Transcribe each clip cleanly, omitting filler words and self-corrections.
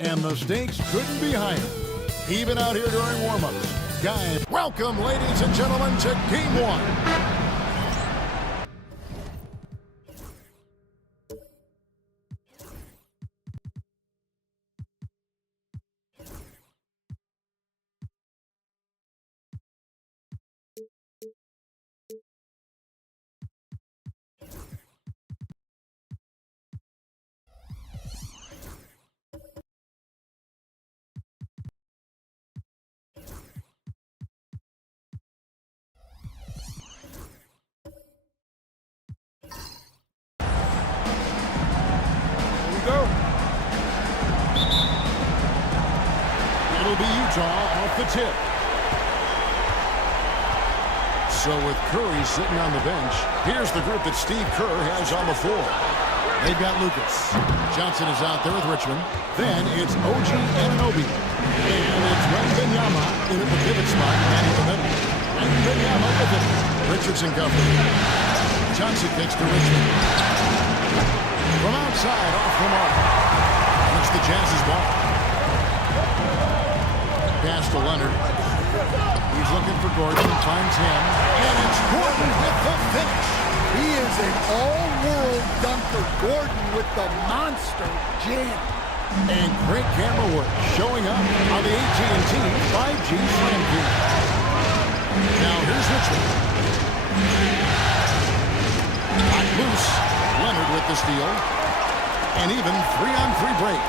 And the stakes couldn't be higher. Even out here during warm-ups. Guys, welcome, ladies and gentlemen, to Game 1. It'll be Utah off the tip. So with Curry sitting on the bench, here's the group that Steve Kerr has on the floor. They've got Lucas. Johnson is out there with Richmond. Then it's OG Anunoby. And it's Wembanyama in at the pivot spot and in the middle. Wembanyama with it. Richardson covered. Johnson kicks to Richmond. From outside, off the mark. It's the Jazz's ball. Pass to Leonard. He's looking for Gordon and finds him. And it's Gordon with the finish. He is an all-world dunker. Gordon with the monster jam. And great camera work showing up on the AT&T 5G Slam Cam. Now here's Richmond. Hot loose. Leonard with the steal. And even 3-on-3 break.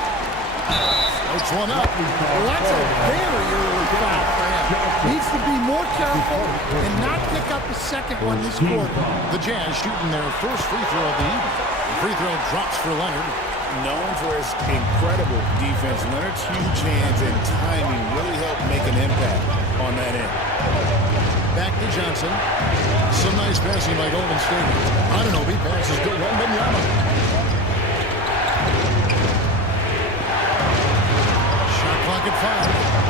Floats one up. Well, that's a very early foul for him. Needs to be more careful and not pick up a second one this quarter. The Jazz shooting their first free throw of the evening. The free throw drops for Leonard. Known for his incredible defense, Leonard's huge hands and timing really help make an impact on that end. Back to Johnson. Some nice passing by Golden State. Anunoby passes to Wembanyama. Shot clock at 5.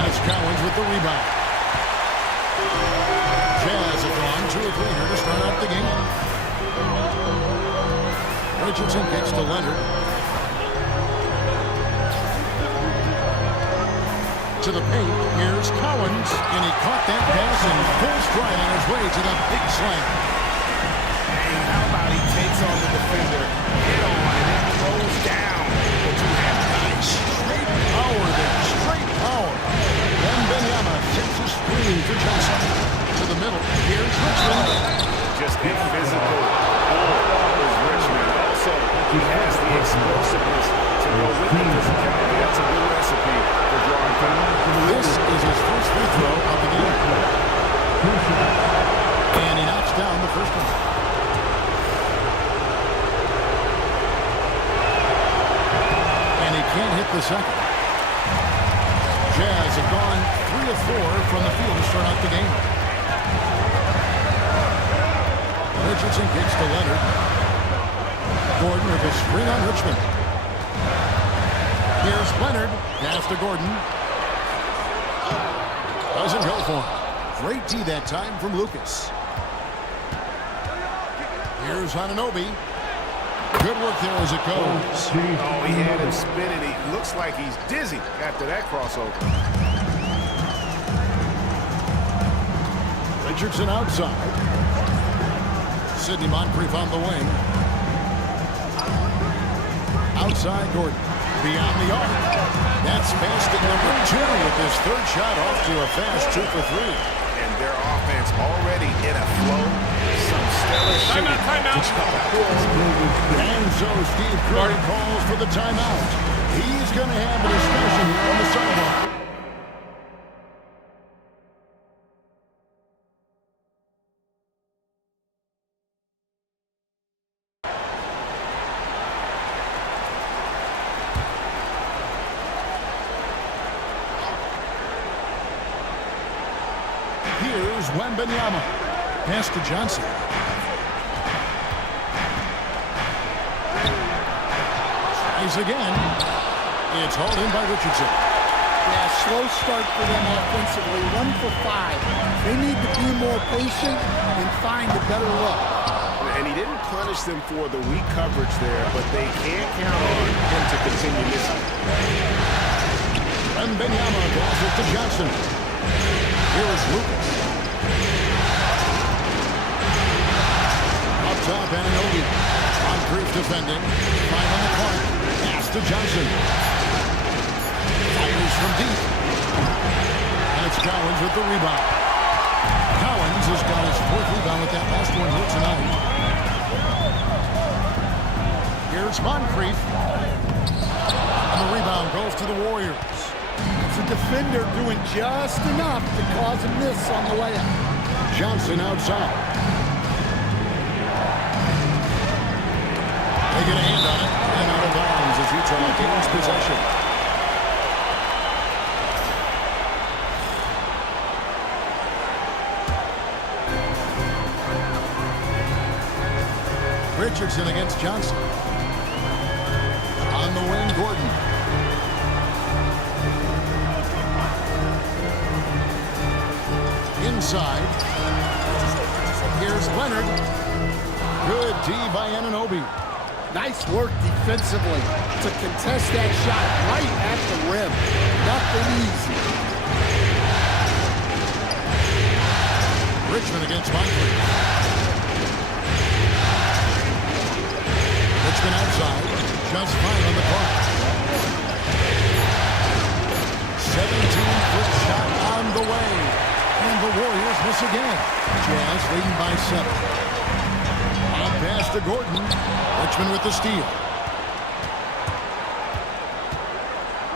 And it's Cowens with the rebound. Jazz have gone 2 of 3 here to start out the game. Richardson kicks to Leonard. To the paint, here's Cowens, and he caught that pass in full stride on his way to the big slam. And how about he takes on the defender, hit on, and then throws down. But you have nice straight power there, straight power. Wembanyama sends a screen for Johnson. To the middle, here's Richmond. Just a physical ball is Richmond. Also, he has the explosiveness to go with the physicality. That's a good recipe for drawing foul. This is his first free throw of the game. And he knocks down the first one. And he can't hit the second. Jazz have gone 3 of 4 from the field to start out the game. Richardson kicks to Leonard. Gordon with a screen on Richmond. Here's Leonard. Pass to Gordon. Doesn't go for him. Great D that time from Lucas. Here's Anunoby. Good work there as it goes. Oh, he had him spinning. He looks like he's dizzy after that crossover. Richardson outside. Sidney Moncrief on the wing. Outside Gordon. Beyond the arc. That's basket number 2 with his third shot off to a fast 2 for 3. And their offense already in a flow. Some stellar shooting. Timeout. And so Steve Kerr calls for the timeout. He's going to have a discussion here on the sideline. Here's Wembanyama. Pass to Johnson. Tries again. It's hauled in by Richardson. Yeah, slow start for them offensively. 1 for 5. They need to be more patient and find a better look. And he didn't punish them for the weak coverage there, but they can't count on him to continue missing. And Benyama passes it to Johnson. Here is Lucas. Up top, Anunoby. Moncrief defending. 5 on the clock. Pass to Johnson. Fires from deep. And it's Cowens with the rebound. Cowens has got his 4th rebound with that last one here tonight. Here's Moncrief. And the rebound goes to the Warriors. It's a defender doing just enough to cause a miss on the layup. Johnson outside. They get a hand on it. And out of bounds as Utah gains possession. Richardson against Johnson. On the wing, Gordon. Inside. Here's Leonard. Good D by Anunoby. Nice work defensively to contest that shot right at the rim. Nothing easy. Richmond against Moncrief. Richmond outside. Just 5 on the clock. 17-foot shot on the way. And the Warriors miss again. Jazz leading by 7. On pass to Gordon. Richmond with the steal.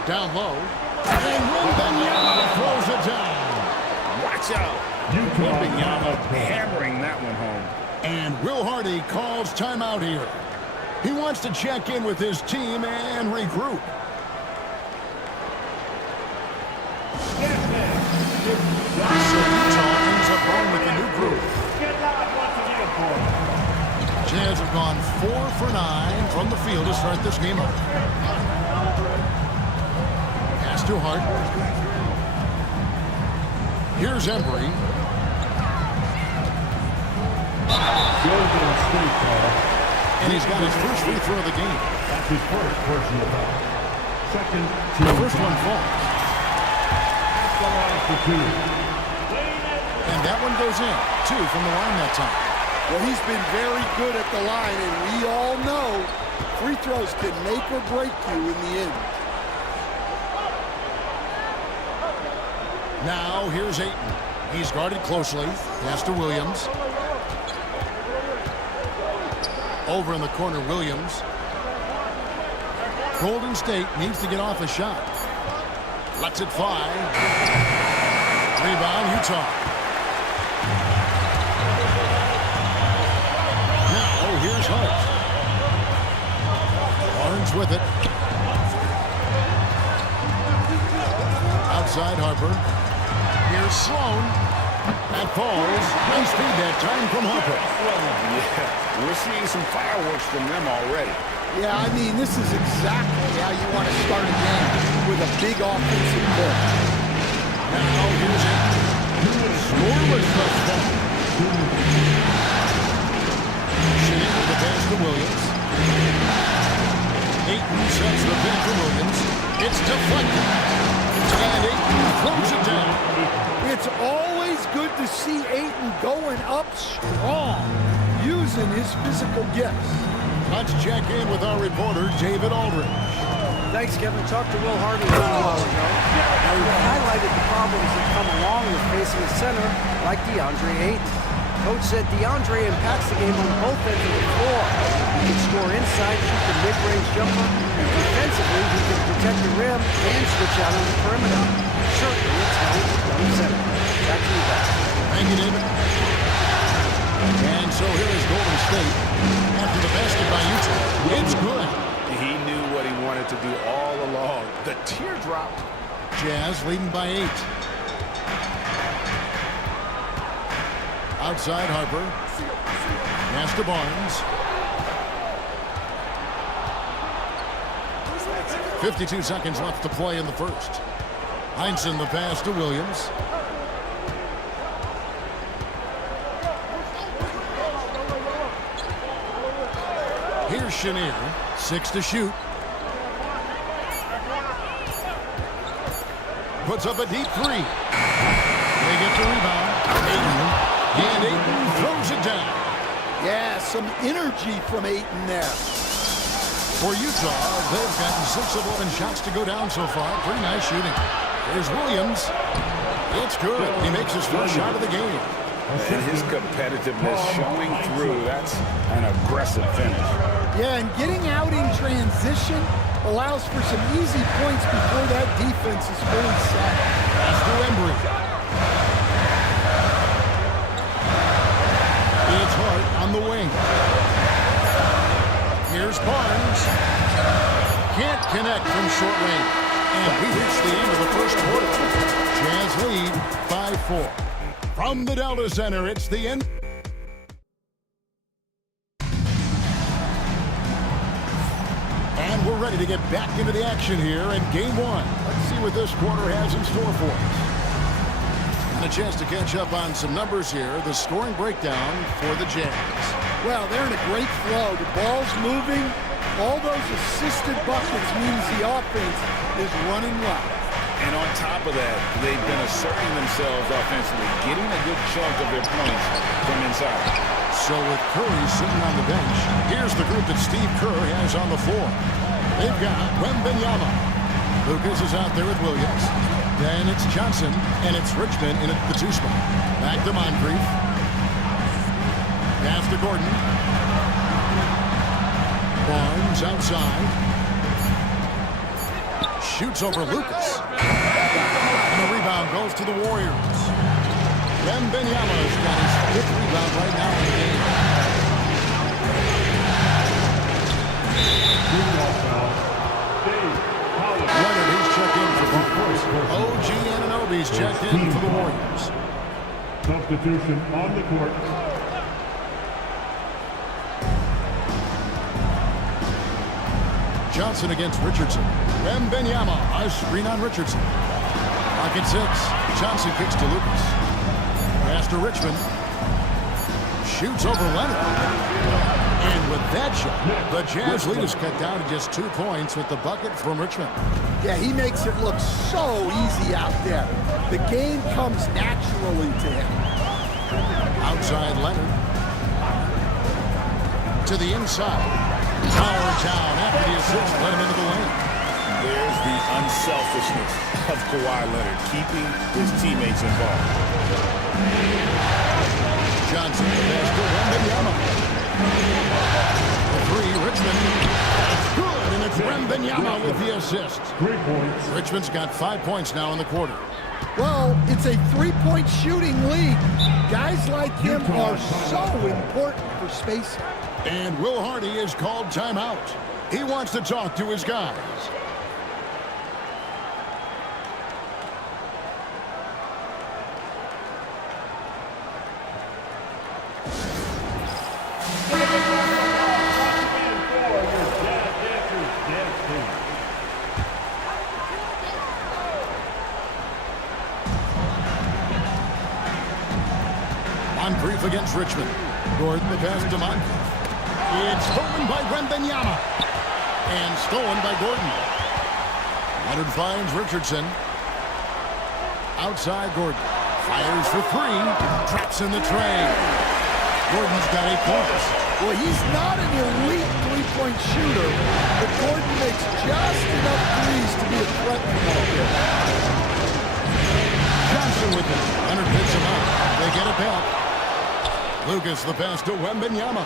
Down low. And Wembanyama throws it down. Watch out. Wembanyama hammering that one home. And Will Hardy calls timeout here. He wants to check in with his team and regroup. So Utah ends up going with the new group. Jazz have gone 4 for 9 from the field to start this game up. Pass to Hart. Here's Embry. And he's got his first free throw of the game. That's his first personal foul. Second, The first one falls. And that one goes in. 2 from the line that time. Well, he's been very good at the line, and we all know free throws can make or break you in the end. Now, here's Ayton. He's guarded closely. Pass to Williams. Over in the corner, Williams. Golden State needs to get off a shot. Lets it fly. Rebound, Utah. Now, here's Hart. Barnes with it. Outside Harper. Here's Sloan. That falls. Nice feed that time from Harper. Yeah, we're seeing some fireworks from them already. Yeah, I mean, this is exactly how you want to start a game, with a big offensive push. Now here's Ayton. Scoreless thus far. Shea with the pass to Williams. Ayton sets the pin for Williams. It's deflected. And Ayton throws it down. It's always good to see Ayton going up strong, using his physical gifts. Let's check in with our reporter, David Aldridge. Thanks, Kevin. Talked to Will Hardy a little while ago. Now, he highlighted the problems that come along with facing a center like DeAndre Ayton. Coach said DeAndre impacts the game on both ends of the floor. He can score inside, shoot the mid-range jumper, and defensively, he can protect the rim and switch out on the perimeter. Certainly, it's talented young center. Back to you, guys. Thank you, David. And so here is Golden State after the basket by Utah. It's good. He knew what he wanted to do all along. The teardrop. Jazz leading by 8. Outside Harper. Pass to Barnes. 52 seconds left to play in the first. Heinsohn the pass to Williams. Here's Chenier. 6 to shoot. Puts up a deep three. They get the rebound. Ayton. And Ayton throws it down. Yeah, some energy from Ayton there. For Utah, they've gotten 6 of 11 shots to go down so far. Pretty nice shooting. Here's Williams. It's good. He makes his first shot of the game. And his competitiveness showing through. That's an aggressive finish. Yeah, and getting out in transition allows for some easy points before that defense is fully set. That's to Embry. It's Hart on the wing. Here's Barnes. Can't connect from short range. And we reach the end of the first quarter. Jazz lead 5-4. From the Delta Center, it's the end. And we're ready to get back into the action here in Game 1. Let's see what this quarter has in store for us. And a chance to catch up on some numbers here. The scoring breakdown for the Jazz. Well, they're in a great flow. The ball's moving. All those assisted buckets means the offense is running well. And on top of that, they've been asserting themselves offensively, getting a good chunk of their points from inside. So with Curry sitting on the bench, here's the group that Steve Kerr has on the floor. They've got Wembanyama. Lucas is out there with Williams. Then it's Johnson, and it's Richmond in at the 2 spot. Back to Moncrief. Pass to Gordon. Barnes outside. Shoots over Lucas. And the rebound goes to the Warriors. Wembanyama's got his 5th rebound right now in the game. Leonard, he's checked in for Barnes. OG Anunoby's checked in for the Warriors. Substitution on the court. Johnson against Richardson. Wembanyama, a screen on Richardson. Pocket 6. Johnson kicks to Lucas. Pass to Richmond. Shoots over Leonard. And with that shot, the Jazz lead is cut down to just 2 points with the bucket from Richmond. Yeah, he makes it look so easy out there. The game comes naturally to him. Outside Leonard. To the inside. Power down after the assist. Let him into the lane. There's the unselfishness of Kawhi Leonard, keeping his teammates involved. Johnson pass to Wembanyama. The 3, Richmond. It's good, and it's Wembanyama with the assist. 3 points. Richmond's got 5 points now in the quarter. Well, it's a 3-point shooting league. Guys like him are so important for spacing. And Will Hardy is called timeout. He wants to talk to his guys. Moncrief against Richmond. Gordon the pass to Moncrief. It's stolen by Wembanyama. And stolen by Gordon. Leonard finds Richardson. Outside Gordon. Fires for 3. Traps in the tray. Gordon's got 8 points. Well, he's not an elite 3-point shooter, but Gordon makes just enough threes to be a threat from out there. Johnson with it. Leonard picks him up. They get it back. Lucas the pass to Wembanyama.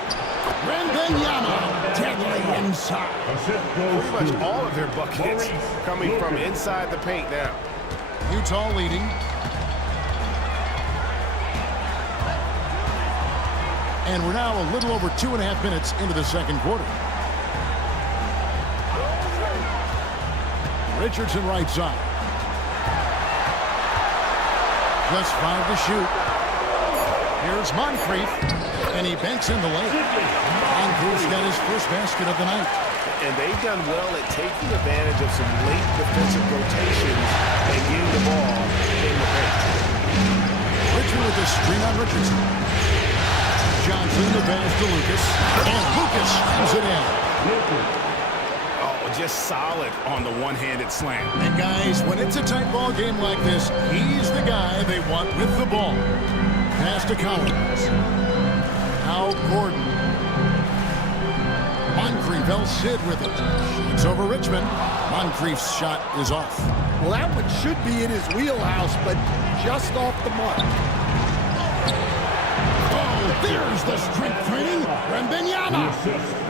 Wembanyama deadly inside. Pretty much all of their buckets coming from inside the paint now. Utah leading. And we're now a little over 2.5 minutes into the second quarter. Richardson right side. Just 5 to shoot. Here's Moncrief, and he banks in the lane. Moncrief's got his first basket of the night. And they've done well at taking advantage of some late defensive rotations and getting the ball in the paint. Richard with the screen on Richardson. Johnson the pass to Lucas, and Lucas slams it in. Oh, just solid on the one-handed slam. And guys, when it's a tight ball game like this, he's the guy they want with the ball. Pass to Collins. Now Gordon. Moncrief El-Cid with it. It's over Richmond. Moncrief's shot is off. Well, that one should be in his wheelhouse, but just off the mark. Oh, there's the strength training. Wembanyama.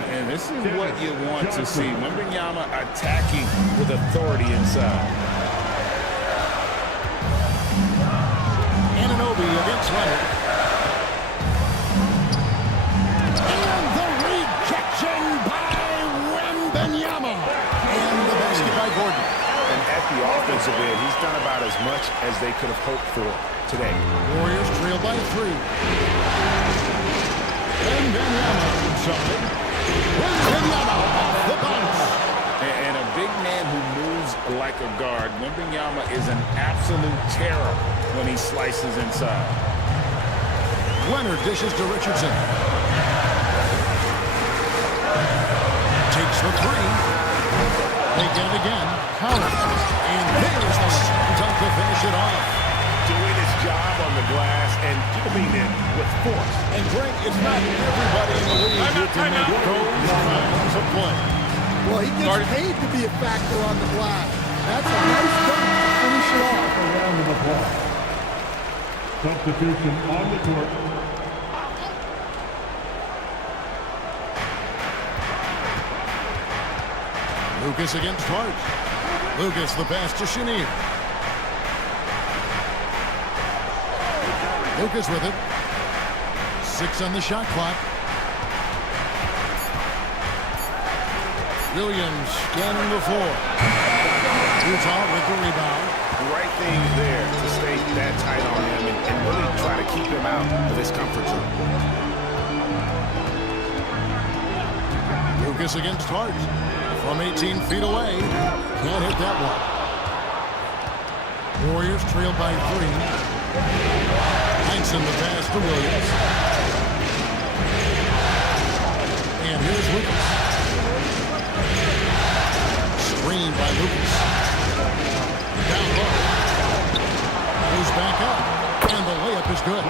And this is what you want to see. Wembanyama attacking with authority inside. Anunoby against Leonard. And the rejection by Wembanyama. And the basket by Gordon. And at the offensive end, he's done about as much as they could have hoped for today. Warriors trail by 3. Wembanyama inside. Wembanyama off the bounce. And a big man who moves like a guard. Wembanyama is an absolute terror when he slices inside. Leonard dishes to Richardson. Takes the 3. They get it again. Collins. And there's the dunk to finish it off. Doing his job on the glass and doing it with force. And Greg, it's not everybody in the league who can make those kinds of play. Well, he gets paid to be a factor on the glass. That's a nice dunk to finish it off. A round of applause. Substitution on the court. Lucas against Hart. Lucas the pass to Chenier. Lucas with it. 6 on the shot clock. Williams scanning the floor. Utah with the rebound. The right thing there to stay that tight on him and really try to keep him out of his comfort zone. Lucas against Hart. From 18 feet away. Can't hit that one. Warriors trail by 3. Heinsohn the pass to Williams. And here's Lucas. Screen by Lucas. Down low. Goes back up. And the layup is good.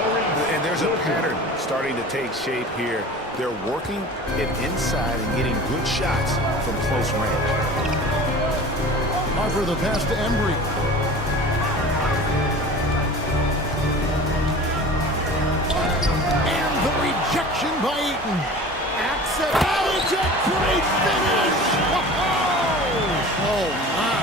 And there's a pattern starting to take shape here. They're working it inside and getting good shots from close range. Harper the pass to Embry. And the rejection by Eaton. Accidental. It's a great finish. Oh, my.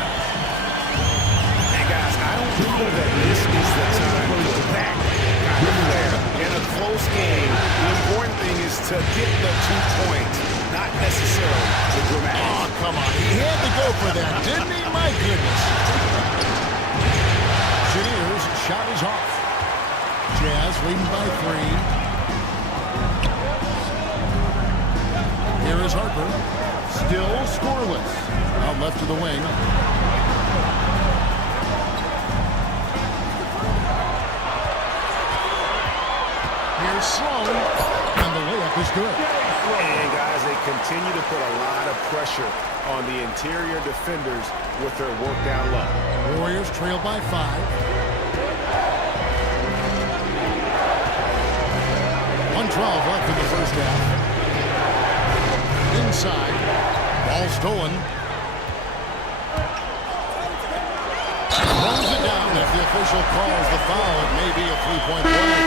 And guys, I don't know that this is the time for that kind of player. In a close game, the important thing is to get the 2 points, not necessarily the dramatic. Oh, come on. He had to go for that, didn't he? My goodness. Chenier's shot is off. Jazz leading by 3. Here is Harper. Still scoreless. Out left to the wing. Here's Sloan. And the layup is good. And guys, they continue to put a lot of pressure on the interior defenders with their work down low. Warriors trail by 5. 1:12 left in the first half. Inside. Ball stolen. Runs it down. If the official calls the foul, it may be a 3-point play.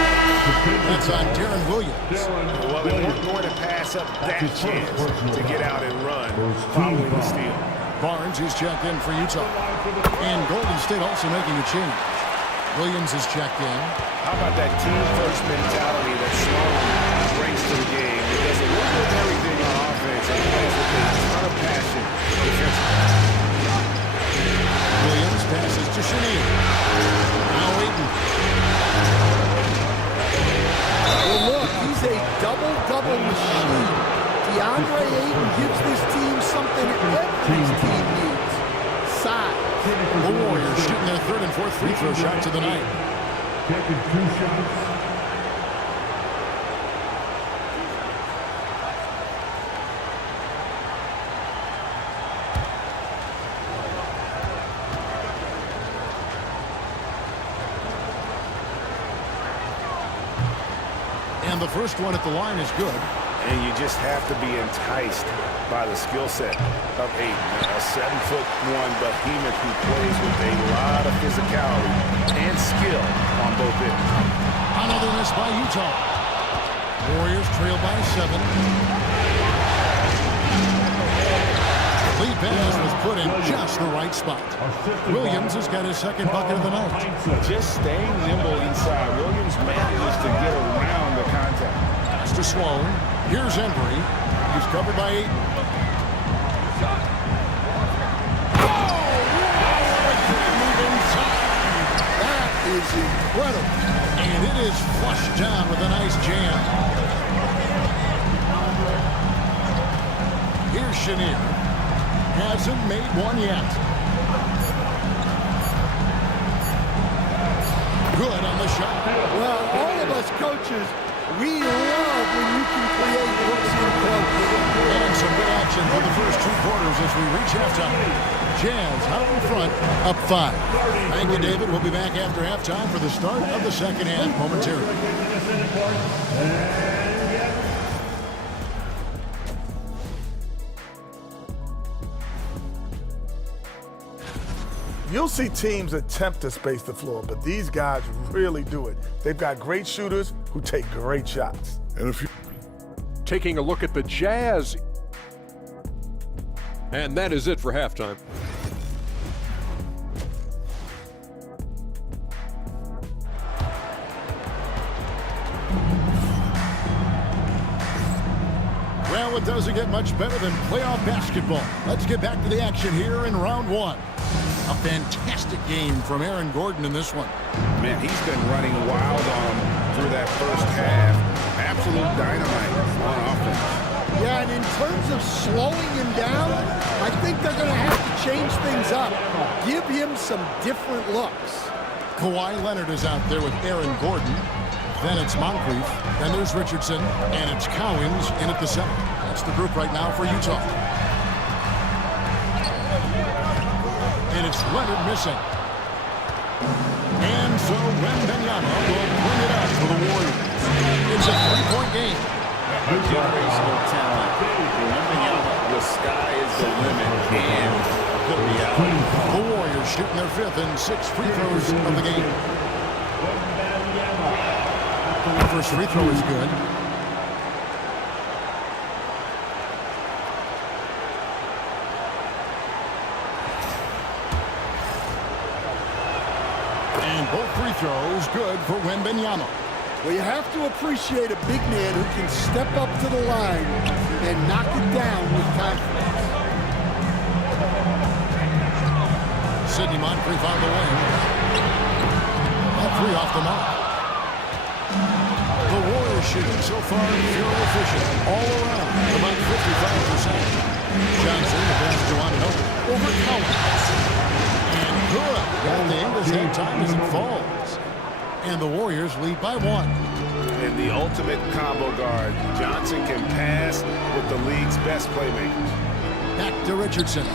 That's on Darren Williams. Well, they weren't going to pass up that chance to get out and run following the steal. Barnes is checked in for Utah. And Golden State also making a change. Williams is checked in. How about that team-first mentality that Sloan brings to the game? He does a little bit of everything on offense and plays with a ton of passion defensively. Williams passes to Chenier. Now Ayton. Well, look, he's a double-double machine. DeAndre Ayton gives this team something every team needs. Size. The Warriors shooting their 3rd and 4th free throw shots of the night. Taking 2 shots. And the first one at the line is good. And you just have to be enticed by the skill set of Ayton, a 7'1" behemoth who plays with a lot of physicality and skill on both ends. Another miss by Utah. Warriors trail by 7. Lead pass was put in just the right spot. Williams has got his second bucket of the night. Just staying nimble inside. Williams manages to get around the contact. Pass to Sloan. Here's Embry. He's covered by 8. That is incredible. And it is flushed down with a nice jam. Here's Chenier. Hasn't made one yet. Good on the shot. Well, all of us coaches, we love when you can create looks in close. And some good action for the first 2 quarters as we reach halftime. Jazz out in front, up 5. Thank you, David. We'll be back after halftime for the start of the second half momentarily. You'll see teams attempt to space the floor, but these guys really do it. They've got great shooters who take great shots. And if you taking a look at the Jazz. And that is it for halftime. Well, it doesn't get much better than playoff basketball. Let's get back to the action here in round 1. A fantastic game from Aaron Gordon in this one. Man, he's been running wild on through that first half. Absolute dynamite on offense. Yeah, and in terms of slowing him down, I think they're going to have to change things up. Give him some different looks. Kawhi Leonard is out there with Aaron Gordon. Then it's Moncrief. Then there's Richardson. And it's Cowens in at the center. That's the group right now for Utah. And it's Leonard missing. And so Wembanyama will bring it up for the Warriors. It's a 3-point game. Generational talent. The sky is the limit, and the reality. The Warriors shooting their 5th and 6th free throws of the game. The first free throw is good. And both free throws good for Wembanyama. Well, you have to appreciate a big man who can step up to the line and knock it down with confidence. Sidney Moncrief on the wing. All 3 off the mark. The Warriors shooting so far very efficient all around, about 55%. Johnson, the pass to Ananobi. Over Cowens. And good. Got the English hand time as it falls. And the Warriors lead by 1. And the ultimate combo guard. Johnson can pass with the league's best playmakers. Back to Richardson.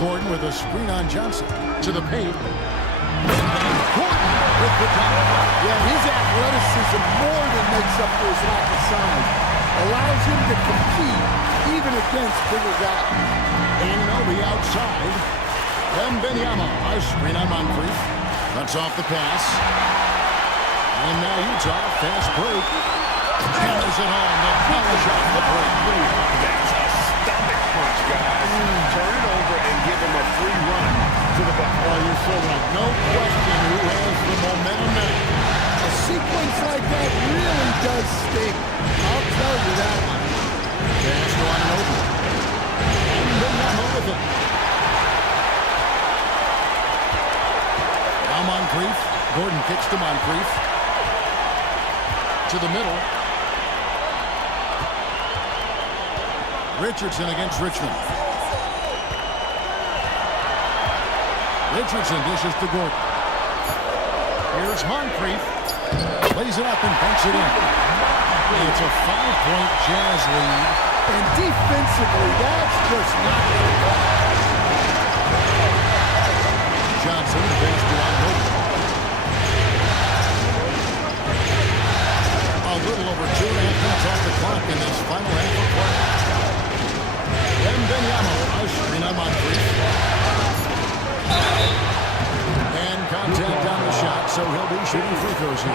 Gordon with a screen on Johnson. To the paint. And Gordon with the top. Yeah, his athleticism more than makes up for his lack of size. Allows him to compete even against bigger guys. Anunoby outside. Wembanyama, a screen on Moncrief. Cuts off the pass. And now Utah, fast break. Hammers it home. The power shot, the break. That's a stomach punch, guys. Turn it over and give him a free run to the bucket. Oh, you're so right. No question who has the momentum now. A sequence like that really does sting. I'll tell you that one. Pass to Anunoby. Wembanyama with it. Now Moncrief. Gordon kicks to Moncrief. To the middle. Richardson against Richmond. Richardson dishes to Gordon. Here's Moncrief. Lays it up and banks it in. It's a 5-point Jazz lead. And defensively, that's just not good. Johnson pass to Anunoby. shooting free throws here.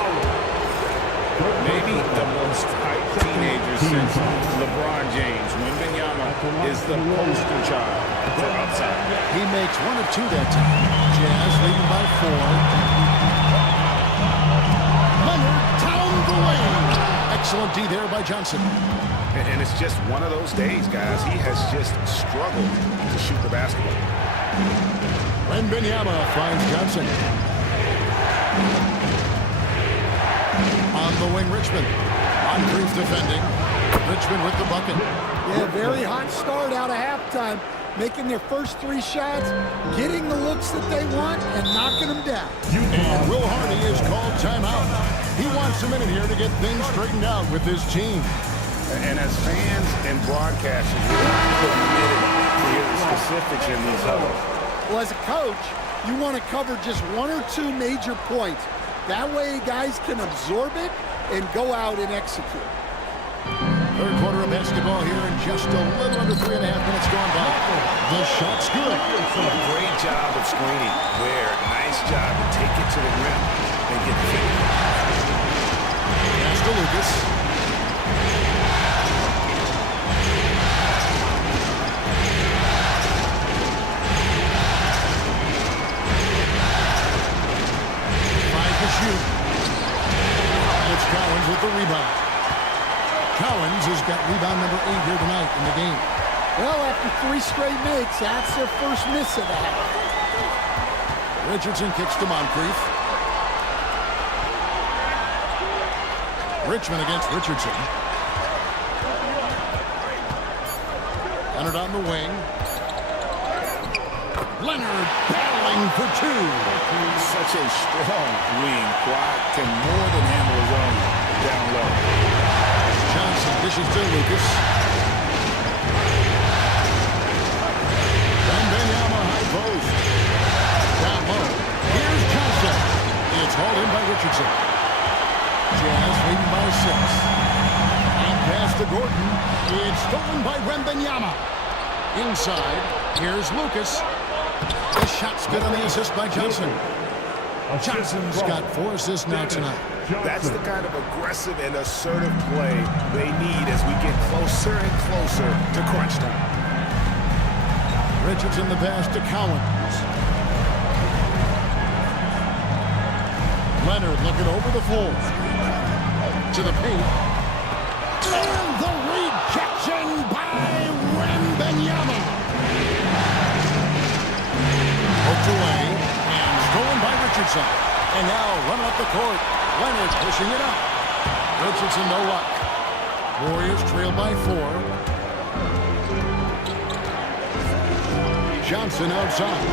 Maybe the most hyped teenager since LeBron James. Wembanyama is the poster child for upside. He makes 1 of 2 that time. Jazz leading by 4. Leonard down the lane. Excellent D there by Johnson. And it's just one of those days, guys. He has just struggled to shoot the basketball. Wembanyama finds Johnson. On the wing, Richmond. Moncrief defending. Richmond with the bucket. Yeah, very hot start out of halftime. Making their first 3 shots, getting the looks that they want, and knocking them down. And Will Hardy is called timeout. He wants a minute here to get things straightened out with his team. And as fans and broadcasters, we're not permitted to hear the specifics in these huddles. Well, as a coach, you want to cover just 1 or 2 major points. That way guys can absorb it and go out and execute. Third quarter of basketball here in just a little under 3.5 minutes gone by. The shot's good. Great job of screening. Ware, nice job to take it to the rim and get the finish. Pass to Lucas. Shoot. It's Collins with the rebound. Collins has got rebound number 8 here tonight in the game. Well, after 3 straight makes, that's their first miss of the half. Richardson kicks to Moncrief. Richmond against Richardson. Leonard on the wing. Leonard battling for 2. Such a strong wing. Quad can more than handle his own down low. Johnson dishes to Lucas. Wembanyama high post. Down low. Here's Johnson. It's hauled in by Richardson. Jazz leading by 6. And pass to Gordon. It's stolen by Wembanyama. Inside. Here's Lucas. The shot's good on the assist by Johnson. Johnson's got 4 assists now tonight. That's the kind of aggressive and assertive play they need as we get closer and closer to crunch time. Richardson the pass to Collins. Leonard looking over the floor. To the paint. And the rejection by Wembanyama. Poked away and stolen by Richardson. And now run up the court. Leonard pushing it up. Richardson no luck. Warriors trail by 4. Johnson outside.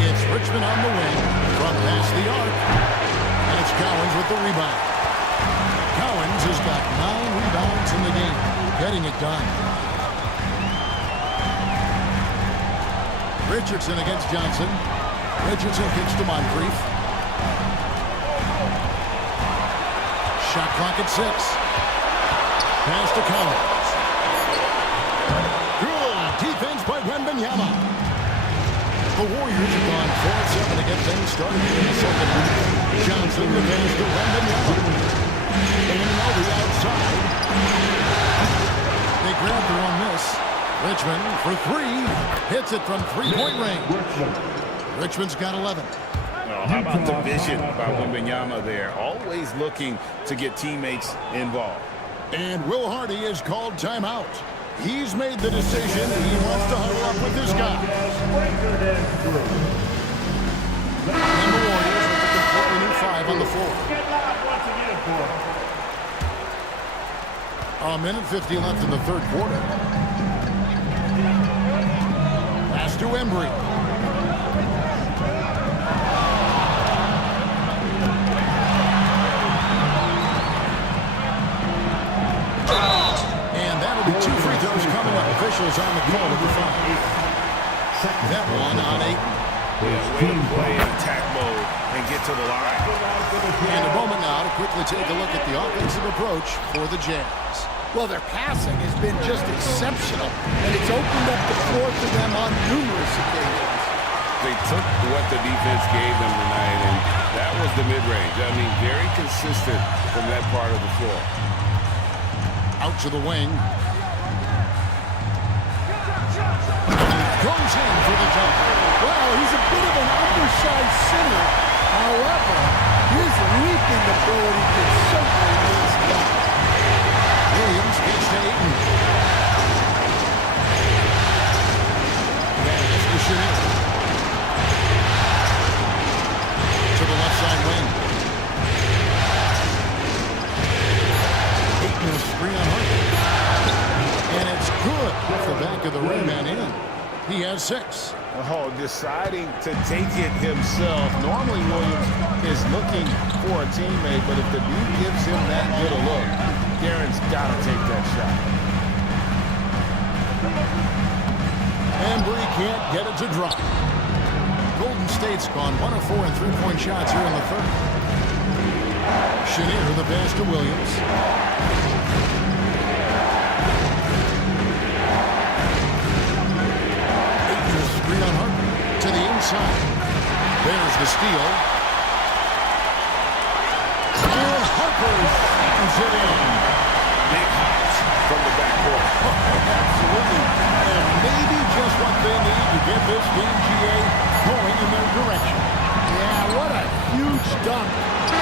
It's Richmond on the wing. From past the arc. And it's Collins with the rebound. Collins has got 9 rebounds in the game. Getting it done. Richardson against Johnson. Richardson kicks to Moncrief. Shot clock at 6. Pass to Collins. Good defense by Wembanyama. The Warriors have gone 4-7 to get things started here in the second half. Johnson the pass to Wembanyama. And now the outside. They grabbed her on this. Richmond for 3. Hits it from 3-point range. Richmond's got 11. Oh, how about the vision by Wembanyama there? Always looking to get teammates involved. And Will Hardy is called timeout. He's made the decision. He wants to huddle up with this guy. And the Warriors with a completely new 5 on the floor. A minute 50 left in the third quarter. Pass to Embry. And that'll be 2 free throws coming up. Officials on the call of the foul. That one on 8. Way to play in attack mode and get to the line. And a moment now to quickly take a look at the offensive approach for the Jazz. Well, their passing has been just exceptional, and it's opened up the floor for them on numerous occasions. They took what the defense gave them tonight, and that was the mid-range. I mean, very consistent from that part of the floor. Out to the wing. Goes in for the jump. Well, he's a bit of an undersized center. However, his leaping ability can certainly make us down. Williams gets to Ayton. Pass to Chenier. To the left side wing. Ayton is free on Harper. And it's good off the back of the rim and in. He has 6. Oh, deciding to take it himself. Normally, Williams is looking for a teammate, but if the dude gives him that good a look, Darren's got to take that shot. And Bleague can't get it to drop. Golden State's gone 1 of 4 in three-point shots here in the third. Chenier, the pass to Williams. Screen on Harper to the inside. There's the steal. And Harper slams it in. Big hops from the backcourt. Absolutely. And maybe just what they need to get this team, GA, going in their direction. Yeah, what a huge dunk.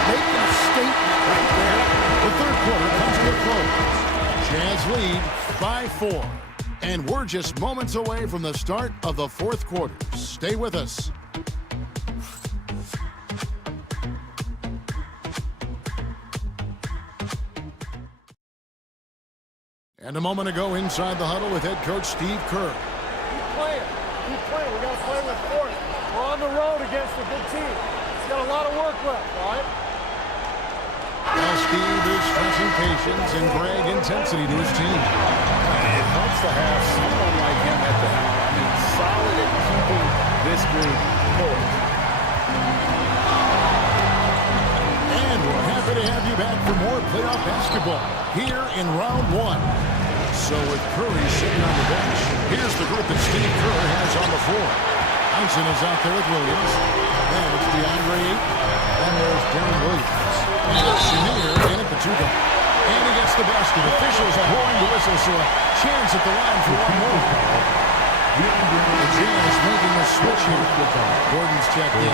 Making a statement right there. The third quarter comes to a close. Jazz lead by 4. And we're just moments away from the start of the fourth quarter. Stay with us. And a moment ago inside the huddle with head coach Steve Kerr. Keep playing. Keep playing. We're going to play with force. We're on the road against a good team. He's got a lot of work left, all right? Now Steve is stressing patience and Greg intensity to his team. It helps to have someone like him at the helm. I mean, solid at keeping this group poised. And we're happy to have you back for more playoff basketball here in round 1. So with Curry sitting on the bench, here's the group that Steve Kerr has on the floor. Johnson is out there with Williams. Then it's DeAndre Ayton. And there's Darren Williams. And it's Chenier in at the 2-guard. And he gets the basket. Officials blowing the whistle, so a chance at the line for one more. The Jazz making a switch here. Gordon's checked in.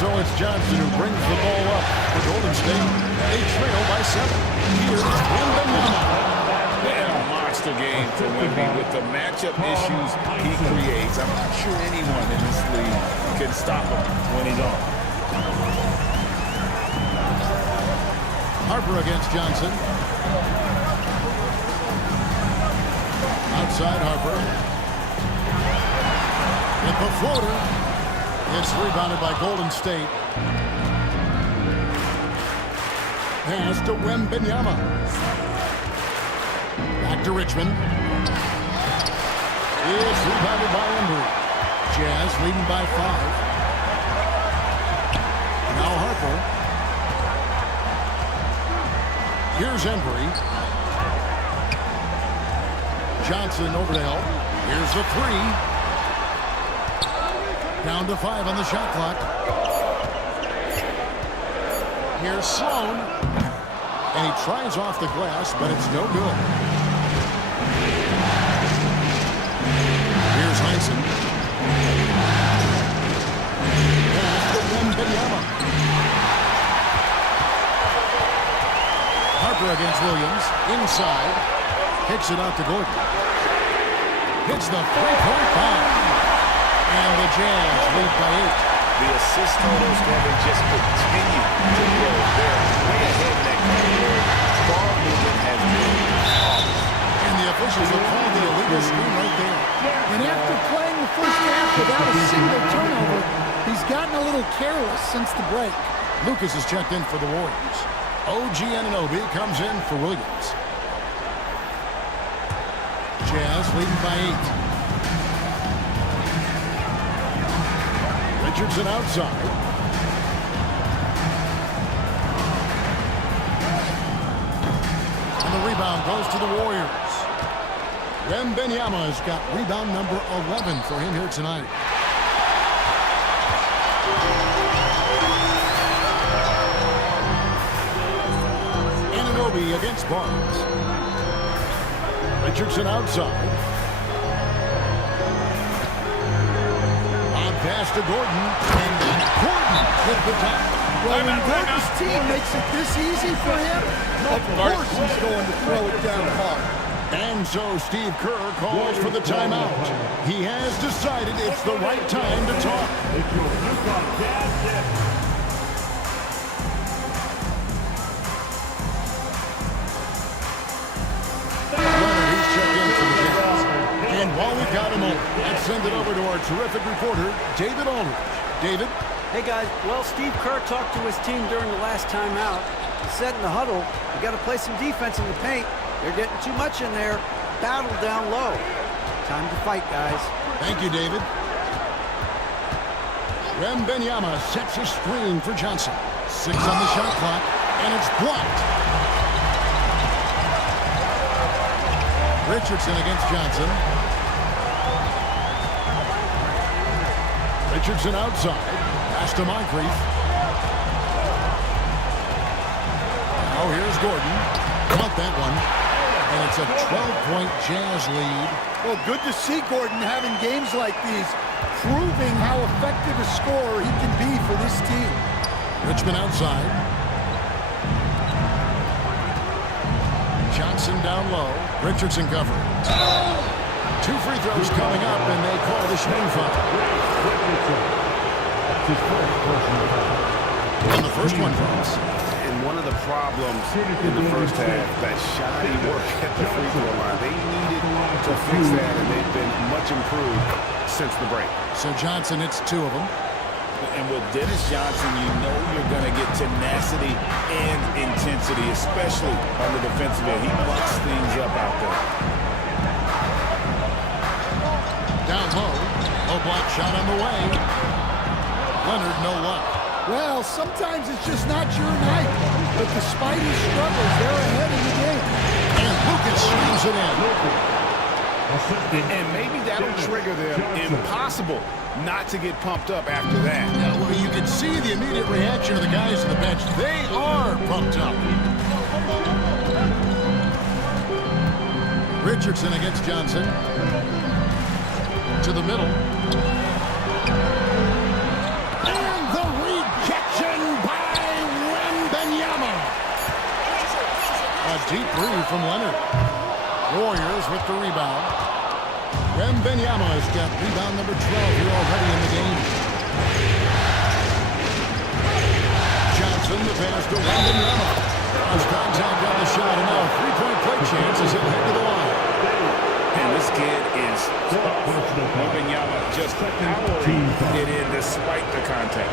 So it's Johnson who brings the ball up for Golden State. They trail by 7. Here's Wembanyama. Yeah, monster game for Wemby with the matchup issues he creates. I'm not sure anyone in this league can stop him when he's on. Harper against Johnson. Outside Harper. With the floater. It's rebounded by Golden State. Pass to Wembanyama. Back to Richmond. It's rebounded by Embry. Jazz leading by 5. Now Harper. Here's Embry. Johnson over to help. Here's the 3. Down to 5 on the shot clock. Here's Sloan. And he tries off the glass, but it's no good. Here's Heinsohn. Pass to Wembanyama. Harper against Williams. Inside. Kicks it out to Gordon. Hits the three-point bomb. And the Jazz lead by 8. The assist totals have just continued to grow. They're way ahead in that category. Ball movement has been awesome. And the officials have called the illegal screen right there. gotten a little careless since the break. Lucas is checked in for the Warriors. OG Anunoby comes in for Williams. Jazz leading by 8. Richardson outside. And the rebound goes to the Warriors. Wembanyama's got rebound number 11 for him here tonight. Anunoby against Barnes. Richardson outside. On pass to Gordon. And Gordon hit the top. Well, when Gordon's team makes it this easy for him, of course he's going to throw it down hard. And so Steve Kerr calls for the timeout. He has decided it's the right time to talk. Leonard, he's checked in for the Jazz. And while we've got him over, let's send it over to our terrific reporter, David Aldridge. David? Hey guys, well, Steve Kerr talked to his team during the last timeout. He said in the huddle, you got to play some defense in the paint. They're getting too much in there. Battle down low. Time to fight, guys. Thank you, David. Wembanyama sets a screen for Johnson. 6 on the shot clock, and it's blocked. Richardson against Johnson. Richardson outside. Pass to Moncrief. Now here's Gordon. Caught that one. And it's a 12-point Jazz lead. Well, good to see Gordon having games like these, proving how effective a scorer he can be for this team. Richmond outside. Johnson down low. Richardson covering. 2 free throws coming up, and they call the shooting foul. And the first one falls. And one of the problems in the first half, that shoddy work at the free throw line. They needed to fix that, and they've been much improved since the break. So Johnson hits 2 of them. And with Dennis Johnson, you know you're going to get tenacity and intensity, especially on the defensive end. He mucks things up out there. Down low. Low block shot on the way. Leonard, no luck. Well, sometimes it's just not your night. But despite his struggles, they're ahead in the game. And Lucas swings it in. And maybe that'll trigger them. Impossible not to get pumped up after that. Yeah, well, you can see the immediate reaction of the guys on the bench. They are pumped up. Richardson against Johnson. To the middle. And the rejection by Wembanyama. A deep three from Leonard. Warriors with the rebound. Wembanyama has got rebound number 12 here already in the game. Johnson, the pass to Wembanyama. Cross contact on the shot, and now a 3-point play chance as he'll head to the line. And this kid is Wembanyama just powering it in despite the contact.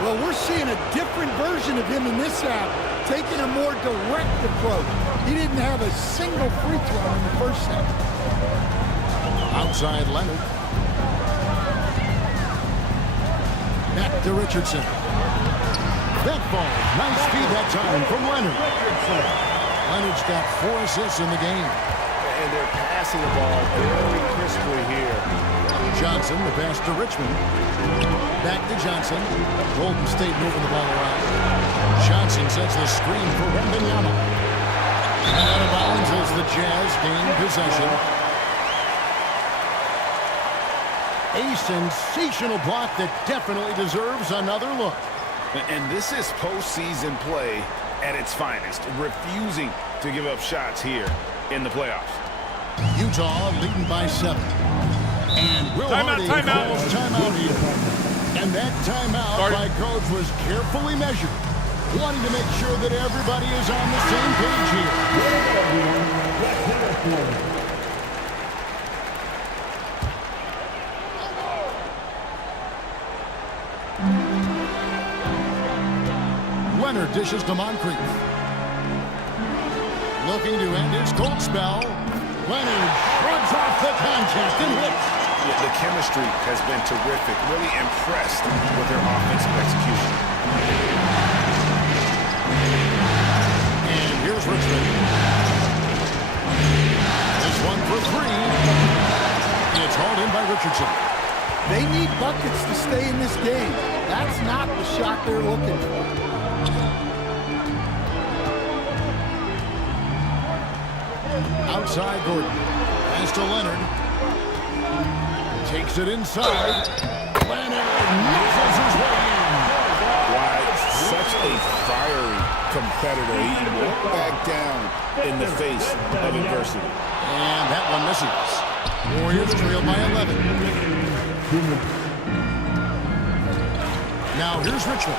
Well, we're seeing a different version of him in this half, taking a more direct approach. He didn't have a single free throw in the first half. Outside Leonard. Back to Richardson. That ball. Nice feed that time from Leonard. Leonard's got 4 assists in the game. And they're passing the ball very crisply here. Johnson, the pass to Richmond. Back to Johnson. Golden State moving the ball around. Johnson sets the screen for Wembanyama. And out of bounds as the Jazz gain possession. A sensational block that definitely deserves another look. And this is postseason play at its finest, refusing to give up shots here in the playoffs. Utah leading by 7. And Will Hardy calls timeout here. And that timeout by coach was carefully measured, wanting to make sure that everybody is on the same page here. dishes to Moncrief. Looking to end his cold spell. Leonard shrugs off the contact and hits. Yeah, the chemistry has been terrific. Really impressed with their offensive execution. And here's Richmond. This one for three. It's hauled in by Richardson. They need buckets to stay in this game. That's not the shot they're looking for. Outside Gordon. Pass to Leonard. Takes it inside. Leonard nuzzles his way in. Why, such a fiery competitor. He won't back down in the face of adversity. And that one misses. Warriors trail by 11. Now here's Richmond.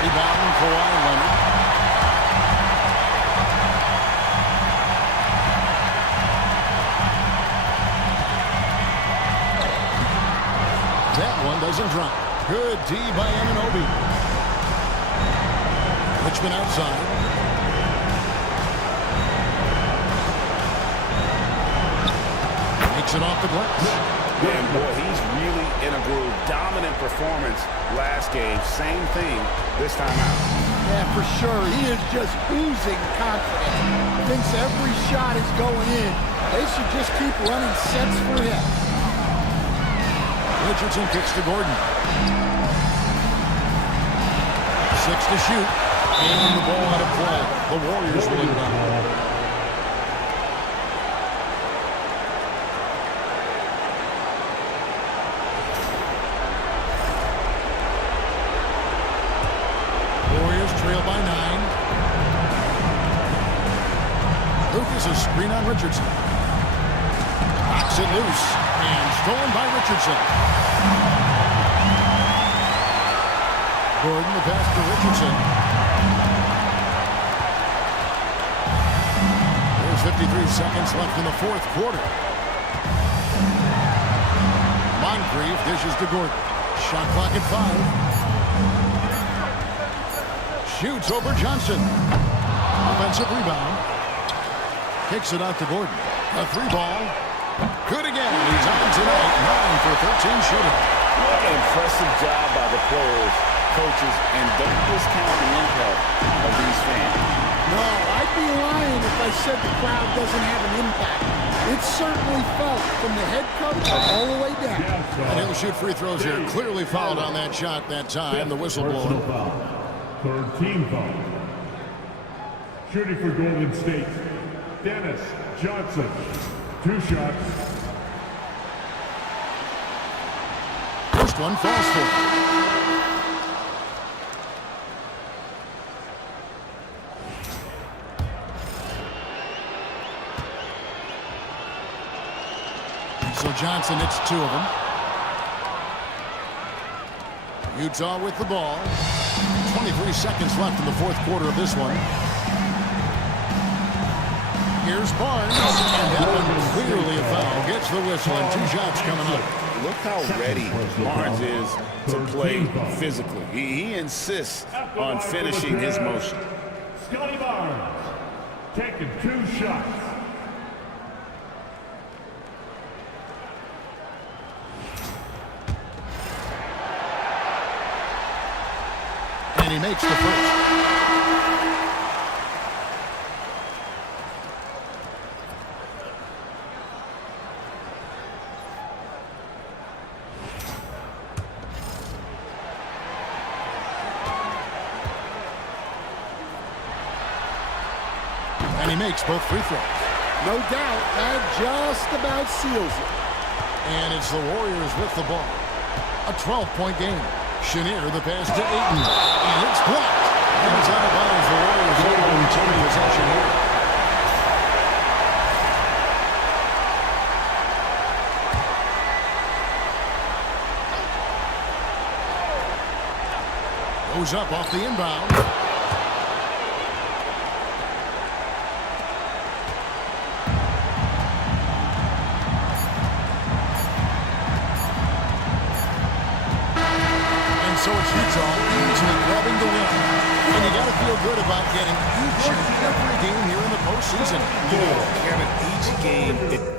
Rebound Kawhi Leonard. That one doesn't drop. Good D by Anunoby. Richmond outside. Makes it off the glass. And boy, he's really in a groove. Dominant performance last game. Same thing this time out. Yeah, for sure. He is just oozing confidence. Thinks every shot is going in. They should just keep running sets for him. Richardson kicks to Gordon. 6 to shoot. And the ball out of play. The Warriors will inbound. Trail by 9. Lucas is screen on Richardson. Knocks it loose and stolen by Richardson. Gordon the pass to Richardson. There's 53 seconds left in the fourth quarter. Moncrief dishes to Gordon. Shot clock at 5. Shoots over Johnson. Offensive rebound. Kicks it out to Gordon. A 3-ball. Good again. He's on tonight. 9 for 13 shooting. Impressive job by the players, coaches, and don't discount the impact of these fans. No, I'd be lying if I said the crowd doesn't have an impact. It's certainly felt from the head coach all the way down. And he'll shoot free throws here. Clearly fouled on that shot that time. The whistle blown. Third team foul. Shooting for Golden State, Dennis Johnson. 2 shots. First one falls for him. So Johnson hits 2 of them. Utah with the ball. 23 seconds left in the fourth quarter of this one. Here's Barnes, and that one clearly a foul. Gets the whistle, and 2 shots coming up. Look how ready Barnes is to play physically. He insists on finishing his motion. Scotty Barnes taking 2 shots. And he makes the first. And he makes both free throws. No doubt, that just about seals it. And it's the Warriors with the ball. A 12-point game. Chenier the pass to Ayton. And it's blocked. And it's out of bounds. The Warriors able to retain possession here. Goes up off the inbound. So it's Utah easily grabbing the win. And you got to good about getting each and every game here in the postseason. Kevin, each game...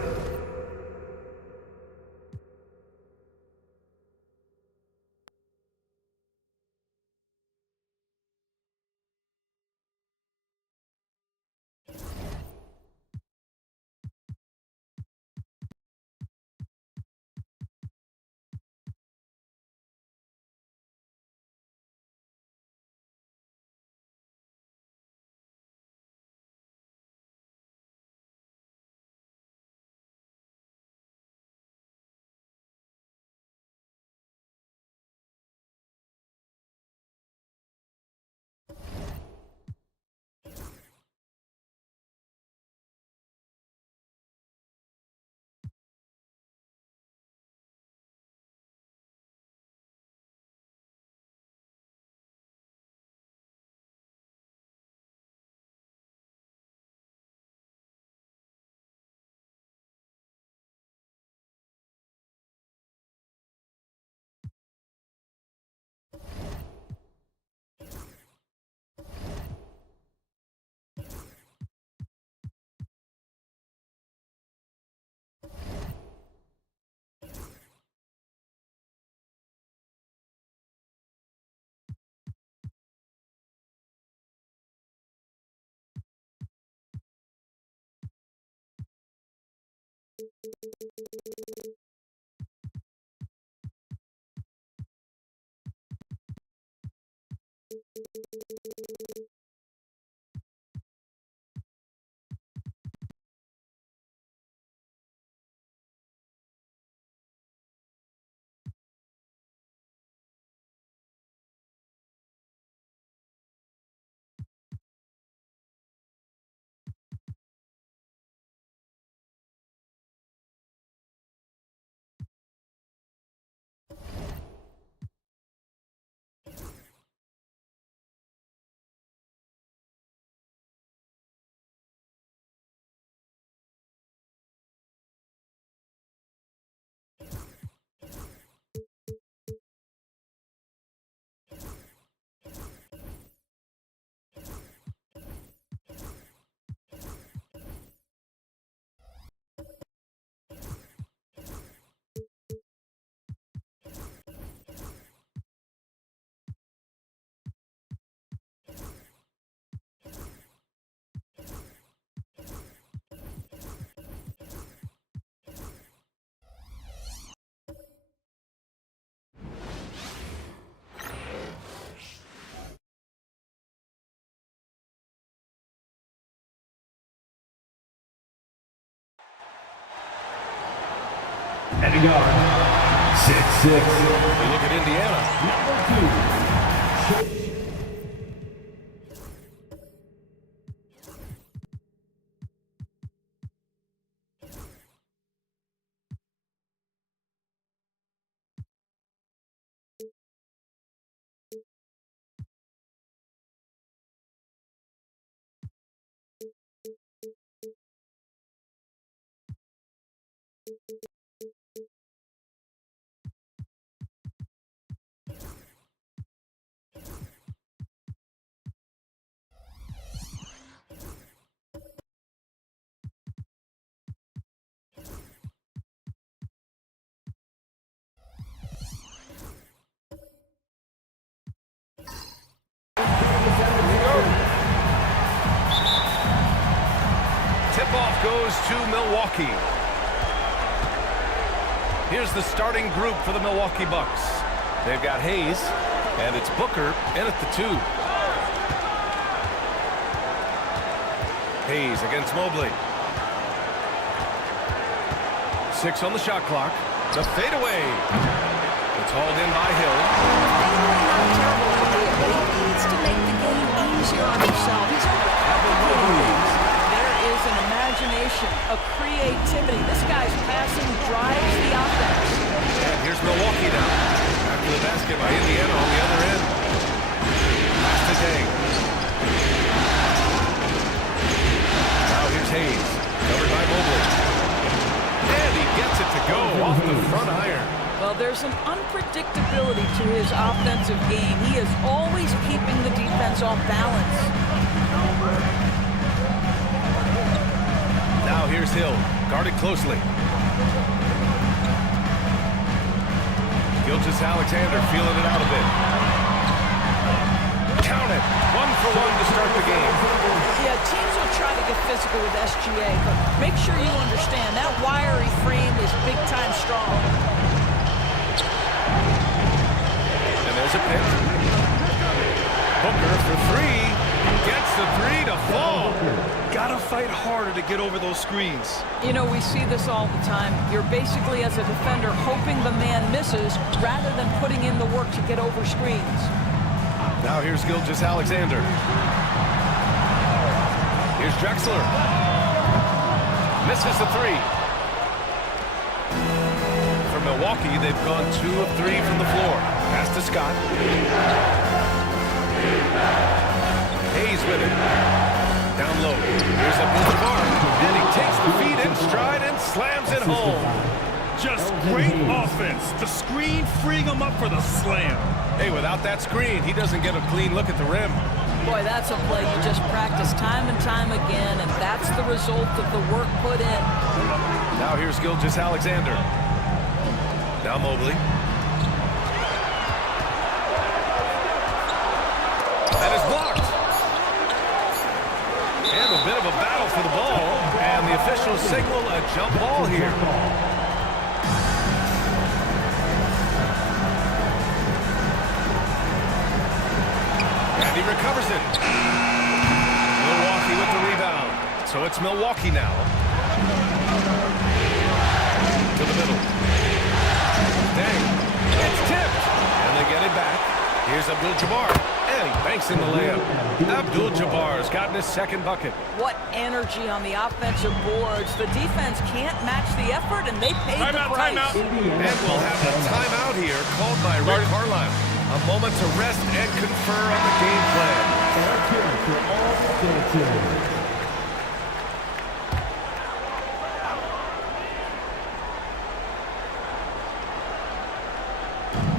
Heading guard, 6'6". You look at Indiana. Number 2. Tip-off goes to Milwaukee. Here's the starting group for the Milwaukee Bucks. They've got Hayes, and it's Booker in at the 2. Hayes against Mobley. 6 on the shot clock. The fadeaway. It's hauled in by Hill. He needs to make the game easier on himself. He's overcomplicating. There is an imagination, a creativity. This guy's passing drives the offense. And here's Milwaukee now. After the basket by Indiana on the other end. Pass to Dang. Now here's Hayes. Covered by Mobley. And he gets it to go off the front iron. Well, there's an unpredictability to his offensive game. He is always keeping the defense off balance. Now here's Hill, guarded closely. Gilgeous-Alexander feeling it out a bit. Count it. 1-for-1 to start the game. Yeah, teams will try to get physical with SGA, but make sure you understand that wiry frame is big-time strong. And there's a pick. Booker for three. Gets the three to fall. Gotta fight harder to get over those screens. You know, we see this all the time. You're basically, as a defender, hoping the man misses rather than putting in the work to get over screens. Now here's Gilgeous-Alexander. Here's Drexler. Misses the three. For Milwaukee, they've gone 2 of 3 from the floor. Pass to Scott. Hayes with it. Down low. Here's Abdul-Jabbar. And he takes the feed in stride and slams it home. Just great offense. The screen freeing him up for the slam. Hey, without that screen, he doesn't get a clean look at the rim. Boy, that's a play you just practice time and time again, and that's the result of the work put in. Now here's Gilgeous-Alexander. Now Mobley. That is blocked. And a bit of a battle for the ball. And the officials signal a jump ball here. And he recovers it. Milwaukee with the rebound. So it's Milwaukee now. To the middle. Dang. It's tipped. And they get it back. Here's Abdul-Jabbar. And he banks in the layup. Abdul-Jabbar's gotten his second bucket. What energy on the offensive boards. The defense can't match the effort, and they paid the price. Timeout. And we'll have a timeout here called by Rick Carlisle. A moment to rest and confer on the game plan.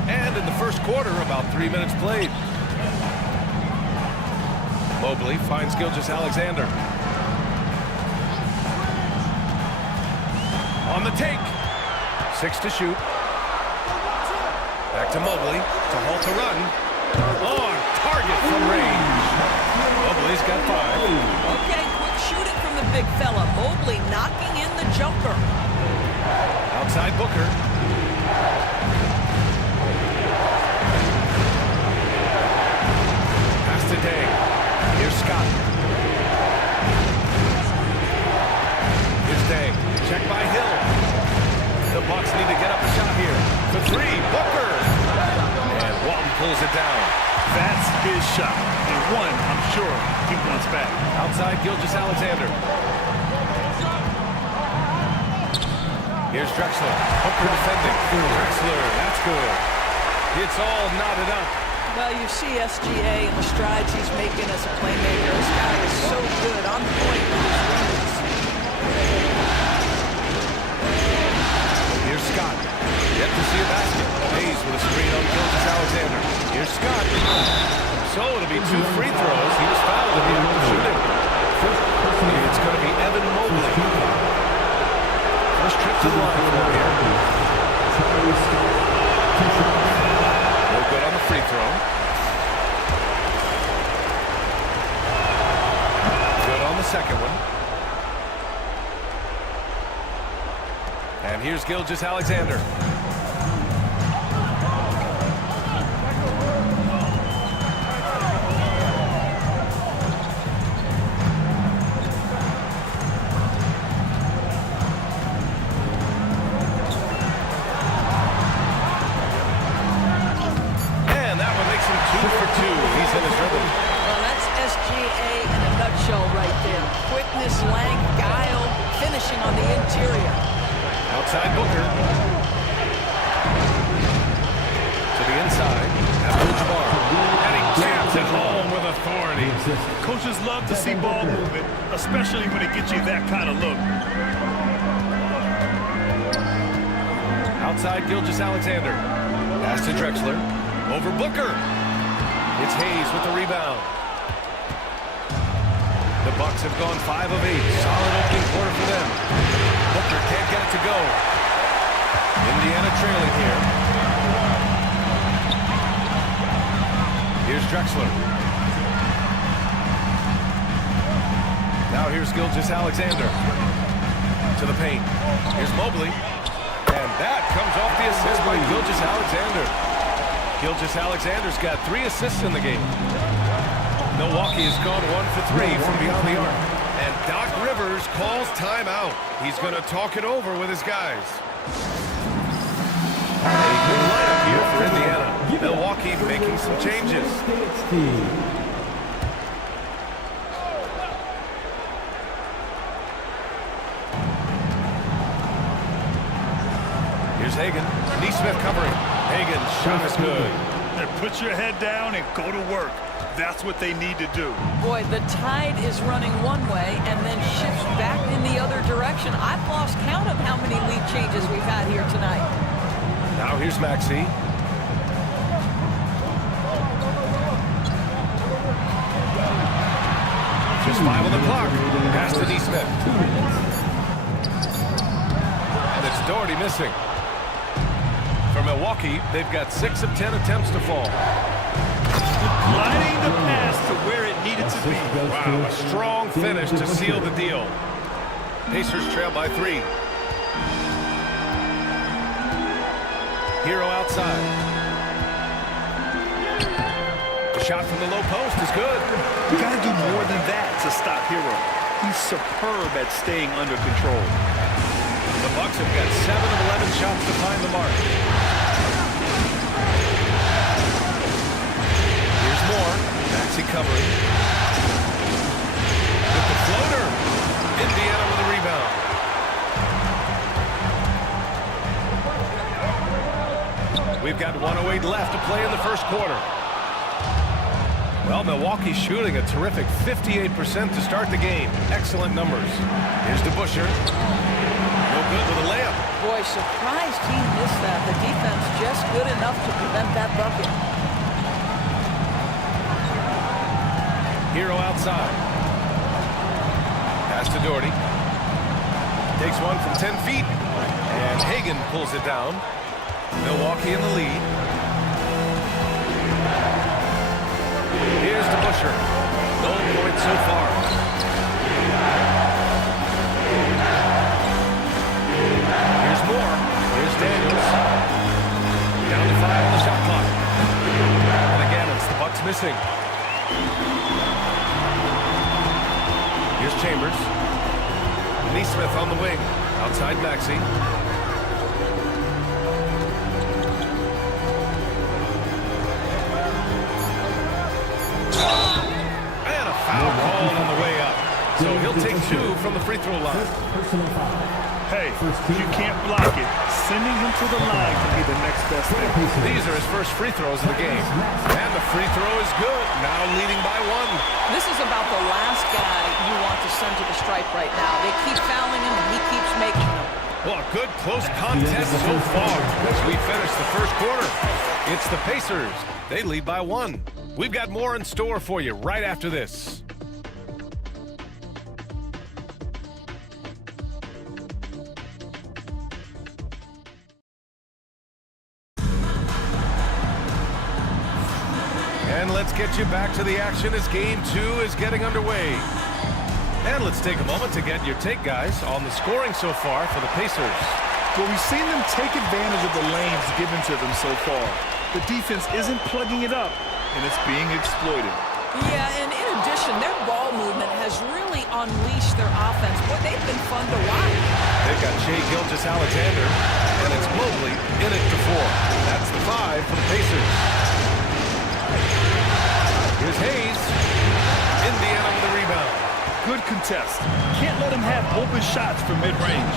And in the first quarter, about 3 minutes played. Mobley finds Gilgeous-Alexander. On the take. 6 to shoot. Back to Mobley to halt the run. On target from range. Mobley's got 5. Okay, quick shooting from the big fella. Mobley knocking in the jumper. Outside Booker. Pass to Day. Here's Scott. Here's Day. Check by Hill. The Bucks need to get up a shot here. For 3, Booker. And Walton pulls it down. That's his shot. And one, I'm sure, he wants back. Outside Gilgeous-Alexander. Here's Drexler. Booker defending. Drexler, that's good. It's all knotted up. Well, you see SGA and the strides he's making as a playmaker. This guy is so good on point with his reads. Here's Scott. Yet to see a basket. Hayes with a screen on Gilgeous-Alexander. Here's Scott. So it'll be 2 free throws. He was fouled at the end of shooting. It's going to be Evan Mobley. First trip to the line for here. No good on the free throw. Good on the second one. And here's Gilgeous-Alexander. And that one makes him 2 for 2. He's in his rhythm. Well, that's SGA in a nutshell right there. Quickness, length, guile, finishing on the interior. Outside Booker. To the inside. Abdul-Jabbar. And he jams it home with authority. Coaches love to see ball movement, especially when it gets you that kind of look. Outside Gilgeous-Alexander. Pass to Drexler. Over Booker. It's Hayes with the rebound. Bucks have gone 5 of 8. Solid opening quarter for them. Booker can't get it to go. Indiana trailing here. Here's Drexler. Now here's Gilgeous-Alexander. To the paint. Here's Mobley. And that comes off the assist by Gilgeous-Alexander. Gilgeous-Alexander's got 3 assists in the game. Milwaukee has gone 1 for 3 from beyond the arc. And Doc Rivers calls timeout. He's going to talk it over with his guys. A good lineup here for Indiana. Milwaukee making some changes. Here's Hagan. Neesmith covering. Hagan's shot is good. Put your head down and go to work. That's what they need to do. Boy, the tide is running one way and then shifts back in the other direction. I've lost count of how many lead changes we've had here tonight. Now here's Maxey. Just 5 on the clock. Pass to Neesmith. And it's Doherty missing. For Milwaukee, they've got 6 of 10 attempts to fall. Gliding the pass to where it needed to be. Wow, a strong finish to seal the deal. Pacers trail by 3. Hero outside. The shot from the low post is good. You got to do more than that to stop Hero. He's superb at staying under control. The Bucks have got 7 of 11 shots to find the mark. Here's Moore. Maxey covering. With the floater. Indiana with a rebound. We've got 1:08 left to play in the first quarter. Well, Milwaukee's shooting a terrific 58% to start the game. Excellent numbers. Here's DeBusschere. No good with a layup. Boy, surprised he missed that. The defense just good enough to prevent that bucket. Hero outside. Pass to Doherty. Takes one from 10 feet. And Hagan pulls it down. Milwaukee in the lead. Here's DeBusschere. No points so far. Here's Moore. Here's Daniels. Down to 5 on the shot clock. And again, it's the Bucks missing. Here's Chambers. Neesmith on the wing. Outside Maxey. And a foul call on the way up. So he'll take 2 from the free throw line. Hey, if you can't block it, sending him to the line can be the next best thing. These are his first free throws of the game. And the free throw is good. Now leading by 1. This is about the last guy you want to send to the stripe right now. They keep fouling him, and he keeps making them. Well, a good close contest so far as we finish the first quarter. It's the Pacers. They lead by 1. We've got more in store for you right after this. And let's get you back to the action as Game 2 is getting underway. And let's take a moment to get your take, guys, on the scoring so far for the Pacers. Well, we've seen them take advantage of the lanes given to them so far. The defense isn't plugging it up, and it's being exploited. Yeah, and in addition, their ball movement has really unleashed their offense. Boy, they've been fun to watch. They've got Shai Gilgeous-Alexander, and it's Mobley in it to 4. That's the 5 for the Pacers. Here's Hayes. Indiana with the rebound. Good contest. Can't let him have open shots from mid-range.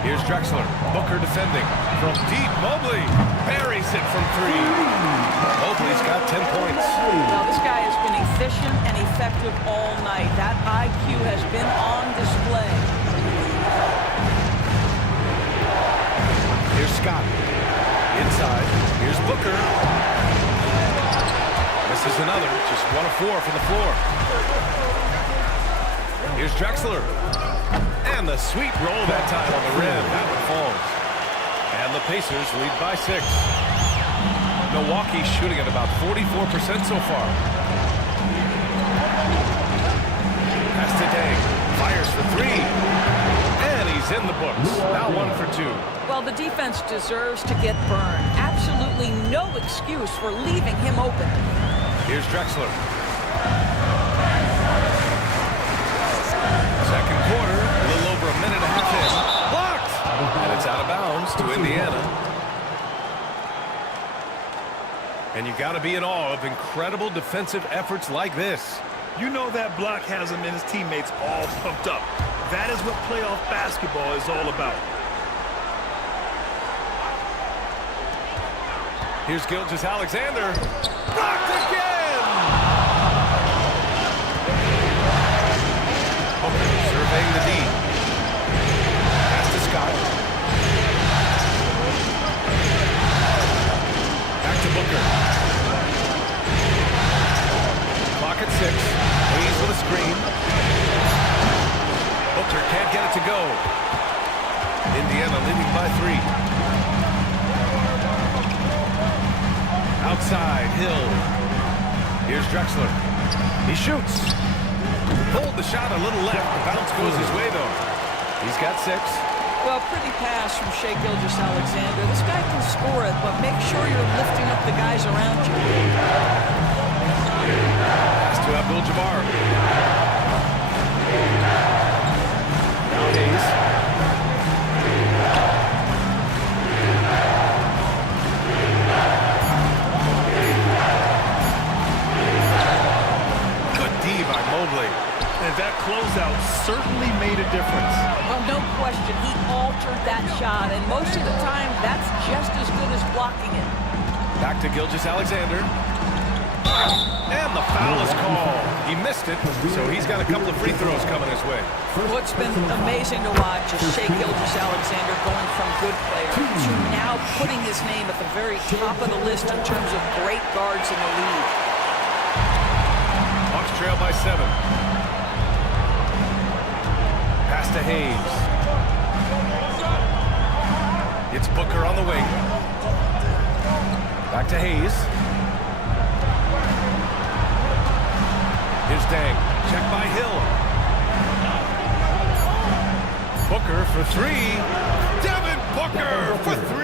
Here's Drexler. Booker defending. From deep, Mobley buries it from 3. Mobley's got 10 points. Well, this guy has been efficient and effective all night. That IQ has been on display. Here's Scott. Inside. Here's Booker. As Misses another. Just 1 of 4 from the floor. Here's Drexler. And the sweet roll that time on the rim. That one falls. And the Pacers lead by 6. Milwaukee shooting at about 44% so far. Pass to Dang. Fires for 3. And he's in the books. Now 1 for 2. Well, the defense deserves to get burned. Absolutely no excuse for leaving him open. Here's Drexler. Second quarter, a little over a minute and a half in. Blocked! And it's out of bounds to Indiana. And you got to be in awe of incredible defensive efforts like this. You know that block has him and his teammates all pumped up. That is what playoff basketball is all about. Here's Gilgeous-Alexander. Blocked again! Booker surveying the D. Pass to Scott. Back to Booker. Clock at 6. Hayes with a screen. Booker can't get it to go. Indiana leading by 3. Outside, Hill. Here's Drexler. He shoots. Pulled the shot a little left. The bounce goes his way, though. He's got 6. Well, pretty pass from Shai Gilgeous-Alexander. This guy can score it, but make sure you're lifting up the guys around you. Pass to Abdul-Jabbar. Now Hayes. By Mobley. And that closeout certainly made a difference. Well, no question. He altered that shot, and most of the time, that's just as good as blocking it. Back to Gilgeous-Alexander. And the foul is called. He missed it, so he's got a couple of free throws coming his way. What's been amazing to watch is Shai Gilgeous-Alexander going from good player to now putting his name at the very top of the list in terms of great guards in the league. Bucks trail by 7. Pass to Hayes. It's Booker on the wing. Back to Hayes. Here's Dang. Check by Hill. Booker for 3. Devin Booker for 3.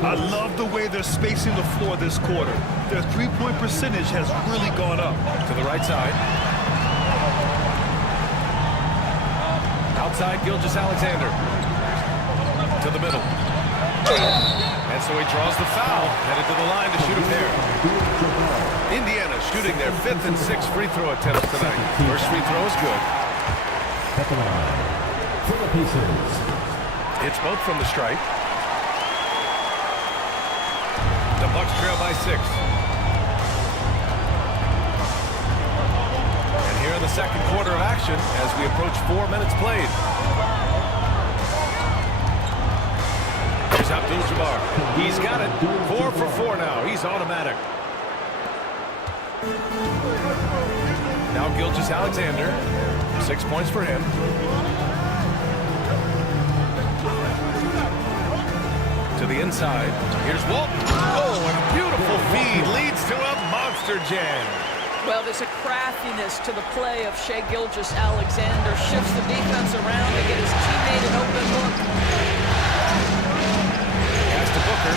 I love the way they're spacing the floor this quarter. Their three-point percentage has really gone up. To the right side. Outside Gilgeous-Alexander. To the middle. And so he draws the foul. Headed to the line to shoot a pair. Indiana shooting their 5th and 6th free throw attempts tonight. First free throw is good. It's both from the stripe. The Bucks trail by 6. And here in the second quarter of action as we approach 4 minutes played. Here's Abdul-Jabbar. He's got it. 4 for 4 now. He's automatic. Now Gilgeous-Alexander. 6 points for him. To the inside. Here's Walt. Oh, and a beautiful feed leads to a monster jam. Well, there's a craftiness to the play of Shai Gilgeous-Alexander. Shifts the defense around to get his teammate an open look. Pass to Booker.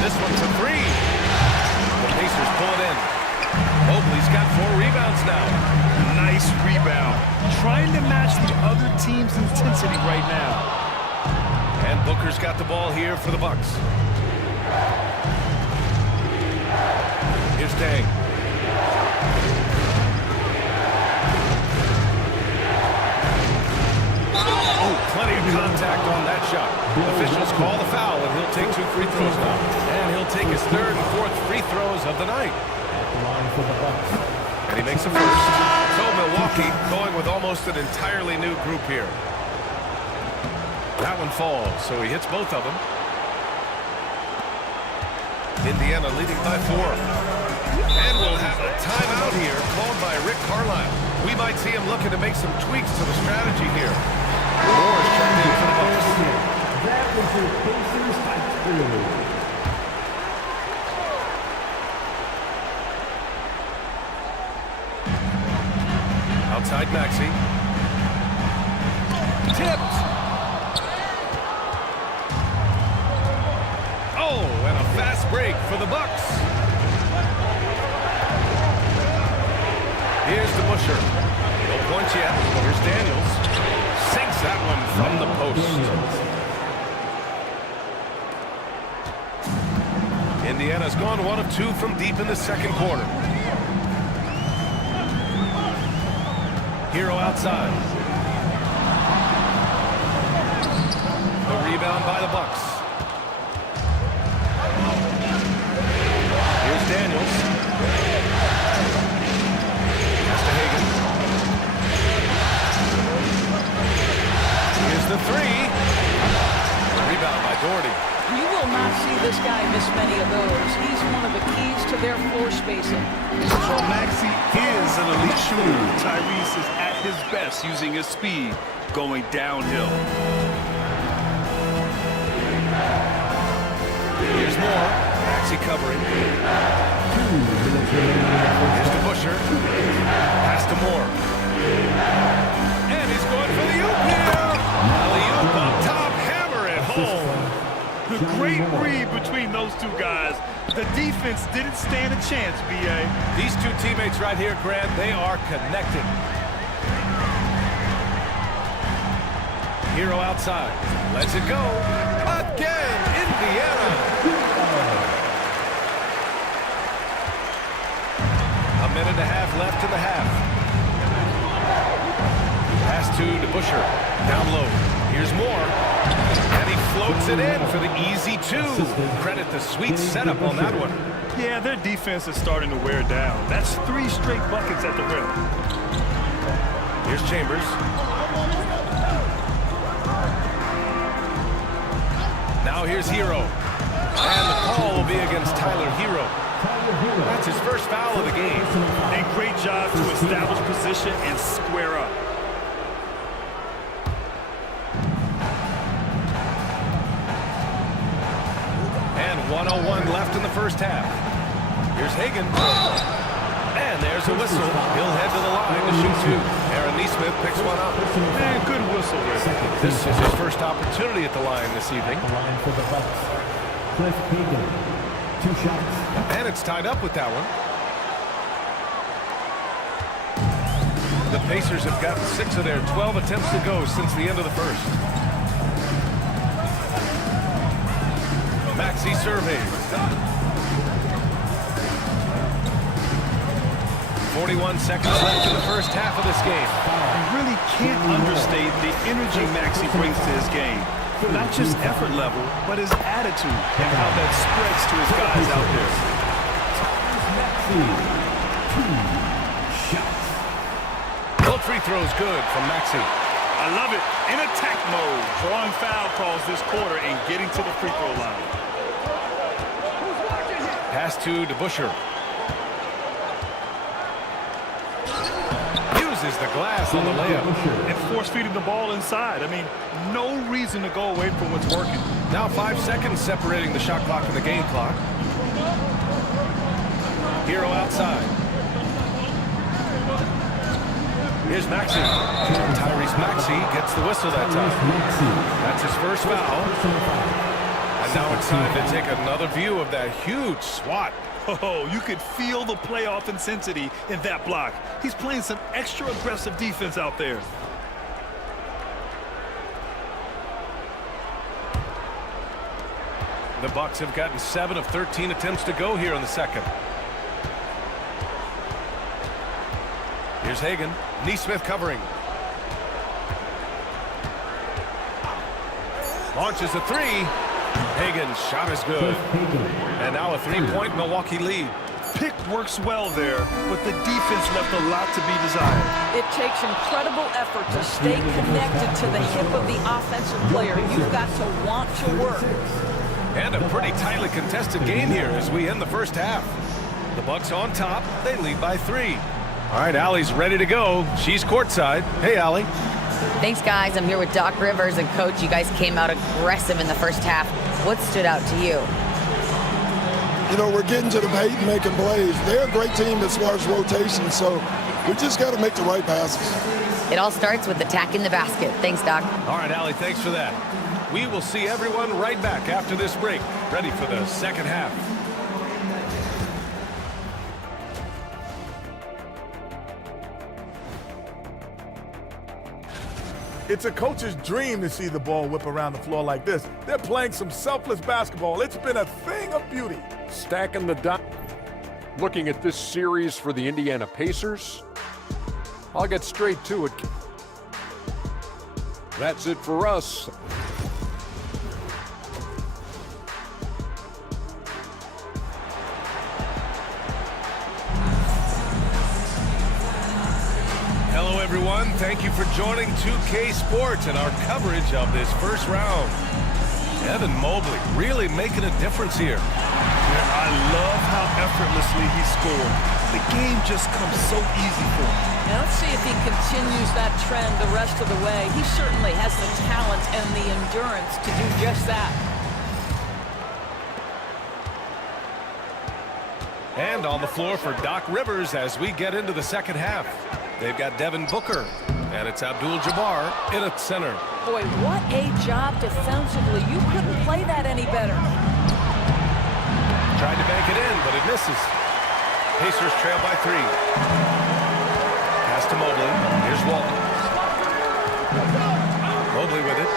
This one for 3. The Pacers pull it in. Mobley's got 4 rebounds now. Nice rebound. Trying to match the other team's intensity right now. And Booker's got the ball here for the Bucks. Here's Dang. Oh, plenty of contact on that shot. Officials call the foul, and he'll take 2 free throws now. And he'll take his 3rd and 4th free throws of the night. And he makes a first. So Milwaukee going with almost an entirely new group here. That one falls, so he hits both of them. Indiana leading by 4. And we'll have a timeout here called by Rick Carlisle. We might see him looking to make some tweaks to the strategy here. Moore is checked in for the Bucks. That was your Pacers at 3. Outside Maxey. Tipped. Oh, and a fast break for the Bucks. Here's the Busher. No points yet. Here's Daniels. Sinks that one from the post. Indiana's gone 1 of 2 from deep in the second quarter. Hero outside. The rebound by the Bucks. Here's Daniels. Pass to Hagan. Here's the 3. Rebound by Doherty. You will not see this guy miss many of those. He's one of the keys to their floor spacing. So Maxey is an elite shooter. Tyrese is at his best using his speed going downhill. Here's Moore. Maxey covering. Here's to Busher. Pass to Moore. And he's going for the oop here. Alley-oop on top. Hammer it home. The great read between those two guys. The defense didn't stand a chance, B.A. These two teammates right here, Grant, they are connected. Hero outside. Lets it go. Again, Indiana. A minute and a half left in the half. Pass to Busher. Down low. Here's Moore. And he floats it in for the easy 2. Credit the sweet setup on that one. Yeah, their defense is starting to wear down. That's 3 straight buckets at the rim. Here's Chambers. Now here's Hero. And the call will be against Tyler Hero. That's his first foul of the game. And great job to establish position and square up. And 1:01 left in the first half. Here's Hagan. And there's a whistle. He'll head to the line to shoot 2. Aaron Nesmith picks one up. And good whistle there. This is his first opportunity at the line this evening. Line for the Bucks. Cliff Hagan. 2 shots. And it's tied up with that one. The Pacers have gotten 6 of their 12 attempts to go since the end of the first. Maxey surveys. 41 seconds left in the first half of this game. You really can't understate the energy Maxey brings to his game. Not just effort level, but his attitude and how that spreads to his guys out there. Maxey. 2 shots. Both free throws good from Maxey. I love it. In attack mode, drawing foul calls this quarter and getting to the free throw line. Pass to Busher. Uses the glass on the layup. And force-feeding the ball inside. I mean, no reason to go away from what's working. Now 5 seconds separating the shot clock and the game clock. Hero outside. Here's Maxey. Tyrese Maxey gets the whistle that time. That's his first foul. And now it's time to take another view of that huge swat. Oh, you could feel the playoff intensity in that block. He's playing some extra aggressive defense out there. The Bucks have gotten 7 of 13 attempts to go here in the second. Here's Hagan. Nesmith covering. Launches a 3. Hagan's shot is good. And now a 3-point Milwaukee lead. Pick works well there, but the defense left a lot to be desired. It takes incredible effort to stay connected to the hip of the offensive player. You've got to want to work. And a pretty tightly contested game here as we end the first half. The Bucks on top. They lead by 3. All right, Allie's ready to go. She's courtside. Hey, Allie. Thanks, guys. I'm here with Doc Rivers and Coach. You guys came out aggressive in the first half. What stood out to you? You know, we're getting to the paint and making plays. They're a great team as far as rotation, so we just got to make the right passes. It all starts with attacking the basket. Thanks, Doc. All right, Allie, thanks for that. We will see everyone right back after this break, ready for the second half. It's a coach's dream to see the ball whip around the floor like this. They're playing some selfless basketball. It's been a thing of beauty. Stacking the dot. Looking at this series for the Indiana Pacers, I'll get straight to it. That's it for us. Hello, everyone. Thank you for joining 2K Sports and our coverage of this first round. Evan Mobley really making a difference here. I love how effortlessly he scored. The game just comes so easy for him. Now let's see if he continues that trend the rest of the way. He certainly has the talent and the endurance to do just that. And on the floor for Doc Rivers as we get into the second half. They've got Devin Booker, and it's Abdul-Jabbar in at center. Boy, what a job defensively. You couldn't play that any better. Tried to bank it in, but it misses. Pacers trail by 3. Pass to Mobley. Here's Walton. Mobley with it.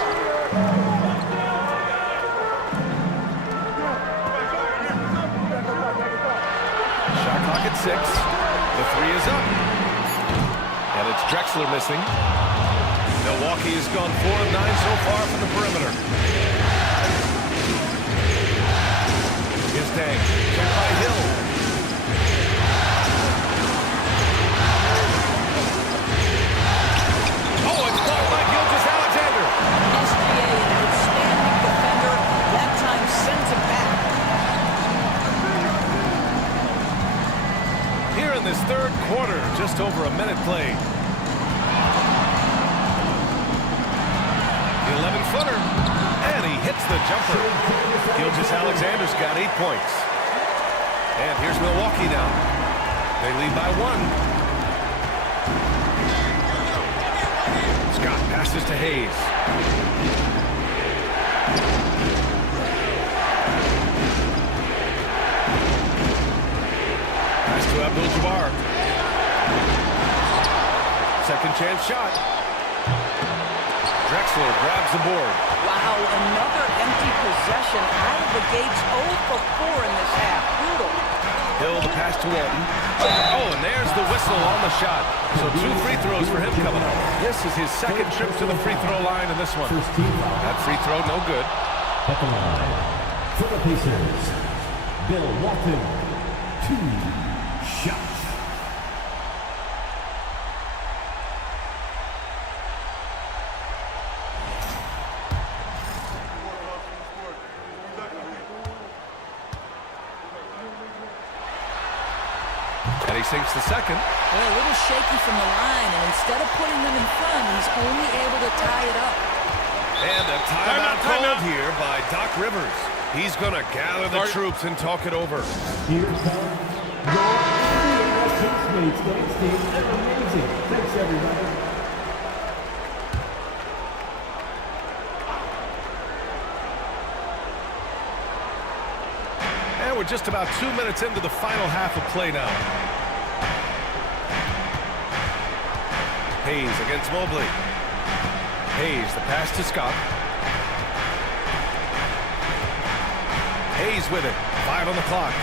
Shot clock at 6. The 3 is up. And it's Drexler missing. Milwaukee has gone 4 of 9 so far from the perimeter. Here's Dang. Check by Hill. Oh, it's blocked by Gilgeous-Alexander. SGA, an outstanding defender. That time sends it back. Here in this third quarter, just over a minute played. The 11-footer, and he hits the jumper. Gilgeous-Alexander's got 8 points. And here's Milwaukee now. They lead by 1. Scott passes to Hayes. Pass to Abdul-Jabbar. Second chance shot. Drexler grabs the board. Wow, another empty possession out of the gates. 0 for 4 in this half. Brutal. Hill the pass to Walton. Oh, and there's the whistle on the shot. So 2 free throws for him coming up. This is his second trip to the free throw line in this one. That free throw no good. At the line for the Pacers, Bill Walton, 2 shots. And he sinks the second. Well, a little shaky from the line, and instead of putting them in front, he's only able to tie it up. And a timeout called here by Doc Rivers. He's going to gather the troops and talk it over. Here comes your Indiana Teammates. Thanks, team. They're amazing. Thanks, everybody. And we're just about 2 minutes into the final half of play now. Hayes against Mobley. Hayes, the pass to Scott. Hayes with it. 5 on the clock.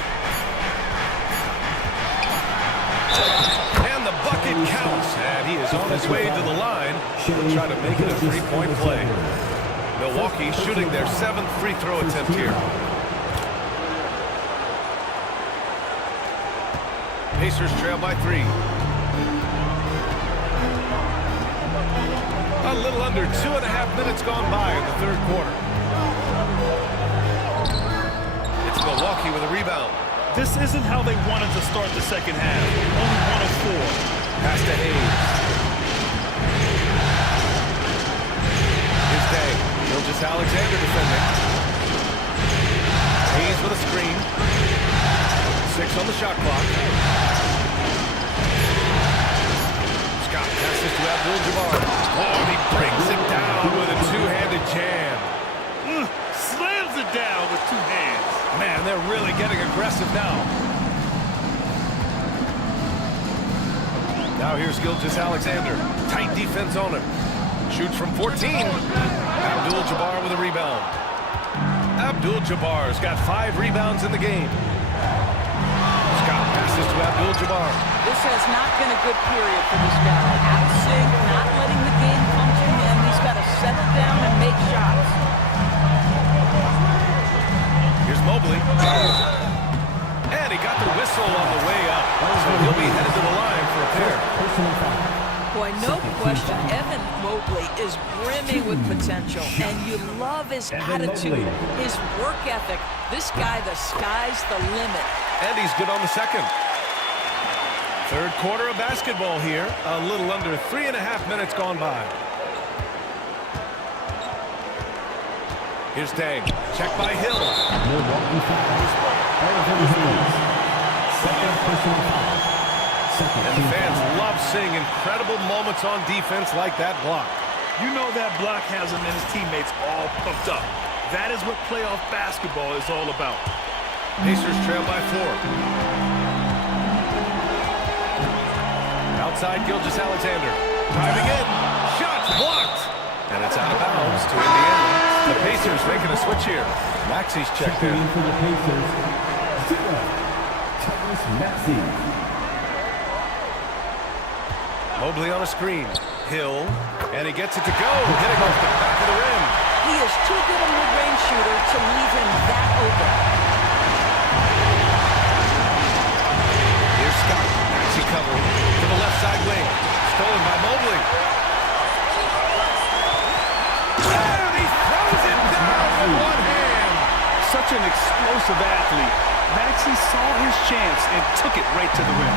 And the bucket counts. And he is on his way to the line to try to make it a 3-point play. Milwaukee shooting their 7th free throw attempt here. Pacers trail by 3. A little under 2.5 minutes gone by in the third quarter. Milwaukee with a rebound. This isn't how they wanted to start the second half. Only 1 of 4. Pass to Hayes. Here's Day. Gilgeous-Alexander defending. Hayes with a screen. 6 on the shot clock. Scott passes to Abdul-Jabbar. Oh, and he brings it down with a two-handed jam. Slams it down with 2 hands. Man, they're really getting aggressive now. Now here's Gilgeous-Alexander. Tight defense on him. Shoots from 14. Abdul-Jabbar with a rebound. Abdul-Jabbar's got 5 rebounds in the game. Scott passes to Abdul-Jabbar. This has not been a good period for this guy. Out of sync, not letting the game come to him. He's got to settle down and make shots. Here's Mobley. And he got the whistle on the way up. So he'll be headed to the line for a pair. Boy, no question, Evan Mobley is brimming with potential, and you love his attitude, his work ethic. This guy, the sky's the limit. And he's good on the second. Third quarter of basketball here. A little under 3.5 minutes gone by. Here's Day. Check by Hill. And the fans love seeing incredible moments on defense like that block. You know that block has him and his teammates all pumped up. That is what playoff basketball is all about. Pacers trail by 4. Outside Gilgeous-Alexander. Driving in. Shot blocked. And it's out of bounds to Indiana. The Pacers making a switch here. Maxi's checked in. For the Pacers, 0. Thomas Maxey. Mobley on a screen. Hill. And he gets it to go. Hitting off the back of the rim. He is too good a mid-range shooter to leave him that open. Here's Scott. Maxey covering to the left side wing. Stolen by Mobley. And he throws it down with one hand. Such an explosive athlete. Maxey saw his chance and took it right to the rim.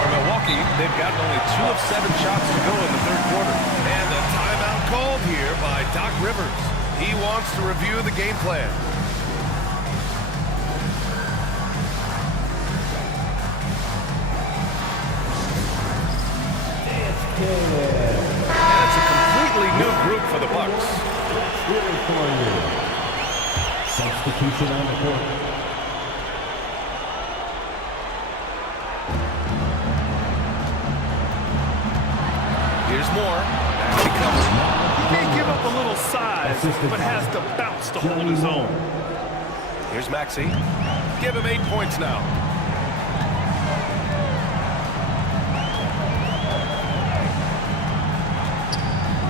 For Milwaukee, they've gotten only 2 of 7 shots to go in the third quarter. And a timeout called here by Doc Rivers. He wants to review the game plan. And it's a completely new group for the Bucks. Substitution on the court. Here's more. He may give up a little size, but has the bounce to hold his own. Here's Maxey. Give him 8 points now.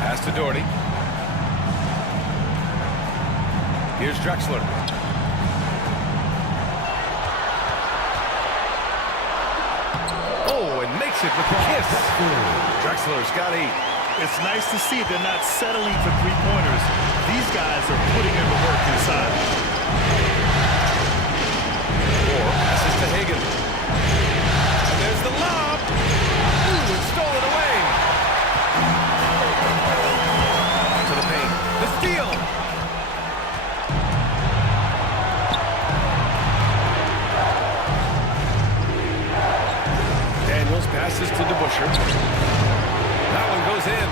Pass to Doherty. Here's Drexler. Oh, and makes it with the kiss. Drexler's got 8. It's nice to see they're not settling for 3-pointers. These guys are putting in the work inside. 4 passes to Hagan. And there's the lob. Ooh, it's stolen away. To the paint. The steal. Daniels passes to DeBusschere. That one goes in.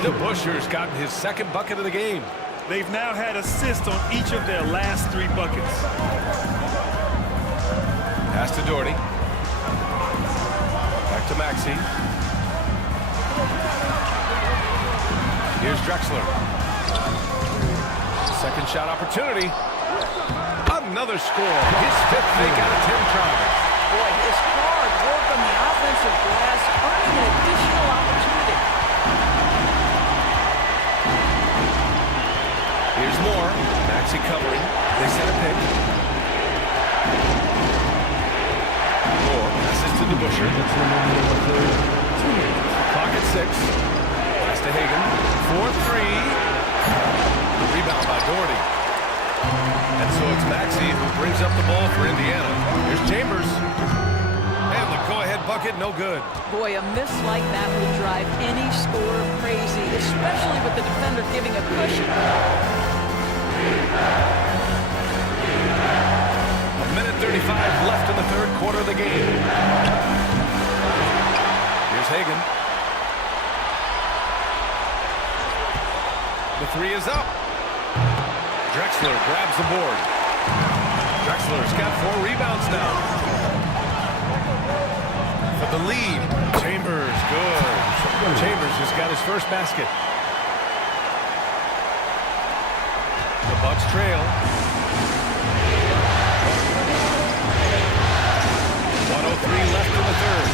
DeBusschere's gotten his second bucket of the game. They've now had assists on each of their last 3 buckets. Pass to Doherty. Back to Maxey. Here's Drexler. Second shot opportunity. Another score. His 5th make out of 10 tries. Boy, his hard work on the offensive glass earning an additional opportunity. Here's more. Maxey covering. They set a pick. Moore passes to DeBusschere. Clock at 6. Pass to Hagan. 4-3. Rebound by Doherty. And so it's Maxey who brings up the ball for Indiana. Here's Chambers. And the go-ahead bucket, no good. Boy, a miss like that will drive any scorer crazy, especially with the defender giving a cushion. A minute 35 left in the third quarter of the game. Here's Hagan. The three is up. Drexler grabs the board. Drexler's got 4 rebounds now. For the lead. Chambers, good. Chambers has got his first basket. The Bucks trail. 1:03 left in the third.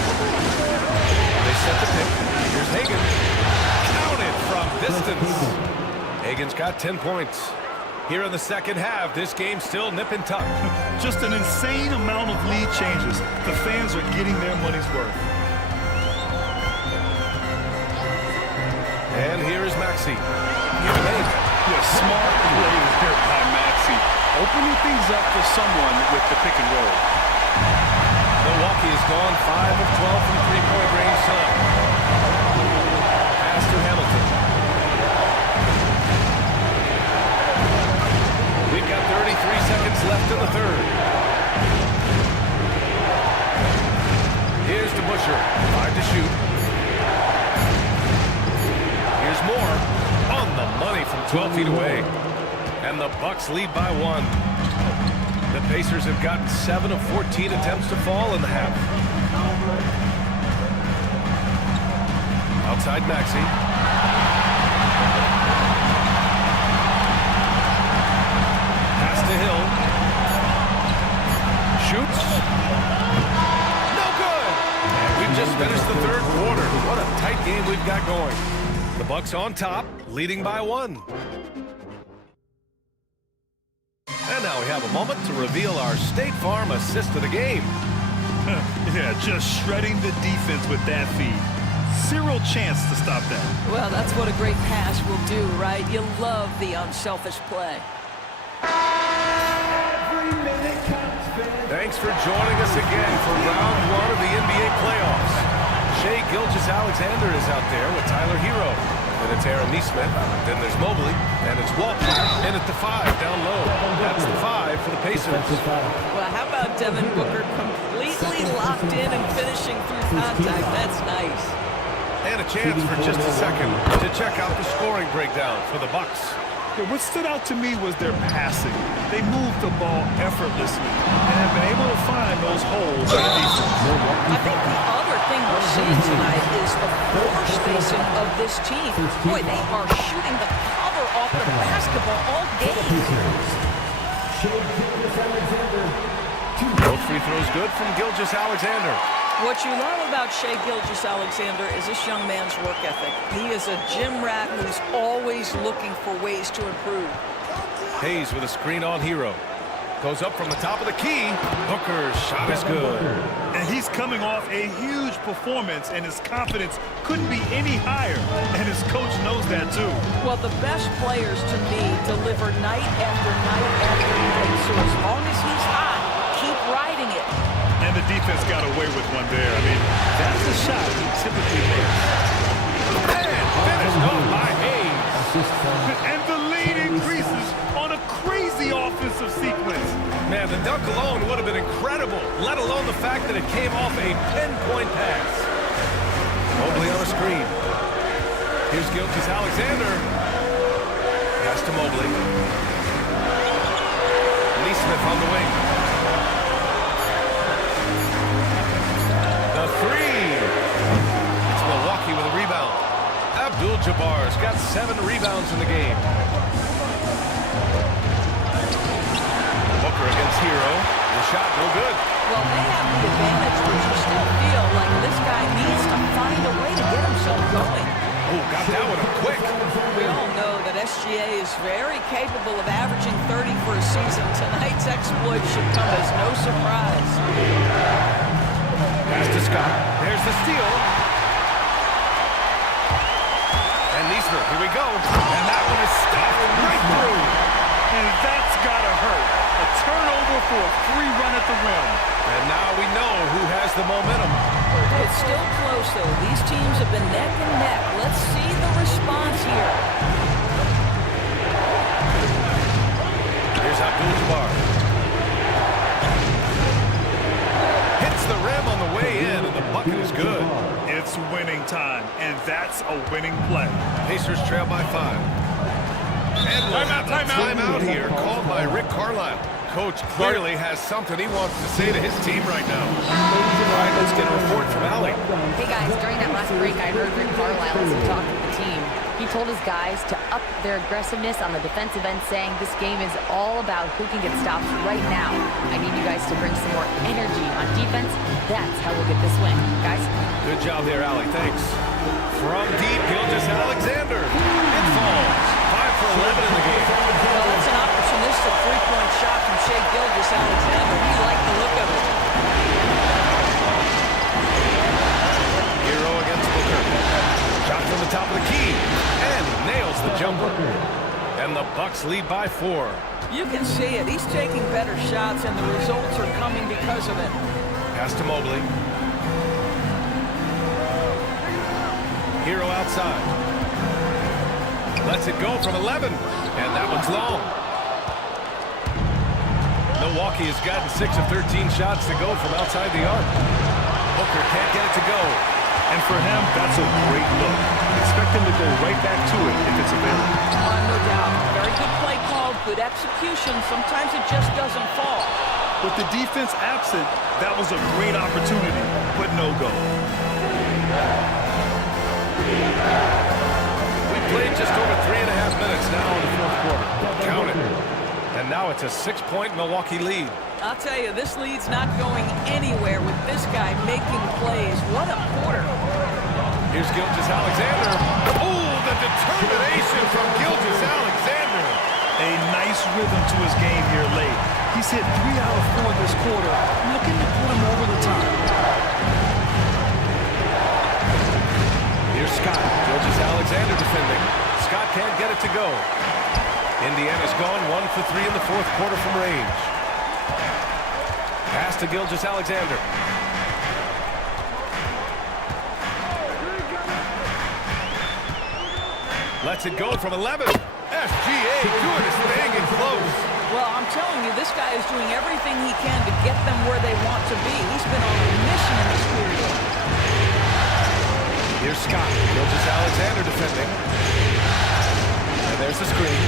They set the pick. Here's Hagan. Counted from distance. Hagan's got 10 points. Here in the second half, this game's still nip and tuck. Just an insane amount of lead changes. The fans are getting their money's worth. And here is Maxey. Yeah, smart play there by Maxey. Opening things up for someone with the pick and roll. Milwaukee has gone 5 of 12 from three-point range tonight. Pass to Hamilton. We've got 33 seconds left in the third. Here's to Busher. 5 to shoot. Here's Moore. On the money from 12 feet away. And the Bucks lead by 1. The Pacers have gotten 7 of 14 attempts to fall in the half. Outside Maxey. Pass to Hill. Shoots. No good. And we've just finished the third quarter. What a tight game we've got going. The Bucks on top, leading by 1. And now we have a moment to reveal our State Farm assist of the game. Yeah, just shredding the defense with that feed. Zero chance to stop that. Well, that's what a great pass will do, right? You love the unselfish play. Thanks for joining us again for round 1 of the NBA playoffs. Shai Gilgeous-Alexander is out there with Tyler Hero. Then it's Aaron Nesmith. Then there's Mobley. And it's Walton. And at the 5 down low. That's the 5 for the Pacers. Well, how about Devin Booker completely locked in and finishing through contact? That's nice. And a chance for just a second to check out the scoring breakdown for the Bucks. Yeah, what stood out to me was their passing. They moved the ball effortlessly and have been able to find those holes in the defense. I think the other thing we're seeing tonight is the floor spacing of this team. Boy, they are shooting the cover off the basketball all game. Both free throws good from Gilgeous-Alexander. What you love about Shai Gilgeous-Alexander is this young man's work ethic. He is a gym rat who's always looking for ways to improve. Hayes with a screen on Hero. Goes up from the top of the key. Booker's shot is good. And he's coming off a huge performance, and his confidence couldn't be any higher. And his coach knows that, too. Well, the best players, to me, deliver night after night after night. So as long as he's hot, keep riding it. And the defense got away with one there. I mean, that's a shot he typically makes. And finished off by Hayes. And the lead increases on a crazy offensive sequence. Man, the dunk alone would have been incredible, let alone the fact that it came off a pinpoint pass. Mobley on a screen. Here's Gilgeous-Alexander. Pass to Mobley. Nesmith on the wing. The 3. It's Milwaukee with a rebound. Abdul-Jabbar's got 7 rebounds in the game. Booker against Hero. The shot no good. Well, they have the advantage, but you still feel like this guy needs to find a way to get himself going. Oh, got that one up quick. We all know that SGA is very capable of averaging 30 for a season. Tonight's exploit should come as no surprise. Pass to Scott. There's the steal. And Nesmith, here we go. And that one is stuffed right through. And that's gotta hurt. A turnover for a free run at the rim. And now we know who has the momentum. It's still close, though. These teams have been neck and neck. Let's see the response here. Here's Abdul-Jabbar. Hits the rim on the way in, and the bucket is good. It's winning time, and that's a winning play. Pacers trail by 5. And we'll have a timeout here called by Rick Carlisle. Coach clearly has something he wants to say to his team right now. All right, let's get a report from Allie. Hey guys, during that last break, I heard Rick Carlisle as he talked with the team. He told his guys to up their aggressiveness on the defensive end, saying this game is all about who can get stops right now. I need you guys to bring some more energy on defense. That's how we'll get this win. Guys? Good job there, Allie. Thanks. From deep, Gilgeous-Alexander. It falls. 5 for 11 in the game. Well, that's an opportunistic three-point shot from Shai Gilgeous-Alexander. He liked the look of it. Hero against Booker. Shot from the top of the key. And he nails the jumper. And the Bucks lead by 4. You can see it. He's taking better shots, and the results are coming because of it. Pass to Mobley. Hero outside. Lets it go from 11. And that one's long. Milwaukee has gotten 6 of 13 shots to go from outside the arc. Booker can't get it to go. And for him, that's a great look. Expect him to go right back to it if it's available. No doubt. Very good play call, good execution. Sometimes it just doesn't fall. With the defense absent, that was a great opportunity, but no go. We played just over 3.5 minutes now in the fourth quarter. Count it. And now it's a 6-point Milwaukee lead. I'll tell you, this lead's not going anywhere with this guy making plays. What a quarter. Here's Gilgeous-Alexander. Oh, the determination from Gilgeous-Alexander. A nice rhythm to his game here late. He's hit 3 out of 4 this quarter, looking to put him over the top. Here's Scott. Gilgeous-Alexander defending. Scott can't get it to go. Indiana's gone 1 for 3 in the fourth quarter from range. Pass to Gilgeous-Alexander. Lets it go from 11. SGA doing his thing and close. Well, I'm telling you, this guy is doing everything he can to get them where they want to be. He's been on a mission in this period. Here's Scott. Gilgeous-Alexander defending. And there's the screen.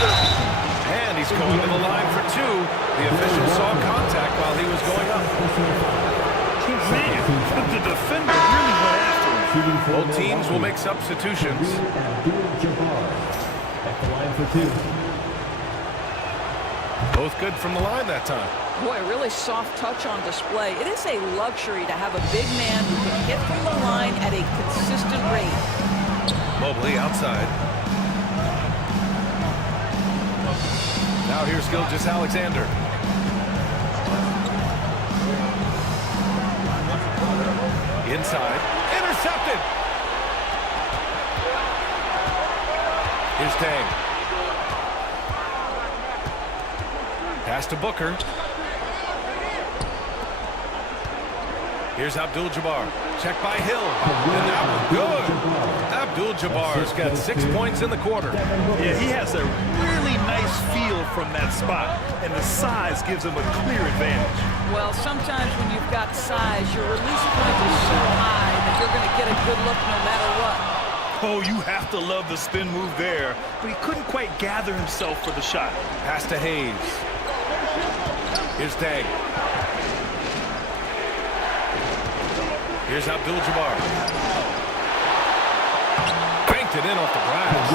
And he's going to the line for 2. The official saw contact while he was going up. Man, the defender really went after him. Both teams will make substitutions. At the line for 2. Both good from the line that time. Boy, really soft touch on display. It is a luxury to have a big man who can hit from the line at a consistent rate. Mobley outside. Now here's Gilgeous-Alexander. Inside. Intercepted. Here's Dang. Pass to Booker. Here's Abdul-Jabbar. Check by Hill. And that one good. Abdul-Jabbar's got 6 points in the quarter. Yeah, he has a really nice feel from that spot, and the size gives him a clear advantage. Well, sometimes when you've got size, your release point is so high that you're going to get a good look no matter what. Oh, you have to love the spin move there, but he couldn't quite gather himself for the shot. Pass to Hayes. Here's Dang. Here's Abdul-Jabbar. Banked it in off the glass.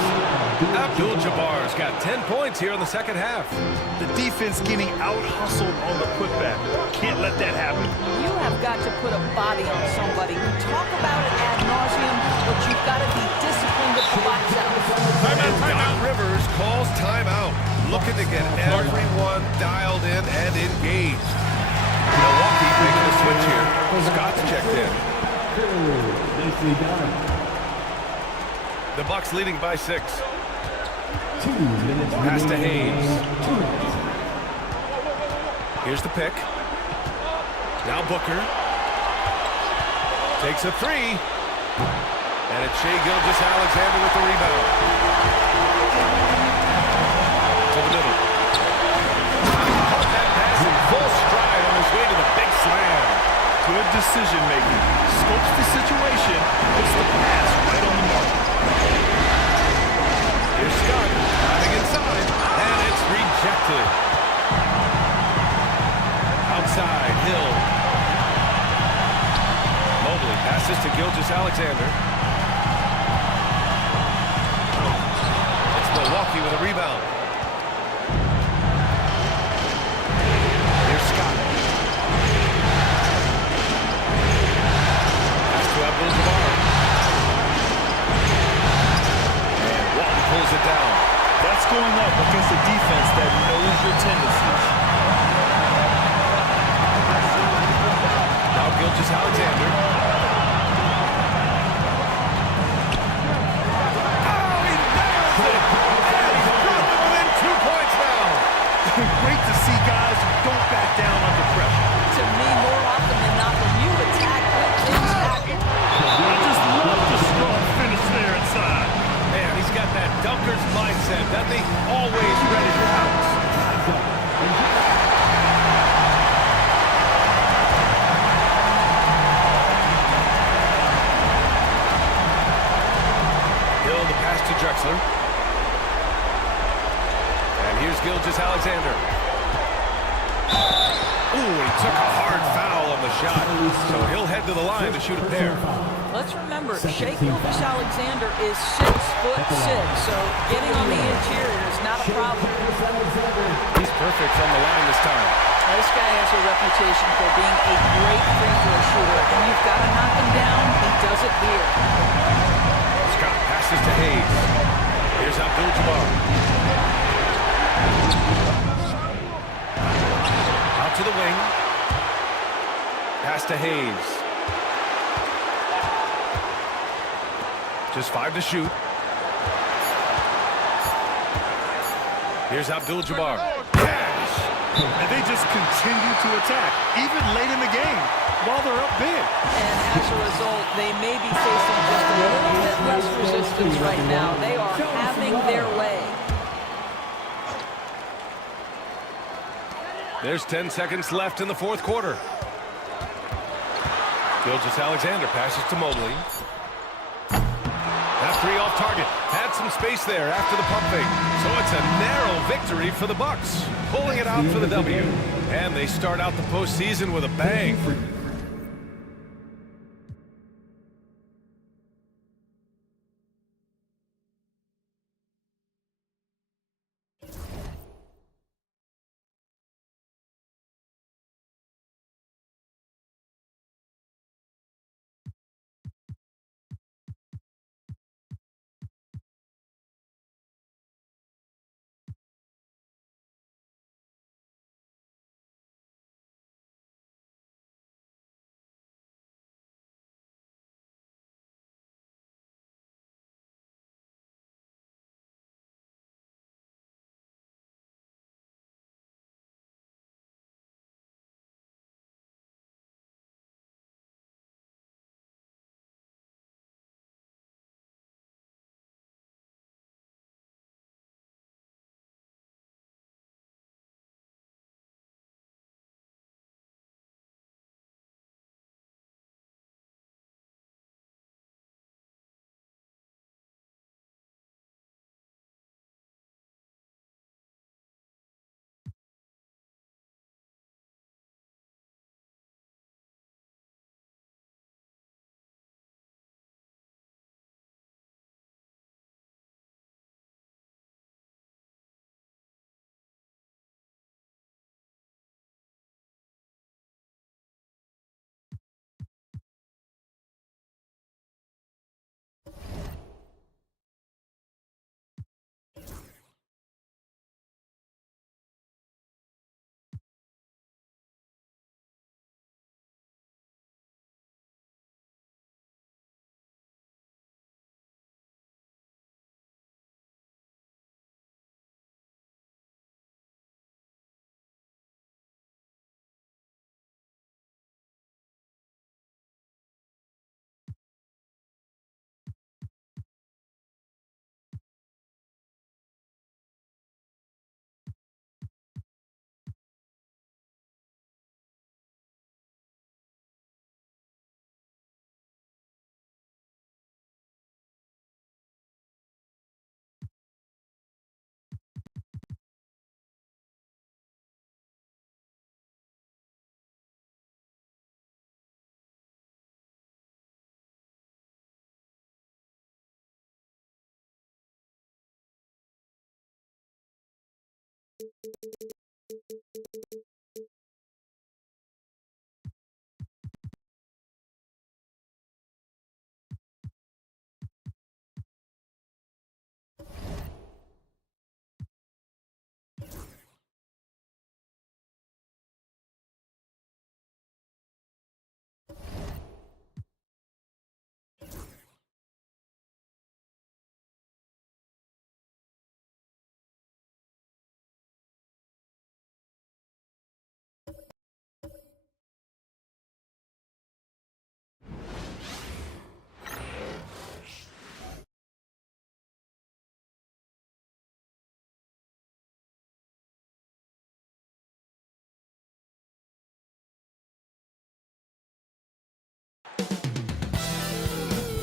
Abdul-Jabbar's got 10 points here in the second half. The defense getting out-hustled on the putback. Can't let that happen. You have got to put a body on somebody. We talk about it ad nauseum, but you've got to be disciplined at the box out. Timeout. Rivers calls timeout. Looking to get everyone dialed in and engaged. Milwaukee making a switch here. Scott's checked in. Nicely done. The Bucks leading by 6. Pass to Hayes. Here's the pick. Now Booker. Takes a three. And it's Shai Gilgeous-Alexander with the rebound. To the middle. Caught that pass in full stride on his way to the big slam. Good decision making. Scopes the situation, puts the pass right on the mark. Here's Scott driving inside, and it's rejected. Outside, Hill. Mobley passes to Gilgeous-Alexander. It's Milwaukee with a rebound. Here's Scott. Pass to Abdul-Jabbar. And Walton pulls it down. That's going up against a defense that knows your tendencies. Now Gilgeous-Alexander. Oh, he nails it! And he's brought them within 2 points now. Great to see guys who don't back down under pressure. To me, more often than not, when you attack with impact. I just love the strong finish there inside. Man, he's got that dunker's mindset. That thing always ready to pounce. Hill, the pass to Drexler. And here's Gilgeous-Alexander. Ooh, he took a hard foul on the shot. So he'll head to the line to shoot a pair. Let's remember, Shai Gilgeous-Alexander is 6'6", so getting on the interior is not a problem. He's perfect from the line this time. Now, this guy has a reputation for being a great free throw shooter, and you've got to knock him down. He does it here. Scott passes to Hayes. Here's Abdul-Jabbar. Out to the wing. Pass to Hayes. Just 5 to shoot. Here's Abdul-Jabbar. And they just continue to attack, even late in the game, while they're up big. And as a result, they may be facing just a little bit less resistance right now. They are having their way. There's 10 seconds left in the fourth quarter. Gilgeous-Alexander passes to Mobley. That three off target. Had some space there after the pump fake. So it's a narrow victory for the Bucks. Pulling it out for the W. And they start out the postseason with a bang.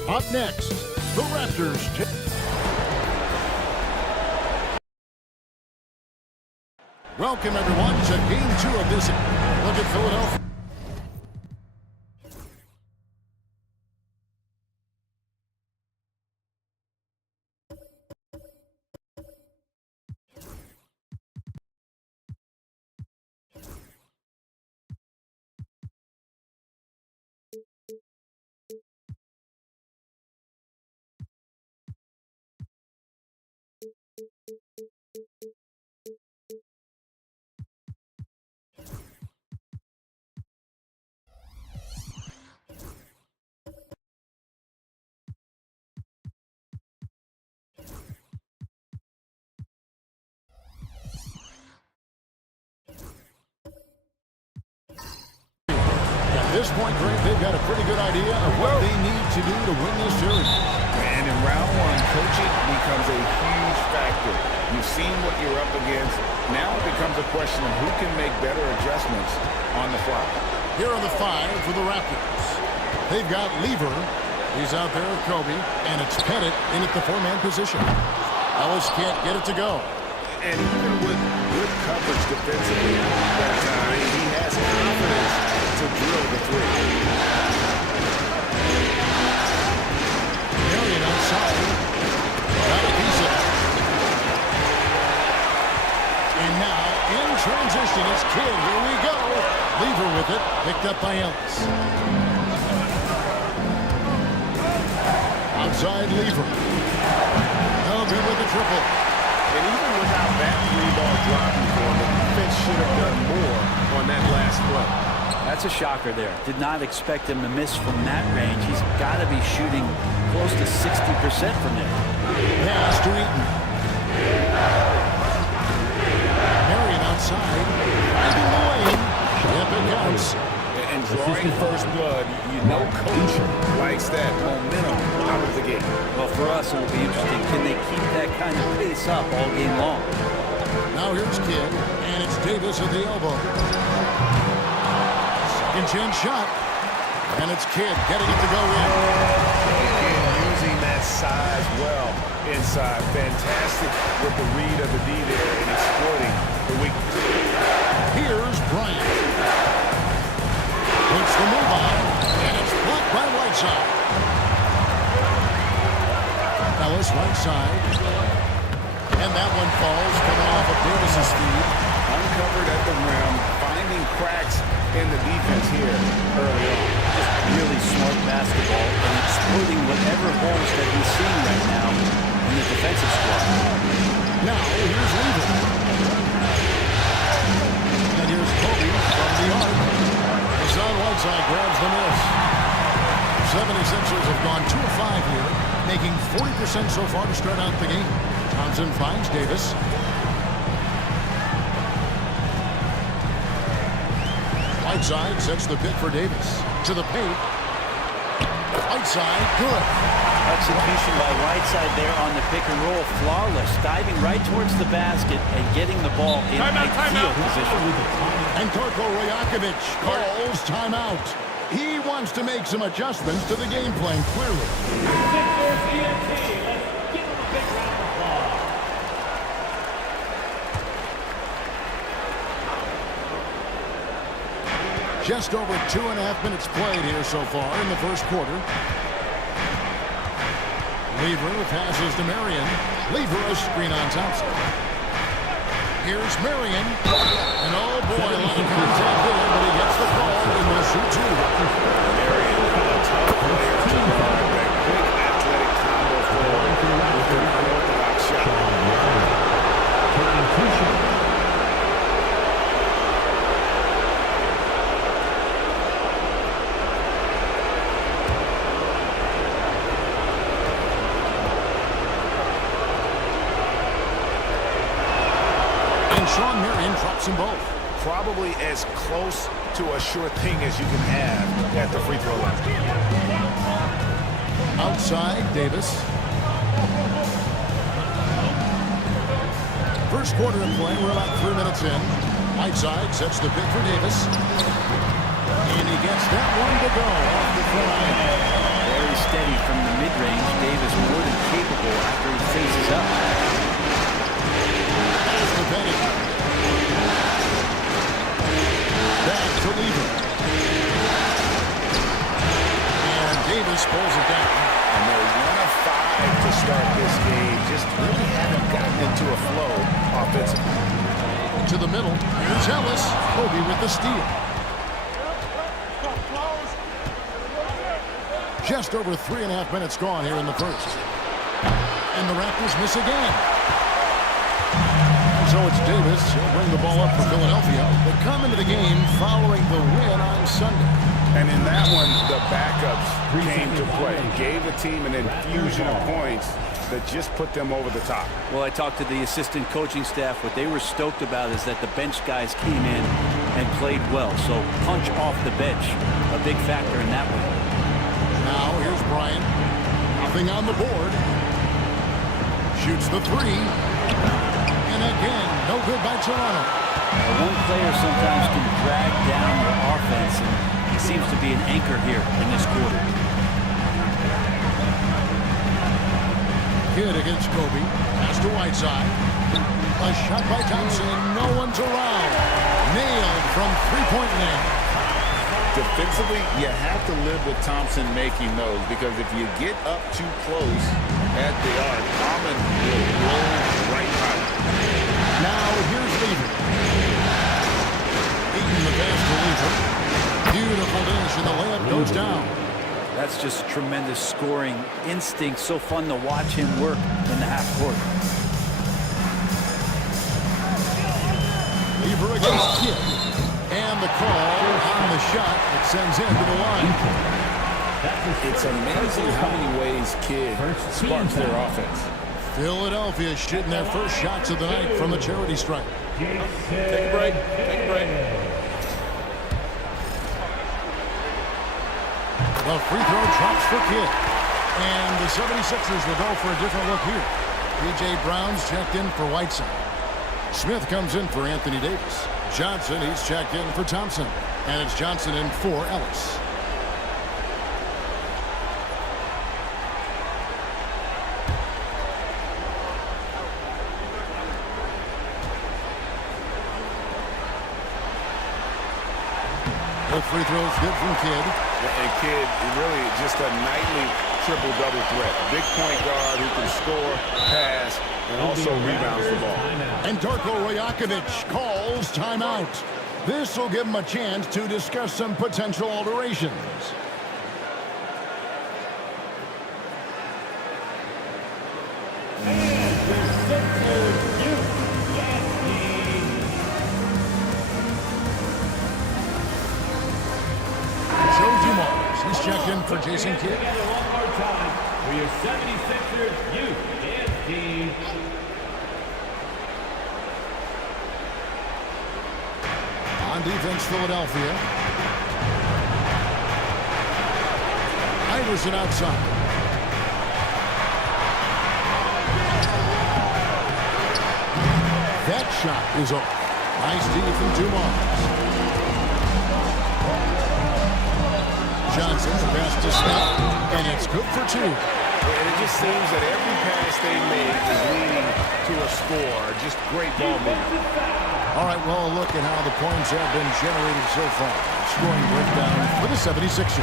Up next, the Raptors. Welcome, everyone, to Game 2 of this. Look at Philadelphia. At this point, Greg, they've got a pretty good idea of what they need to do to win this series. And in round one, coaching becomes a huge factor. You've seen what you're up against. Now it becomes a question of who can make better adjustments on the fly. Here are the 5 for the Raptors. They've got Lever. He's out there with Kobe. And it's Pettit in at the 4-man position. Ellis can't get it to go. And even with good coverage defensively that time, he has confidence to drill the three. Marion outside. Got a piece of it. And now, in transition, it's Kidd. Here we go. Lever with it. Picked up by Ellis. Outside Lever. No good with the triple. And even without that 3-ball dropping for him, the defense should have done more on that last play. That's a shocker there. Did not expect him to miss from that range. He's got to be shooting close to 60% from there. Pass to Eaton. Marion outside. Finding the lane. Yep, it counts. And drawing first blood, you know coach likes that momentum out of the game. Well, for us, it will be interesting. Can they keep that kind of pace up all game long? Now here's Kidd, and it's Davis at the elbow. Second chance shot. And it's Kidd getting it to go in. Again, using that size well inside. Fantastic with the read of the D there and exploiting the weakness. Here's Bryant. Puts the move on, and it's blocked by Whiteside. Ellis right side. And that one falls, coming off of Davis's feed. Uncovered at the rim, finding cracks in the defense here early on. Just really smart basketball and exploiting whatever holes that he's seeing right now in the defensive squad. Now, here's Lever. And here's Kobe from the arc. Hassan Whiteside grabs the miss. 76ers have gone 2 of 5 here, making 40% so far to start out the game. Thompson finds Davis. Whiteside sets the pick for Davis. To the paint. Whiteside, good. Execution by Whiteside there on the pick and roll. Flawless. Diving right towards the basket and getting the ball in ideal position. And Torko Rajakovic calls timeout. He wants to make some adjustments to the game plan, clearly. Just over 2.5 minutes played here so far in the first quarter. Lever passes to Marion. Lever a screen on Thompson. Here's Marion. And oh boy, a lot of contact there, but he gets the call and will shoot two. Marion, a tough player to guard. That quick athletic combo forward with an unorthodox shot. Taking 2 shots. Sean Marion drops them both. Probably as close to a sure thing as you can have at the free throw line. Outside, Davis. First quarter of play, we're about 3 minutes in. Whiteside sets the pick for Davis. And he gets that one to go off the front. Very steady from the mid-range. Davis more than capable after he faces up. Benny. Back to Lever. And Davis pulls it down. And they're 1 of 5 to start this game. Just really haven't gotten into a flow offensively. To the middle. Here's Ellis. Kobe with the steal. Just over 3.5 minutes gone here in the first. And the Raptors miss again. So it's Davis. He'll bring the ball up for Philadelphia. They come into the game following the win on Sunday. And in that one, the backups came to play. Gave the team an infusion of points that just put them over the top. Well, I talked to the assistant coaching staff. What they were stoked about is that the bench guys came in and played well. So punch off the bench, a big factor in that one. Now here's Bryant. Nothing on the board. Shoots the three. And again, no good by Toronto. One player sometimes can drag down your offense, and he seems to be an anchor here in this quarter. Kidd against Kobe. Pass to Whiteside. A shot by Thompson. No one's around. Nailed from three-point land. Defensively, you have to live with Thompson making those, because if you get up too close at the arc, Almond will blow right by it. Now here's Lever. Eating the pass to Lever. Beautiful dish, and the layup goes down. That's just tremendous scoring instinct. So fun to watch him work in the half court. Lever against Kidd. And the call on the shot that sends him to the line. It's amazing how many ways Kidd sparks their offense. Philadelphia shooting their first shots of the night from the charity stripe. Take a break. Take a break. The free throw drops for Kidd. And the 76ers will go for a different look here. P.J. Brown's checked in for Whiteside. Smith comes in for Anthony Davis. Johnson, he's checked in for Thompson. And it's Johnson in for Ellis. The free throws good from Kidd. And Kidd, really just a nightly triple-double threat. Big point guard who can score, pass, and also rebounds the ball. And Darko Rajakovic calls timeout. This will give him a chance to discuss some potential alterations. He's checked in for Jason Kidd. One more time for your 76ers youth and team. On defense, Philadelphia. Iverson outside. That shot is off. Nice D from Dumars. Johnson, the pass to Smith, and it's good for two. And it just seems that every pass they make is leading to a score. Just great ball movement. All right, well, look at how the points have been generated so far. Scoring breakdown for the 76ers.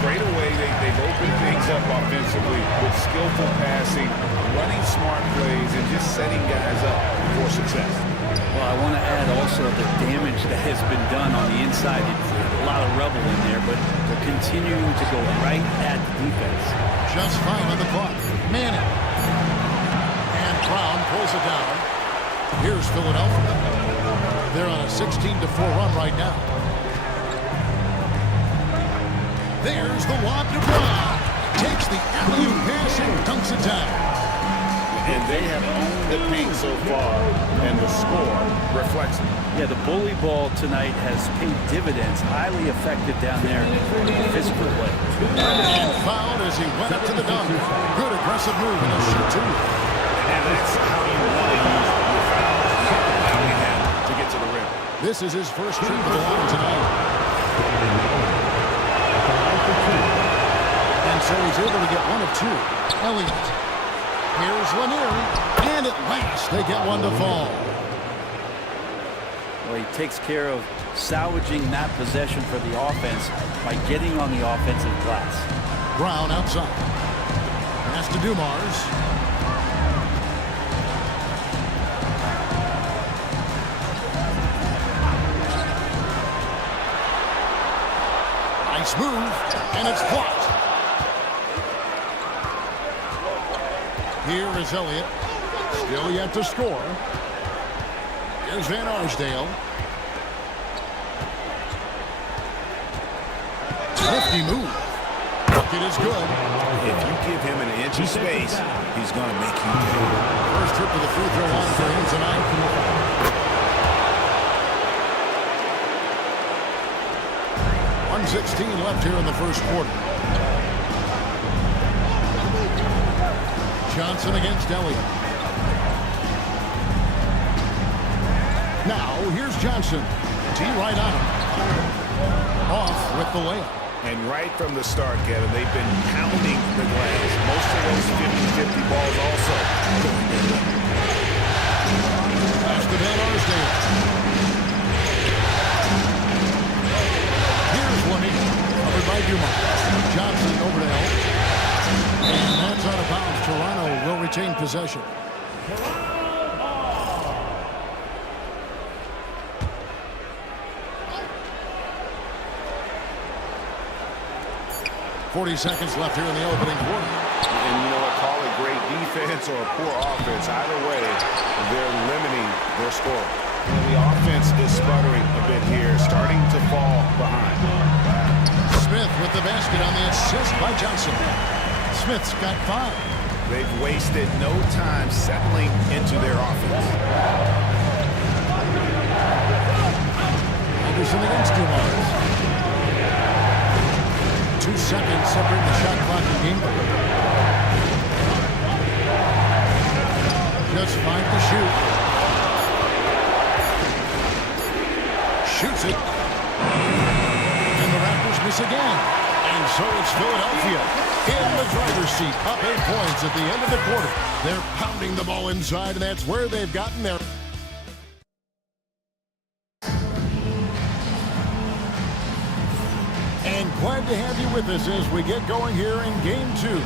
Straight away, they've opened things up offensively with skillful passing, running smart plays, and just setting guys up for success. Well, I want to add also the damage that has been done on the inside. It's a lot of rubble in there, but they're continuing to go right at the defense. Just 5 on the clock. Manning. And Brown pulls it down. Here's Philadelphia. They're on a 16-4 run right now. There's the lob to Brown. Takes the alley-oop pass and dunks it down. And they have owned the paint so far, and the score reflects it. Yeah, the bully ball tonight has paid dividends. Highly effective down there in the physical play. And fouled as he went up to the dunk. Good aggressive move and a shoot too. And that's how you want to use your fouls. Allowing him to get to the rim. This is his first trip to the line tonight. And so he's able to get 1 of 2. Elliott. Here's Lanier, and at last they get one to fall. Well, he takes care of salvaging that possession for the offense by getting on the offensive glass. Brown outside. Pass to Dumars. Nice move, and it's blocked. Here is Elliott. Still yet to score. Here's Van Arsdale. Nifty move. Bucket is good. If you give him an inch of space, he's going to make you pay. First trip to the free throw line for him tonight. 1:16 left here in the first quarter. Johnson against Elliott. Now, here's Johnson. T right on him. Off with the layup. And right from the start, Kevin, they've been pounding the glass. Most of those 50-50 balls also. Pass to Van Arsdale. Here's Lanier. Covered by Dumars. Johnson over to help. And that's out of bounds. Toronto will retain possession. 40 seconds left here in the opening quarter. And you know what, call it great defense or a poor offense. Either way, they're limiting their score. And the offense is sputtering a bit here, starting to fall behind. Smith with the basket on the assist by Johnson. Smith's got 5. They've wasted no time settling into their offense. Anderson against Dumars. 2 seconds separating the shot clock and game clock. Just 5 to shoot. Shoots it. And the Raptors miss again. And so it's Philadelphia in the driver's seat. Up 8 points at the end of the quarter. They're pounding the ball inside, and that's where they've gotten their... And glad to have you with us as we get going here in Game 2.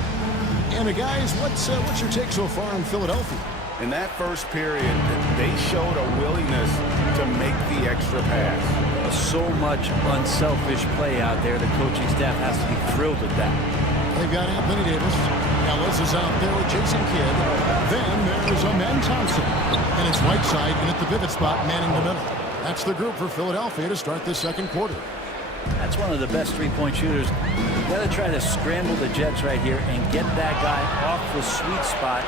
And guys, what's your take so far in Philadelphia? In that first period, they showed a willingness to make the extra pass. So much unselfish play out there. The coaching staff has to be thrilled with that. They've got Anthony Davis. Ellis is out there with Jason Kidd. Then there's Amen Thompson. And it's Whiteside, and at the pivot spot, manning the middle. That's the group for Philadelphia to start this second quarter. That's one of the best three-point shooters. You got to try to scramble the Jets right here and get that guy off the sweet spot.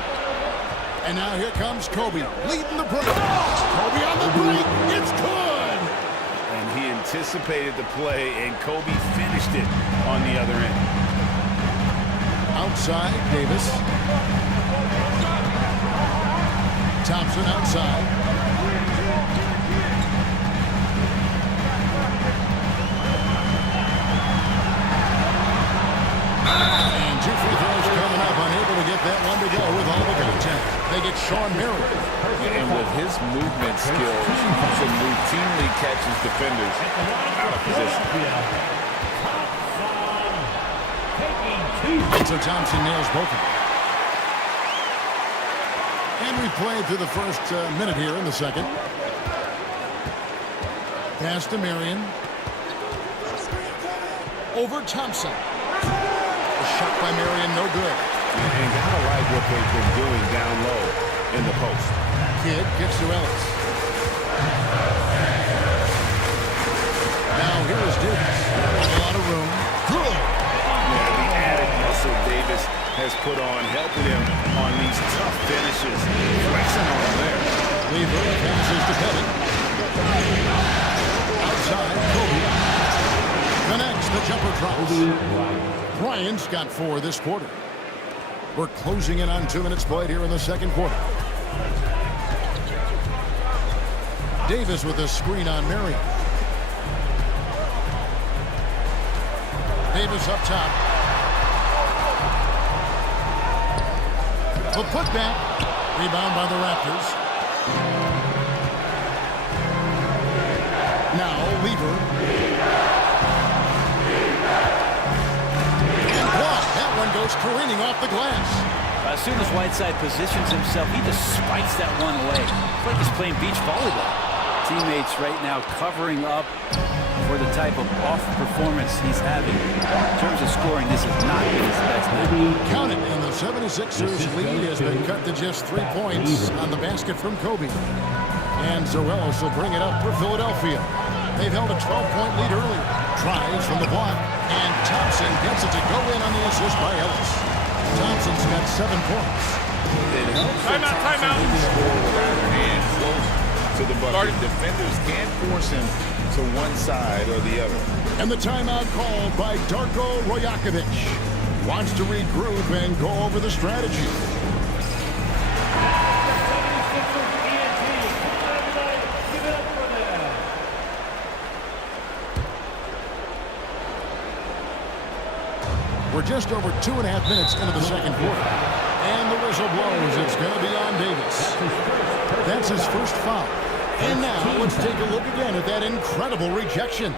And now here comes Kobe, leading the break. Kobe on the break. It's good. And he anticipated the play, and Kobe finished it on the other end. Outside, Davis. Thompson outside. And 2 free throws coming up, unable to get that one to go with all the contact. They get Sean Merrill. And with his movement skills, Thompson routinely catches defenders out of position. And so Thompson nails both of them. And we played through the first minute here in the second. Pass to Marion. Over Thompson. A shot by Marion, no good. And gotta like what they've been doing down low in the post. Kidd kicks to Ellis. Now here is Davis. A lot of room. Good. Yeah, the added muscle Davis has put on, helping him on these tough finishes. Flexing on him there. Weaver passes to Pettit. Outside, Kobe. Connects, the jumper drops. Bryant's got 4 this quarter. We're closing in on 2 minutes played here in the second quarter. Davis with a screen on Marion. Davis up top. The putback. Rebound by the Raptors. Now Weaver. And block. That one goes careening off the glass. As soon as Whiteside positions himself, he just spikes that one away. It's like he's playing beach volleyball. Teammates right now covering up for the type of off performance he's having. In terms of scoring, this is not his best night. Count it, and the 76ers lead has been cut to just 3 points on the basket from Kobe. And Zoelos will bring it up for Philadelphia. They've held a 12-point lead earlier. Tries from the block, and Thompson gets it to go in on the assist by Ellis. Thompson's got 7 points. It helps timeout. Score with either hand close to the bucket. Defenders can't force him to one side or the other. And the timeout called by Darko Rojakovic. Wants to regroup and go over the strategy. We're just over 2.5 minutes into the second quarter. And the whistle blows. It's going to be on Davis. That's his first foul. And now let's take a look again at that incredible rejection.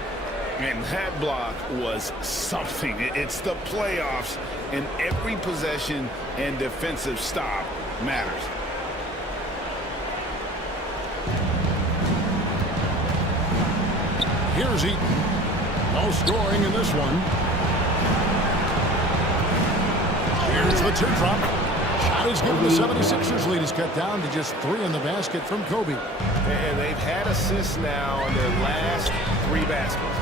And that block was something. It's the playoffs, and every possession and defensive stop matters. Here's Eaton. No scoring in this one. Here's the teardrop. Shot is given. The 76ers lead is cut down to just 3 in the basket from Kobe. And they've had assists now on their last 3 baskets.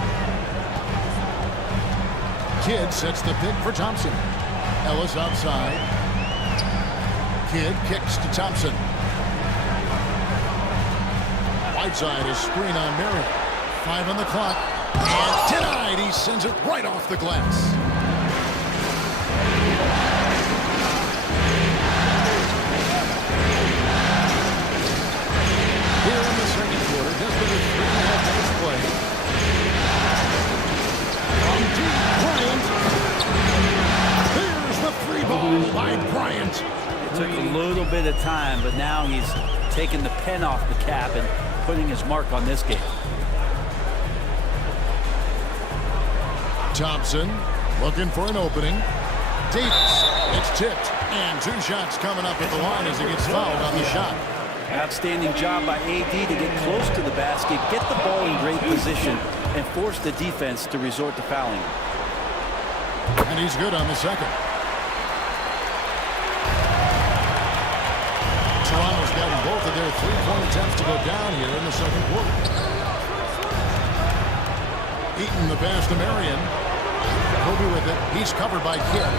Kidd sets the pick for Thompson. Ellis outside. Kidd kicks to Thompson. Whiteside is screen on Marion. 5 on the clock. And denied. He sends it right off the glass. Here in the second quarter, just over 3.5 minutes played. From deep, Bryant. Here's the free ball by Bryant. It took a little bit of time, but now he's taking the pen off the cap and putting his mark on this game. Thompson looking for an opening. Davis, it's tipped. And 2 shots coming up at the line as he gets fouled on the shot. Outstanding job by AD to get close to the basket, get the ball in great position, and force the defense to resort to fouling. And he's good on the second. Toronto's gotten both of their 3-point attempts to go down here in the second quarter. Eaton the pass to Marion. Kobe with it. He's covered by Kidd.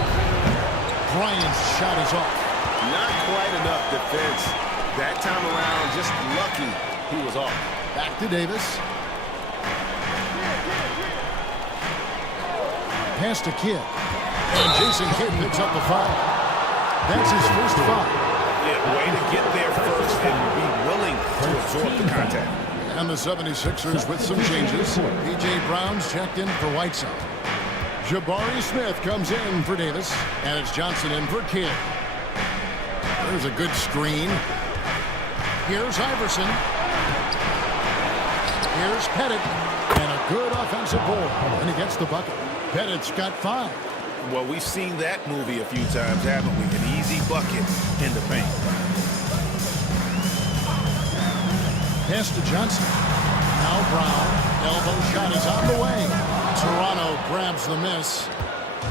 Bryant's shot is off. Not quite enough defense. That time around, just lucky he was off. Back to Davis. Pass to Kidd. And Jason Kidd picks up the foul. That's his first foul. Yeah, way to get there first and be willing to absorb the contact. And the 76ers with some changes. P.J. Brown's checked in for Whiteside. Jabari Smith comes in for Davis. And it's Johnson in for Kidd. There's a good screen. Here's Iverson. Here's Pettit. And a good offensive board. And he gets the bucket. Pettit's got 5. Well, we've seen that movie a few times, haven't we? An easy bucket in the paint. Pass to Johnson. Now Brown. Elbow shot is on the way. Toronto grabs the miss.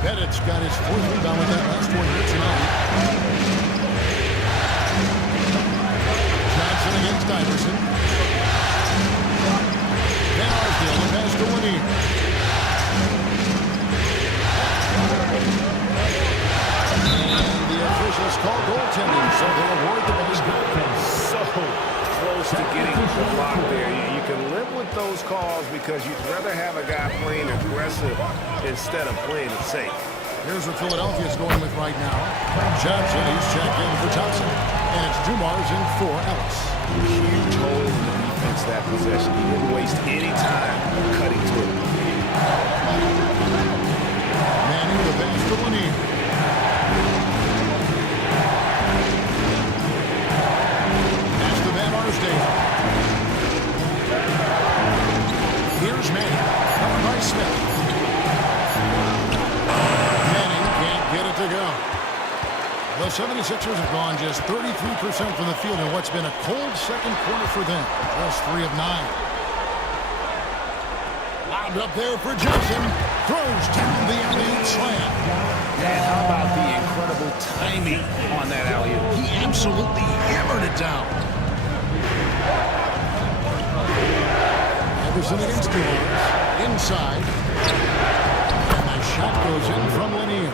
Bettich got his 4th rebound with that last one here tonight. Johnson against Iverson. Van Arsdale, the pass to Lanier. And the officials call goaltending, so they award the basket. So close to getting the block there. You can live with those calls because you'd rather have a guy playing aggressive instead of playing it safe. Here's what Philadelphia's going with right now. Johnson, he's checked in for Thompson. And it's Dumars in for Ellis. Huge hole in the defense that possession. He didn't waste any time cutting through. Manning with a pass to Lanier. Pass to Van Arsdale. Here's Manning. Covered by Smith. Get it to go. The 76ers have gone just 33% from the field in what's been a cold second quarter for them. Just 3 of 9. Wound up there for Johnson. Throws down the alley-oop slam. And how about the incredible timing on that alley-oop? He absolutely hammered it down. Iverson against Dumars. Inside. Shot goes in from Lanier.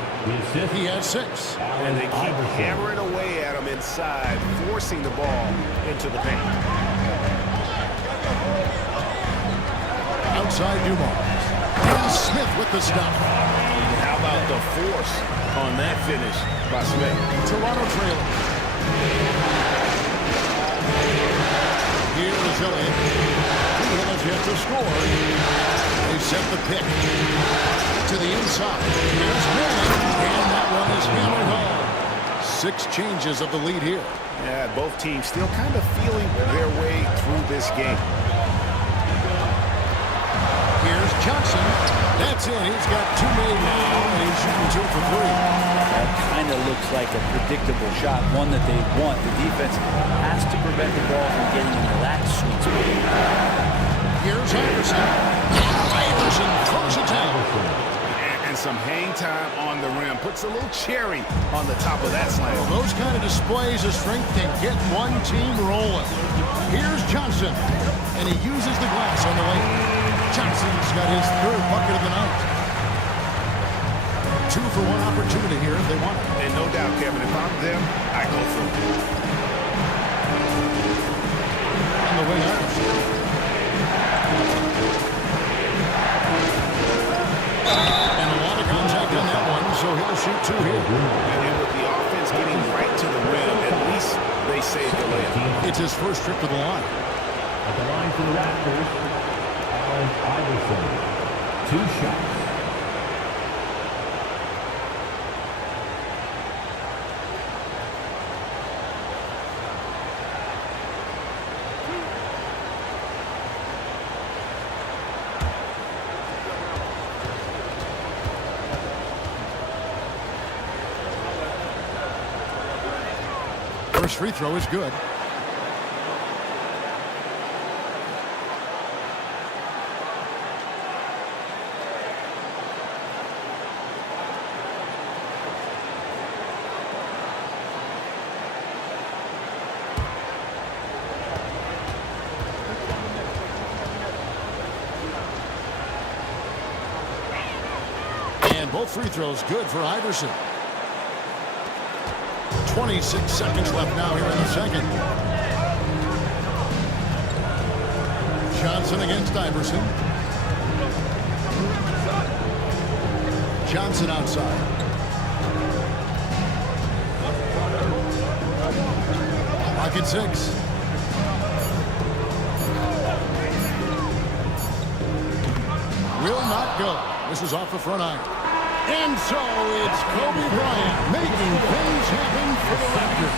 He has 6. And they keep hammering away at him inside, forcing the ball into the paint. Outside Dumars. And Smith with the stop. How about the force on that finish by Smith? Toronto trailing. Here is Elliott. He has yet to score. They set the pick. To the inside. Here's Manning. And that one is hammered home. 6 changes of the lead here. Yeah, both teams still kind of feeling their way through this game. Here's Johnson. That's it. He's got 2 made now, and he's shooting 2 for 3. That kind of looks like a predictable shot, one that they want. The defense has to prevent the ball from getting into that sweet spot. Here's Iverson. Iverson throws it down. And some hang time on the rim. Puts a little cherry on the top of that slam. Well, those kind of displays of strength can get one team rolling. Here's Johnson. And he uses the glass on the lane. Johnson's got his 3rd bucket of the night. 2 for 1 opportunity here if they want it. And no doubt, Kevin, if I'm them, I go for it. On the way out. And a lot of contact on that one, so he'll shoot 2 here. And with the offense getting right to the rim, at least they saved the layup. It's his first trip to the line. At the line for the Raptors, Iverson. 2 shots. First free throw is good. And both free throws good for Iverson. 26 seconds left now here in the second. Johnson against Iverson. Johnson outside. Pocket 6. Will not go. This is off the front iron. And so it's Kobe Bryant making things happen for the Raptors.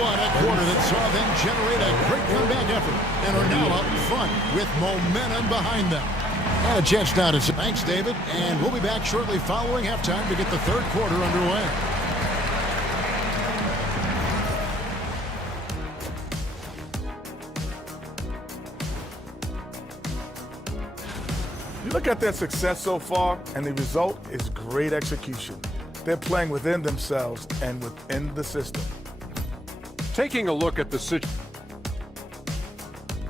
What a quarter that saw them generate a great comeback effort and are now out in front with momentum behind them. And a chance now to say thanks, David, and we'll be back shortly following halftime to get the 3rd quarter underway. Look at their success so far, and the result is great execution. They're playing within themselves and within the system. Taking a look at the situation.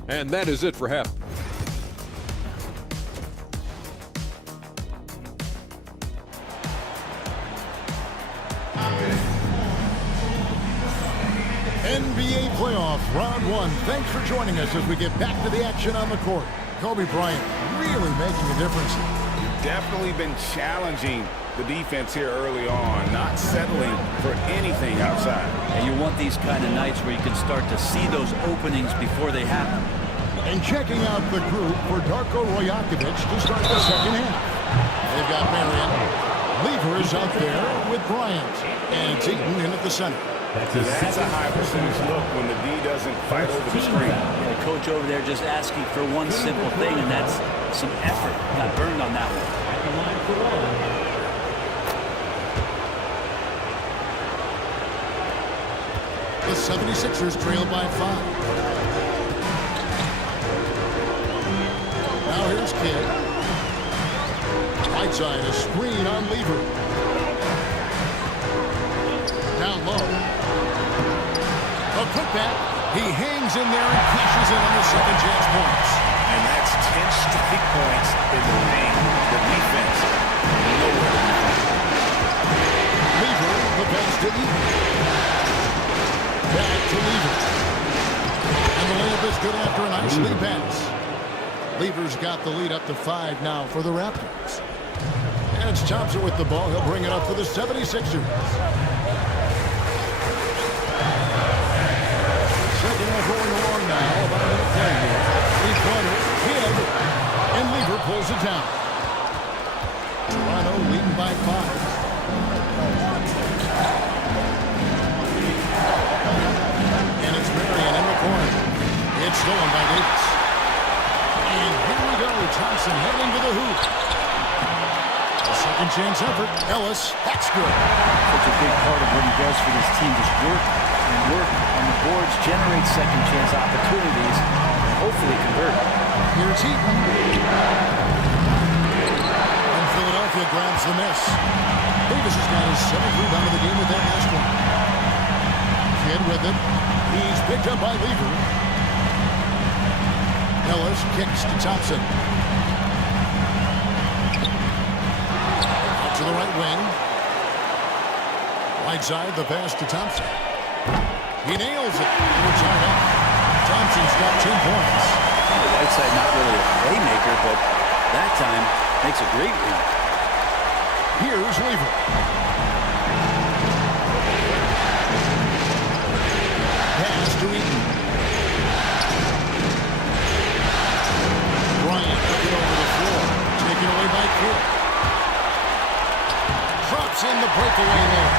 And that is it for half. NBA playoff round 1. Thanks for joining us as we get back to the action on the court. Kobe Bryant really making a difference. You've definitely been challenging the defense here early on, not settling for anything outside. And you want these kind of nights where you can start to see those openings before they happen. And checking out the group for Darko Rajakovic to start the second half. They've got Marion. Lever is out there with Bryant. And it's Eaton in at the center. That's a high percentage look when the D doesn't fight over the screen. The coach over there just asking for one simple thing, and that's some effort. Got burned on that one. The 76ers trail by 5. Now here's Kidd. Right side, a screen on Lever. Down low. A putback. He hangs in there and cashes in on the second chance points. And that's 10 straight points in the lane. The defense, nowhere to be found. Lever, the pass to Eaton. Back to Lever. And the layup is good after a nice lead pass. Lever's got the lead up to 5 now for the Raptors. And it's Thompson with the ball. He'll bring it up for the 76ers. Second half rolling along now. About a minute playing here. Three-pointer. Kidd. And Lever pulls it down. Toronto leading by 5. And it's Marion in the corner. It's stolen by Davis. And here we go. Thompson heading to the hoop. A second chance effort. Ellis. That's good. Such a big part of what he does for this team. Just work and work on the boards, generate second chance opportunities, and hopefully convert. Here's Eaton. And Philadelphia grabs the miss. Davis has got his 7th rebound of the game with that last one. Kidd with it. He's picked up by Lever. Ellis kicks to Thompson. Out to the right wing. Right side, the pass to Thompson. He nails it. Thompson's got 10 points. Whiteside not really a playmaker, but that time makes a great read. Here's Lever. Pass to Eaton. Bryant looking over the floor. Taken away by Kidd. Drops in the breakaway there.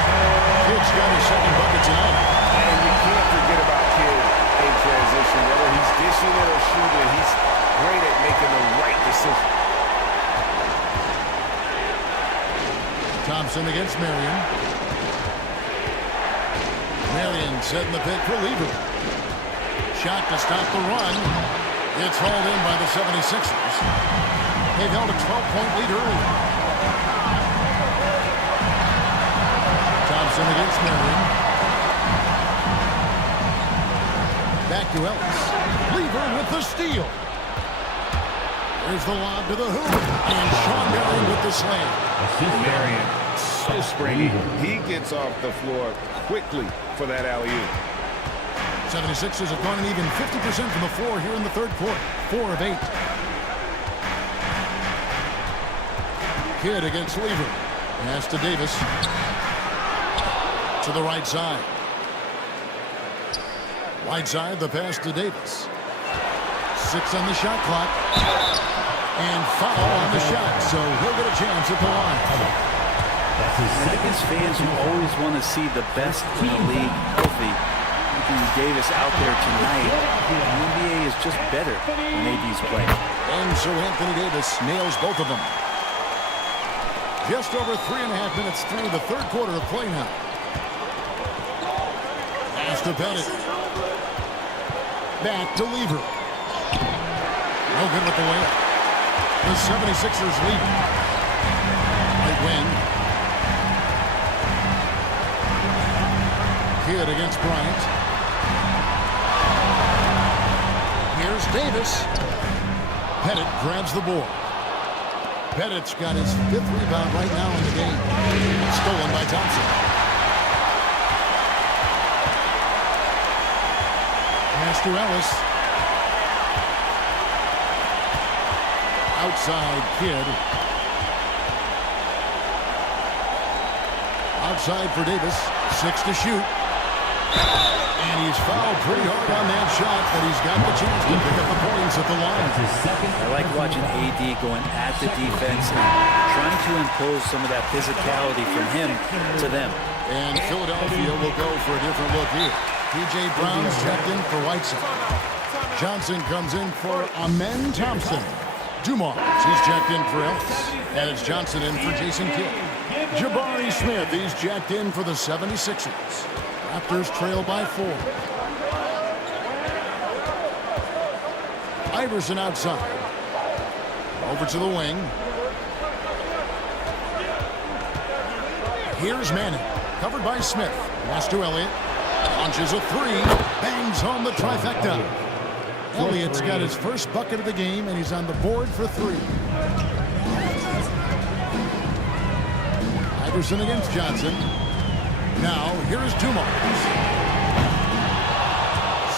Kidd's got his second bucket tonight. And you can't forget about Kidd in transition. Whether he's dishing it or shooting it, he's great at making the right decision. Thompson against Marion. Marion setting the pick for Lever. Shot to stop the run. It's hauled in by the 76ers. They've held a 12-point lead early. Thompson against Marion. Back to Ellis. Lever with the steal. There's the lob to the hoop. And Sean Marion with the slam. Marion, so springy. He gets off the floor quickly for that alley-oop. 76ers have gone an even 50% from the floor here in the third quarter. 4 of 8. Kidd against Lever. Pass to Davis. To the right side. Right side, the pass to Davis. 6 on the shot clock. And foul on the shot, so he'll get a chance at the line. Against fans who always want to see the best in the league healthy, Anthony Davis out there tonight. The NBA is just better when AD's playing. And so Anthony Davis nails both of them. Just over 3.5 minutes through the third quarter of play now. Pass to Pettit. Back to Lever. No good with the layup. The 76ers lead. Right wing. Kidd against Bryant. Here's Davis. Pettit grabs the board. Pettit's got his 5th rebound right now in the game. Stolen by Thompson. Pass to Ellis. Outside Kidd. Outside for Davis. 6 to shoot. And he's fouled pretty hard on that shot, but he's got the chance to pick up the points at the line. I like watching AD going at the defense and trying to impose some of that physicality from him to them. And Philadelphia will go for a different look here. P.J. Brown's checked in for Whiteside. Johnson comes in for Amen Thompson. Dumars, he's checked in for Ellis. And it's Johnson in for Jason Kidd. Jabari Smith, he's checked in for the 76ers. Raptors trail by 4. Iverson outside. Over to the wing. Here's Manning. Covered by Smith. Pass to Elliott. Launches a 3. Bangs home the trifecta. Elliott's got his first bucket of the game, and he's on the board for 3. Iverson against Johnson. Now, here is Dumars.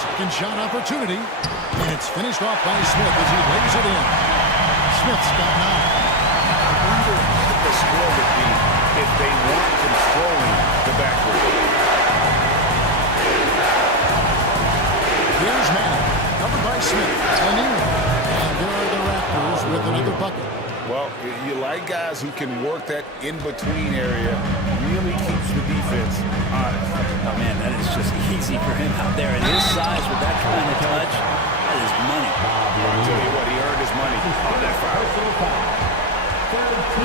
Second shot opportunity. And it's finished off by Smith as he lays it in. Smith's got 9. I wonder what the score would be if they weren't controlling the backcourt. Here's Manning. Covered by Smith. And there are the Raptors with another bucket. Well, you like guys who can work that in-between area. Really keeps the defense honest. Oh, man, that is just easy for him out there. At his size with that kind of touch, that is money. I'll tell you what, he earned his money on that foul.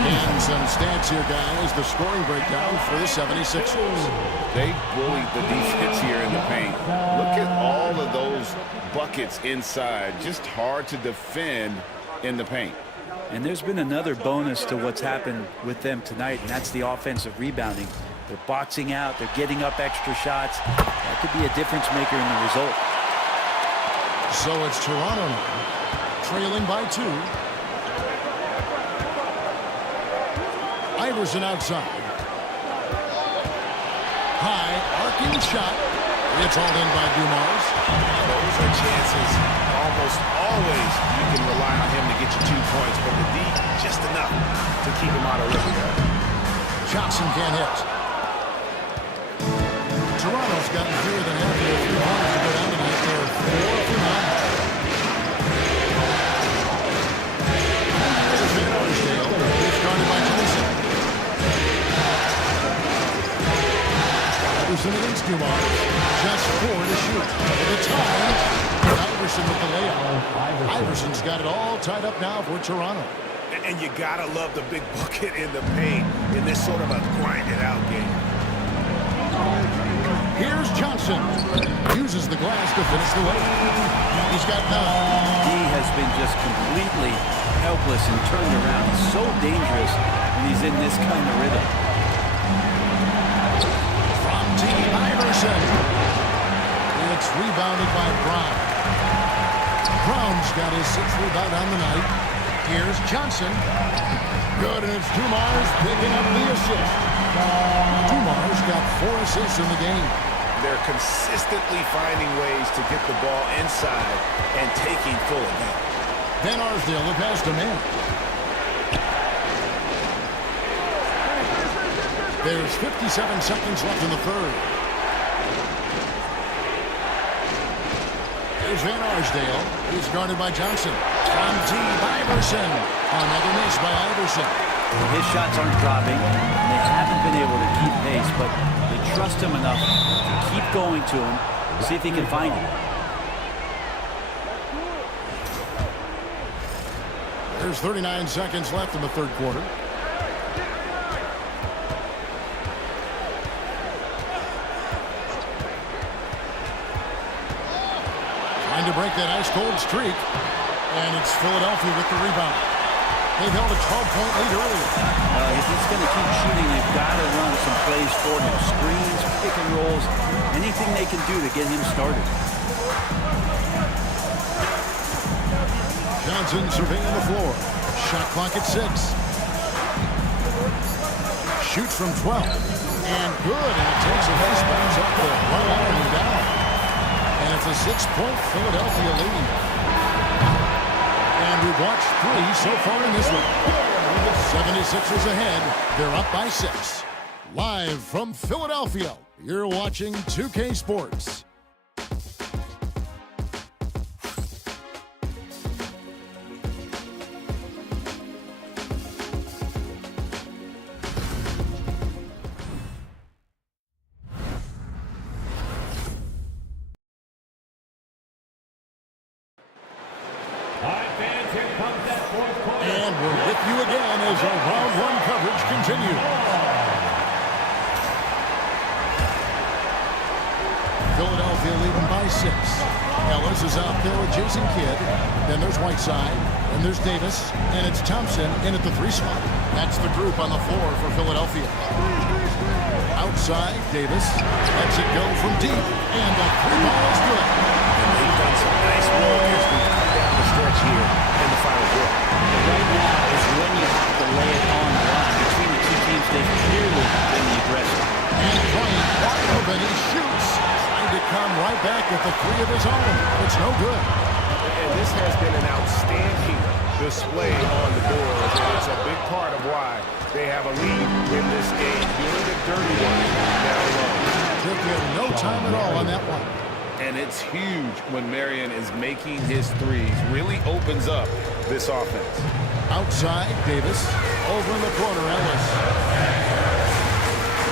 And some stats here, guys. The scoring breakdown for the 76ers. They bullied the defense here in the paint. Look at all of those buckets inside. Just hard to defend in the paint. And there's been another bonus to what's happened with them tonight, and that's the offensive rebounding. They're boxing out. They're getting up extra shots. That could be a difference maker in the result. So it's Toronto now, trailing by 2. Iverson outside. High, arcing shot. It's hauled in by Dumars. Those are chances. Almost always you can rely on him to get you 2 points, but the D, just enough to keep him out of rhythm. Johnson can't hit. Toronto's gotten fewer than half of their 3 pointers to go down tonight. They're 4 for 9. There's Van Arsdale. It's guarded by Johnson. Iverson against Dumars. Just 4 to shoot. At the time, Iverson with the layup. Iverson's got it all tied up now for Toronto. And you gotta love the big bucket in the paint in this sort of a grind-it-out game. Here's Johnson. Uses the glass to finish the way. He's got 9. He has been just completely helpless and turned around. He's so dangerous when he's in this kind of rhythm. From Team Iverson. It's rebounded by Brown. Brown's got his 6th rebound on the night. Here's Johnson. Good, and it's Dumars picking up the assist. Dumars got 4 assists in the game. They're consistently finding ways to get the ball inside and taking full advantage. Van Arsdale, the pass to Manning. There's 57 seconds left in the 3rd. There's Van Arsdale. He's guarded by Johnson. From deep, Iverson. Another miss by Iverson. His shots aren't dropping, and they haven't been able to keep pace, but they trust him enough to keep going to him, see if he can find him. There's 39 seconds left in the 3rd quarter. Trying to break that ice-cold streak. And it's Philadelphia with the rebound. They've held a 12-point lead earlier. If he's going to keep shooting, they've got to run some plays for him. Screens, pick and rolls, anything they can do to get him started. Johnson surveying the floor. Shot clock at 6. Shoots from 12. And good. And it takes a nice bounce up the right line and down. And it's a 6-point Philadelphia lead. And we've watched 3 so far in this one. 76ers ahead. They're up by 6. Live from Philadelphia, you're watching 2K Sports. And we're with you again as our round 1 coverage continues. Philadelphia leading by 6. Ellis is out there with Jason Kidd. Then there's Whiteside. And there's Davis. And it's Thompson in at the 3 spot. That's the group on the floor for Philadelphia. Outside, Davis lets it go from deep. And the 3-ball is good. And they've done some nice work as we come down the stretch here in the final quarter. Right now is when you have to lay it on the line. Between the two teams, they've clearly been the aggressor. And Bryant wide open, he shoots. Trying to come right back with the 3 of his own. It's no good. And this has been an outstanding display on the board. And it's a big part of why they have a lead in this game. Doing the dirty work down low. Took him no time at all on that one. And it's huge when Marion is making his threes. Really opens up this offense. Outside, Davis. Over in the corner, Ellis.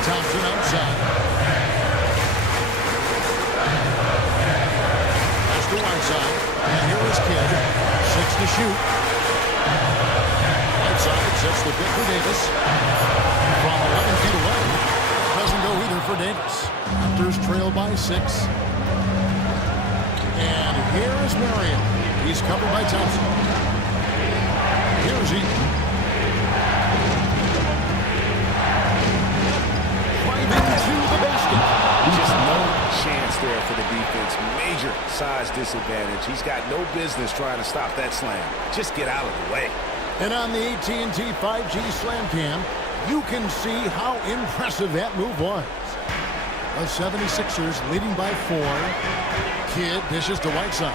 Thompson outside. That's the Whiteside. And here is Kidd. 6 to shoot. Whiteside sets the pick for Davis. From 11 feet away. Doesn't go either for Davis. Raptors trail by 6. And here is Marion. He's covered by Thompson. Here's Eaton. Driving to the basket. Just no chance there for the defense. Major size disadvantage. He's got no business trying to stop that slam. Just get out of the way. And on the AT&T 5G Slam Cam, you can see how impressive that move was. The 76ers leading by 4. Kidd dishes to Whiteside.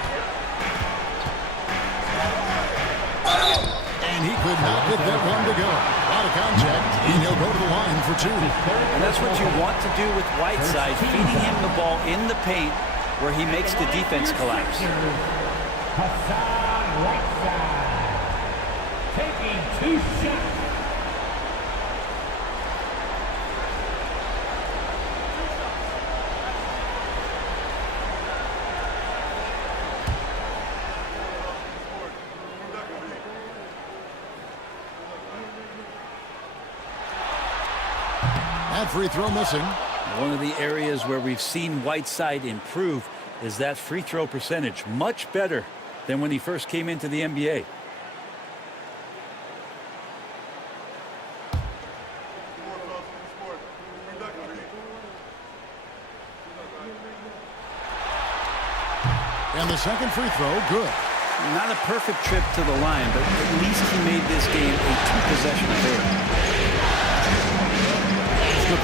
And he could not get that one to go. Out of contact, and he'll go to the line for 2. And that's what you want to do with Whiteside, feeding him the ball in the paint where he makes the defense collapse. Taking 2 shots. That free throw missing. One of the areas where we've seen Whiteside improve is that free throw percentage. Much better than when he first came into the NBA. And the second free throw, good. Not a perfect trip to the line, but at least he made this game a 2-possession affair. And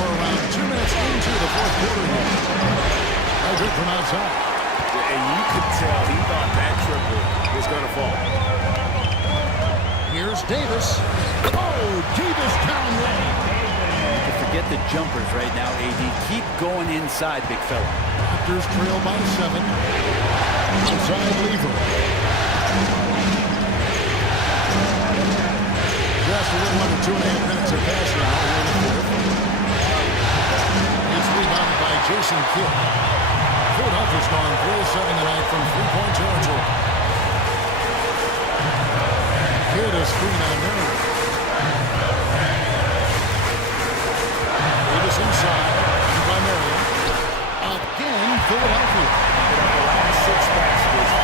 we're around 2 minutes into the 4th quarter here. No good from outside. And you could tell he thought that triple was going to fall. Here's Davis. Oh, Davis Townley. You can forget the jumpers right now, AD. Keep going inside, big fella. Raptors trail by 7. Outside Lever. Just a little under 2.5 minutes of pass now. It's rebounded by Jason Kidd. Philadelphia's gone 3 of 7 tonight from 3-point territory. Kidd a screen on Marion. Davis inside by Marion. Again, Philadelphia. The last 6 baskets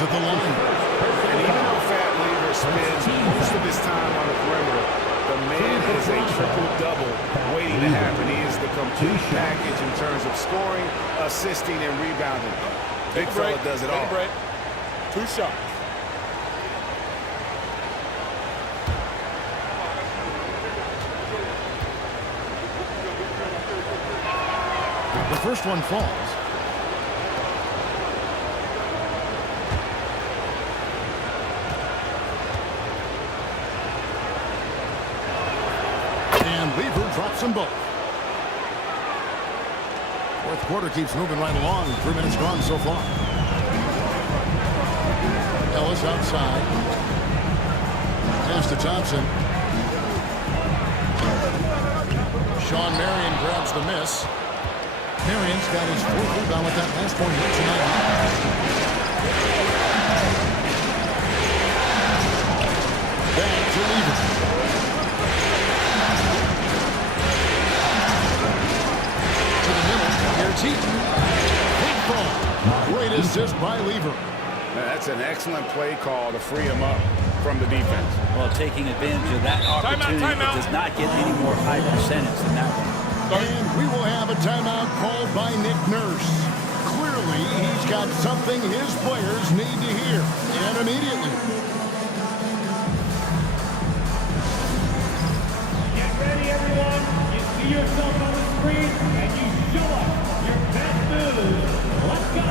at the line. And even though Fat Lever spends most of his time on the perimeter, the man is a triple-double waiting to happen. He is the complete package in terms of scoring, assisting, and rebounding. Big fella does it all. Take a break. 2 shots. The first one falls. And Lever drops them both. Fourth quarter keeps moving right along. 3 minutes gone so far. Ellis outside. Pass to Thompson. Sean Marion grabs the miss. Marion's got his 4th rebound with that last point here tonight. Back to Lever. To the middle. Here's Heat. Big ball. Great assist by Lever. That's an excellent play call to free him up from the defense. Well, taking advantage of that opportunity, it does not get any more high percentage than that one. And we will have a timeout called by Nick Nurse. Clearly, he's got something his players need to hear, and immediately. Get ready, everyone. You see yourself on the screen, and you show us your best moves. Let's go.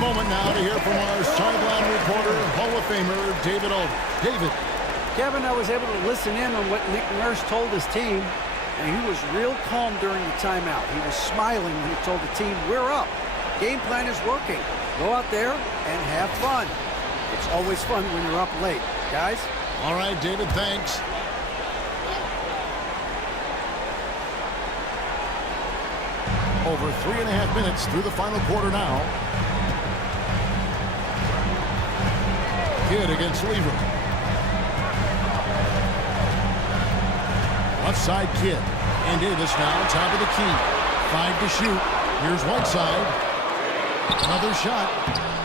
Moment now to hear from our sideline reporter, Hall of Famer David Alden. David. Kevin, I was able to listen in on what Nick Nurse told his team, and he was real calm during the timeout. He was smiling when he told the team, we're up. Game plan is working. Go out there and have fun. It's always fun when you're up late. Guys? All right, David, thanks. Over 3.5 minutes through the final quarter now. Kidd against Lever. Left side Kidd. And Davis now top of the key. 5 to shoot. Here's Whiteside. Another shot.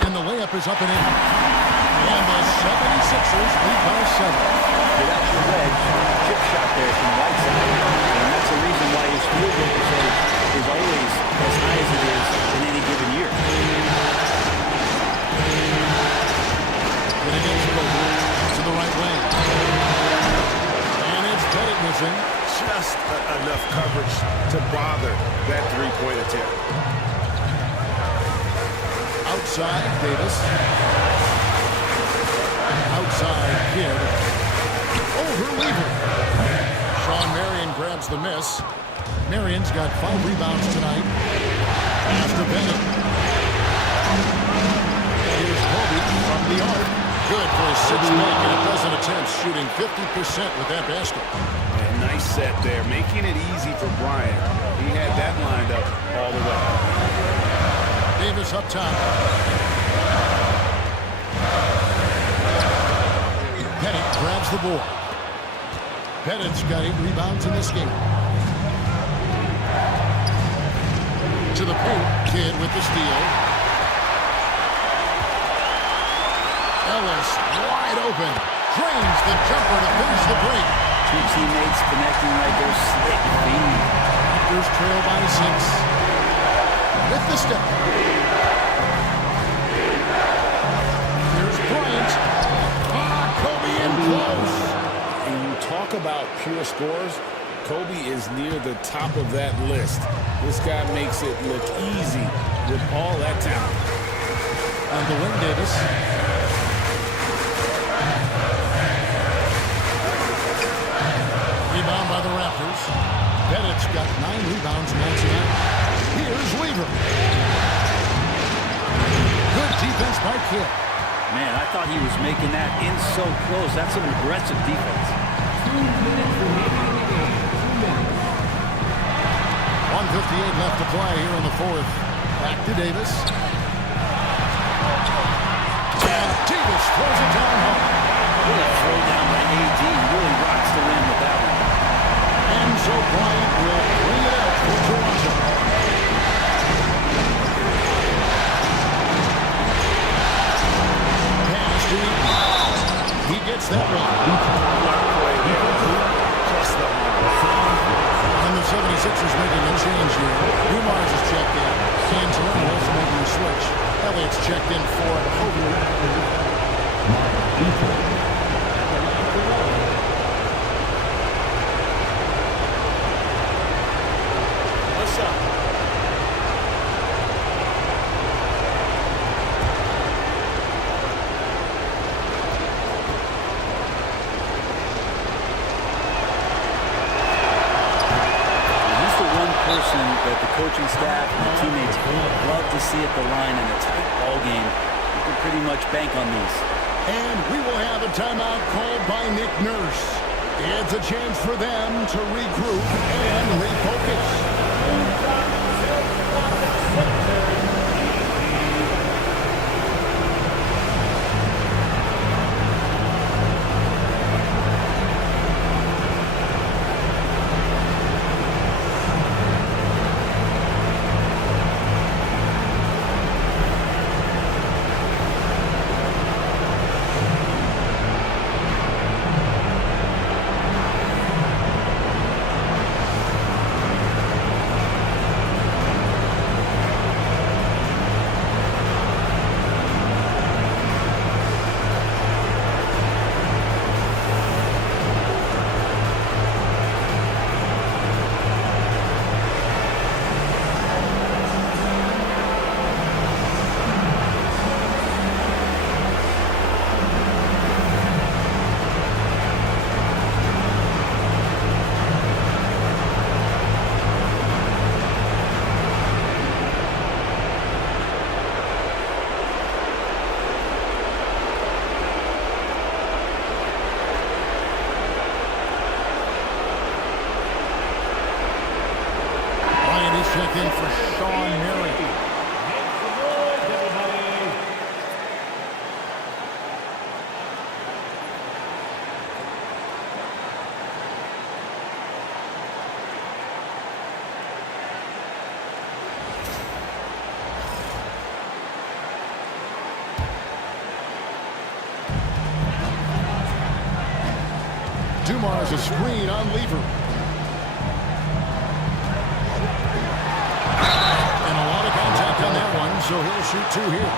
And the layup is up and in. And the 76ers lead by 7. Without your wedge, chip shot there from Whiteside. And that's the reason why his field goal percentage is always as high as it is in any given year. Against Kobe to the right wing. And it's Pettit missing. Just enough coverage to bother that three-point attempt. Outside, Davis. Outside, Kidd. Over Lever. Sean Marion grabs the miss. Marion's got 5 rebounds tonight. After Bennett. Here's Kobe from the arc. Good for a 6 make and a dozen attempts, shooting 50% with that basket. And nice set there, making it easy for Bryant. He had that lined up all the way. Davis up top. Pettit grabs the board. Pettit's got 8 rebounds in this game. To the paint, Kidd with the steal. Ellis wide open. Drains the jumper to finish the break. Two teammates connecting like they're slick feet. Raptors trail by 6. With the step. Here's Bryant. Kobe in close. And you talk about pure scores, Kobe is near the top of that list. This guy makes it look easy with all that talent. On the wing, Davis. Rebound by the Raptors. Bennett's got 9 rebounds and that's enough. Here's Weaver. Good defense by Kidd. Man, I thought he was making that in so close. That's some aggressive defense. 1:58 left to play here in the fourth. Back to Davis. And Davis throws it down home. What a throw down by AD. He really rocks the rim with that one. And so Bryant will bring it out for Toronto. Pass to Eaton. He gets that one. Just the arm. And the 76ers making a change here. Dumars is checked in. Santorino also making a switch. Elliott's checked in for Kobe. What's up? Person that the coaching staff and the teammates love to see at the line in a tight ball game. You can pretty much bank on these. And we will have a timeout called by Nick Nurse. It's a chance for them to regroup and refocus. Check in for Sean Mary. Dumars a screen on Lever. So he'll shoot 2 here.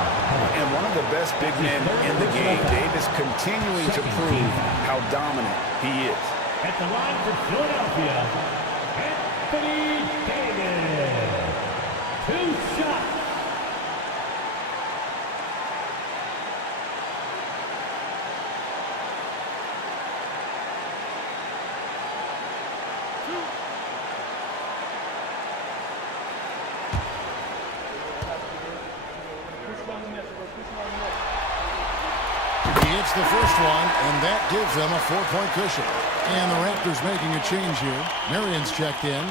And one of the best big men in the game, Davis, continuing to prove how dominant he is. At the line for Philadelphia, Anthony Davis. 2 shots. It's the first one, and that gives them a 4-point cushion. And the Raptors making a change here. Marion's checked in.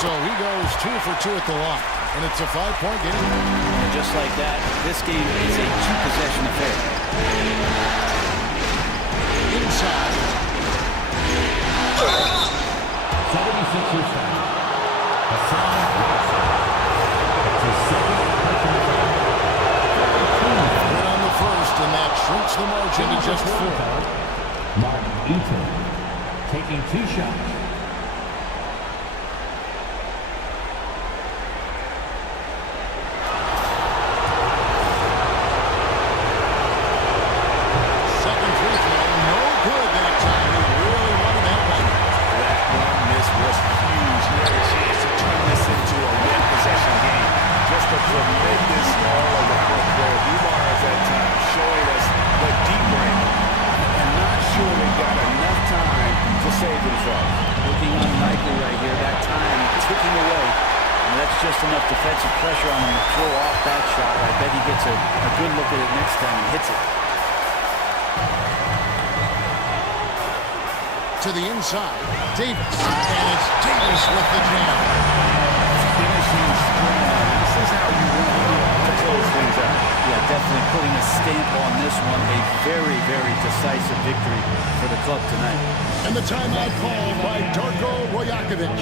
So he goes 2 for 2 at the line, and it's a 5-point game. And just like that, this game is a 2-possession affair. Inside. Good on the first, and that shrinks the margin to just 4. Mark Eaton taking 2 shots. Second free throw, no good that time. He really wanted that one. That one miss was huge. He had a chance to turn this into a one-possession game. Just a tremendous all-around player. Dumars at that time showing us the deep range. And not sure they got enough time to save themselves. Looking unlikely right here. That time ticking away. And that's just enough defensive pressure on him to throw off that shot. I bet he gets a good look at it next time and hits it. To the inside, Davis. And it's Davis with the jam. Finishing strong. This is how you want to close things out. Yeah, definitely putting a stamp on this one. A very, very decisive victory for the club tonight. And the timeout called by Darko Rajakovic.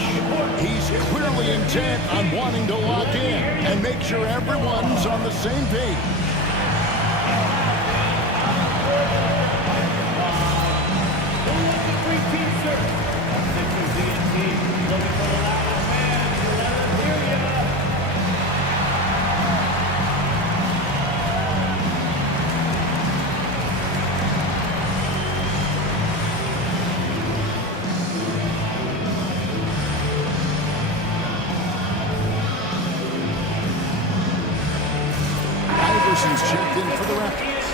He's clearly intent on wanting to lock in and make sure everyone's on the same page. Iverson's checked in for the Raptors.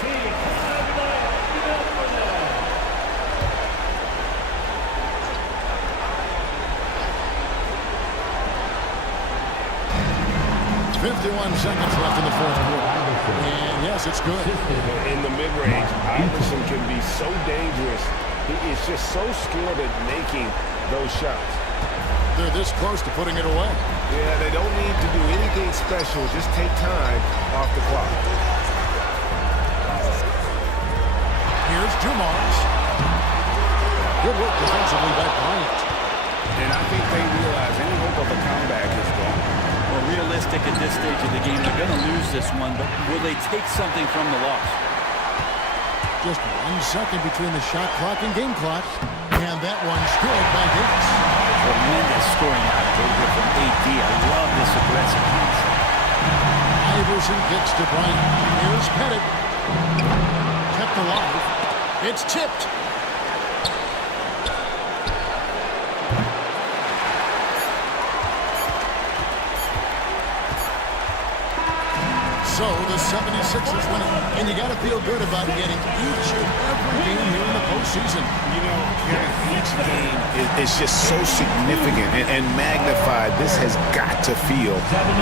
It's 51 seconds left in the fourth quarter. And yes, it's good. In the mid-range, Iverson can be so dangerous. He is just so skilled at making those shots. They're this close to putting it away. Yeah, they don't need to do anything special. Just take time off the clock. Here's Dumars. Good work defensively by Bryant. And I think they realize any hope of a comeback is gone. Well, realistic at this stage of the game. They're going to lose this one, but will they take something from the loss? Just 1 second between the shot clock and game clock. And that one's good by Davis. Tremendous scoring out here from AD. I love this aggressive mindset. Iverson kicks to Bryant. Here's Pettit. Kept alive. It's tipped. So the 76ers win it. And you got to feel good about getting each and every game here in the postseason. You know, each game is just so significant and magnified. This has got to feel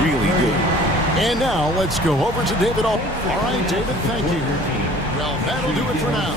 really good. And now let's go over to David. All right, David, thank you. Well, that'll do it for now.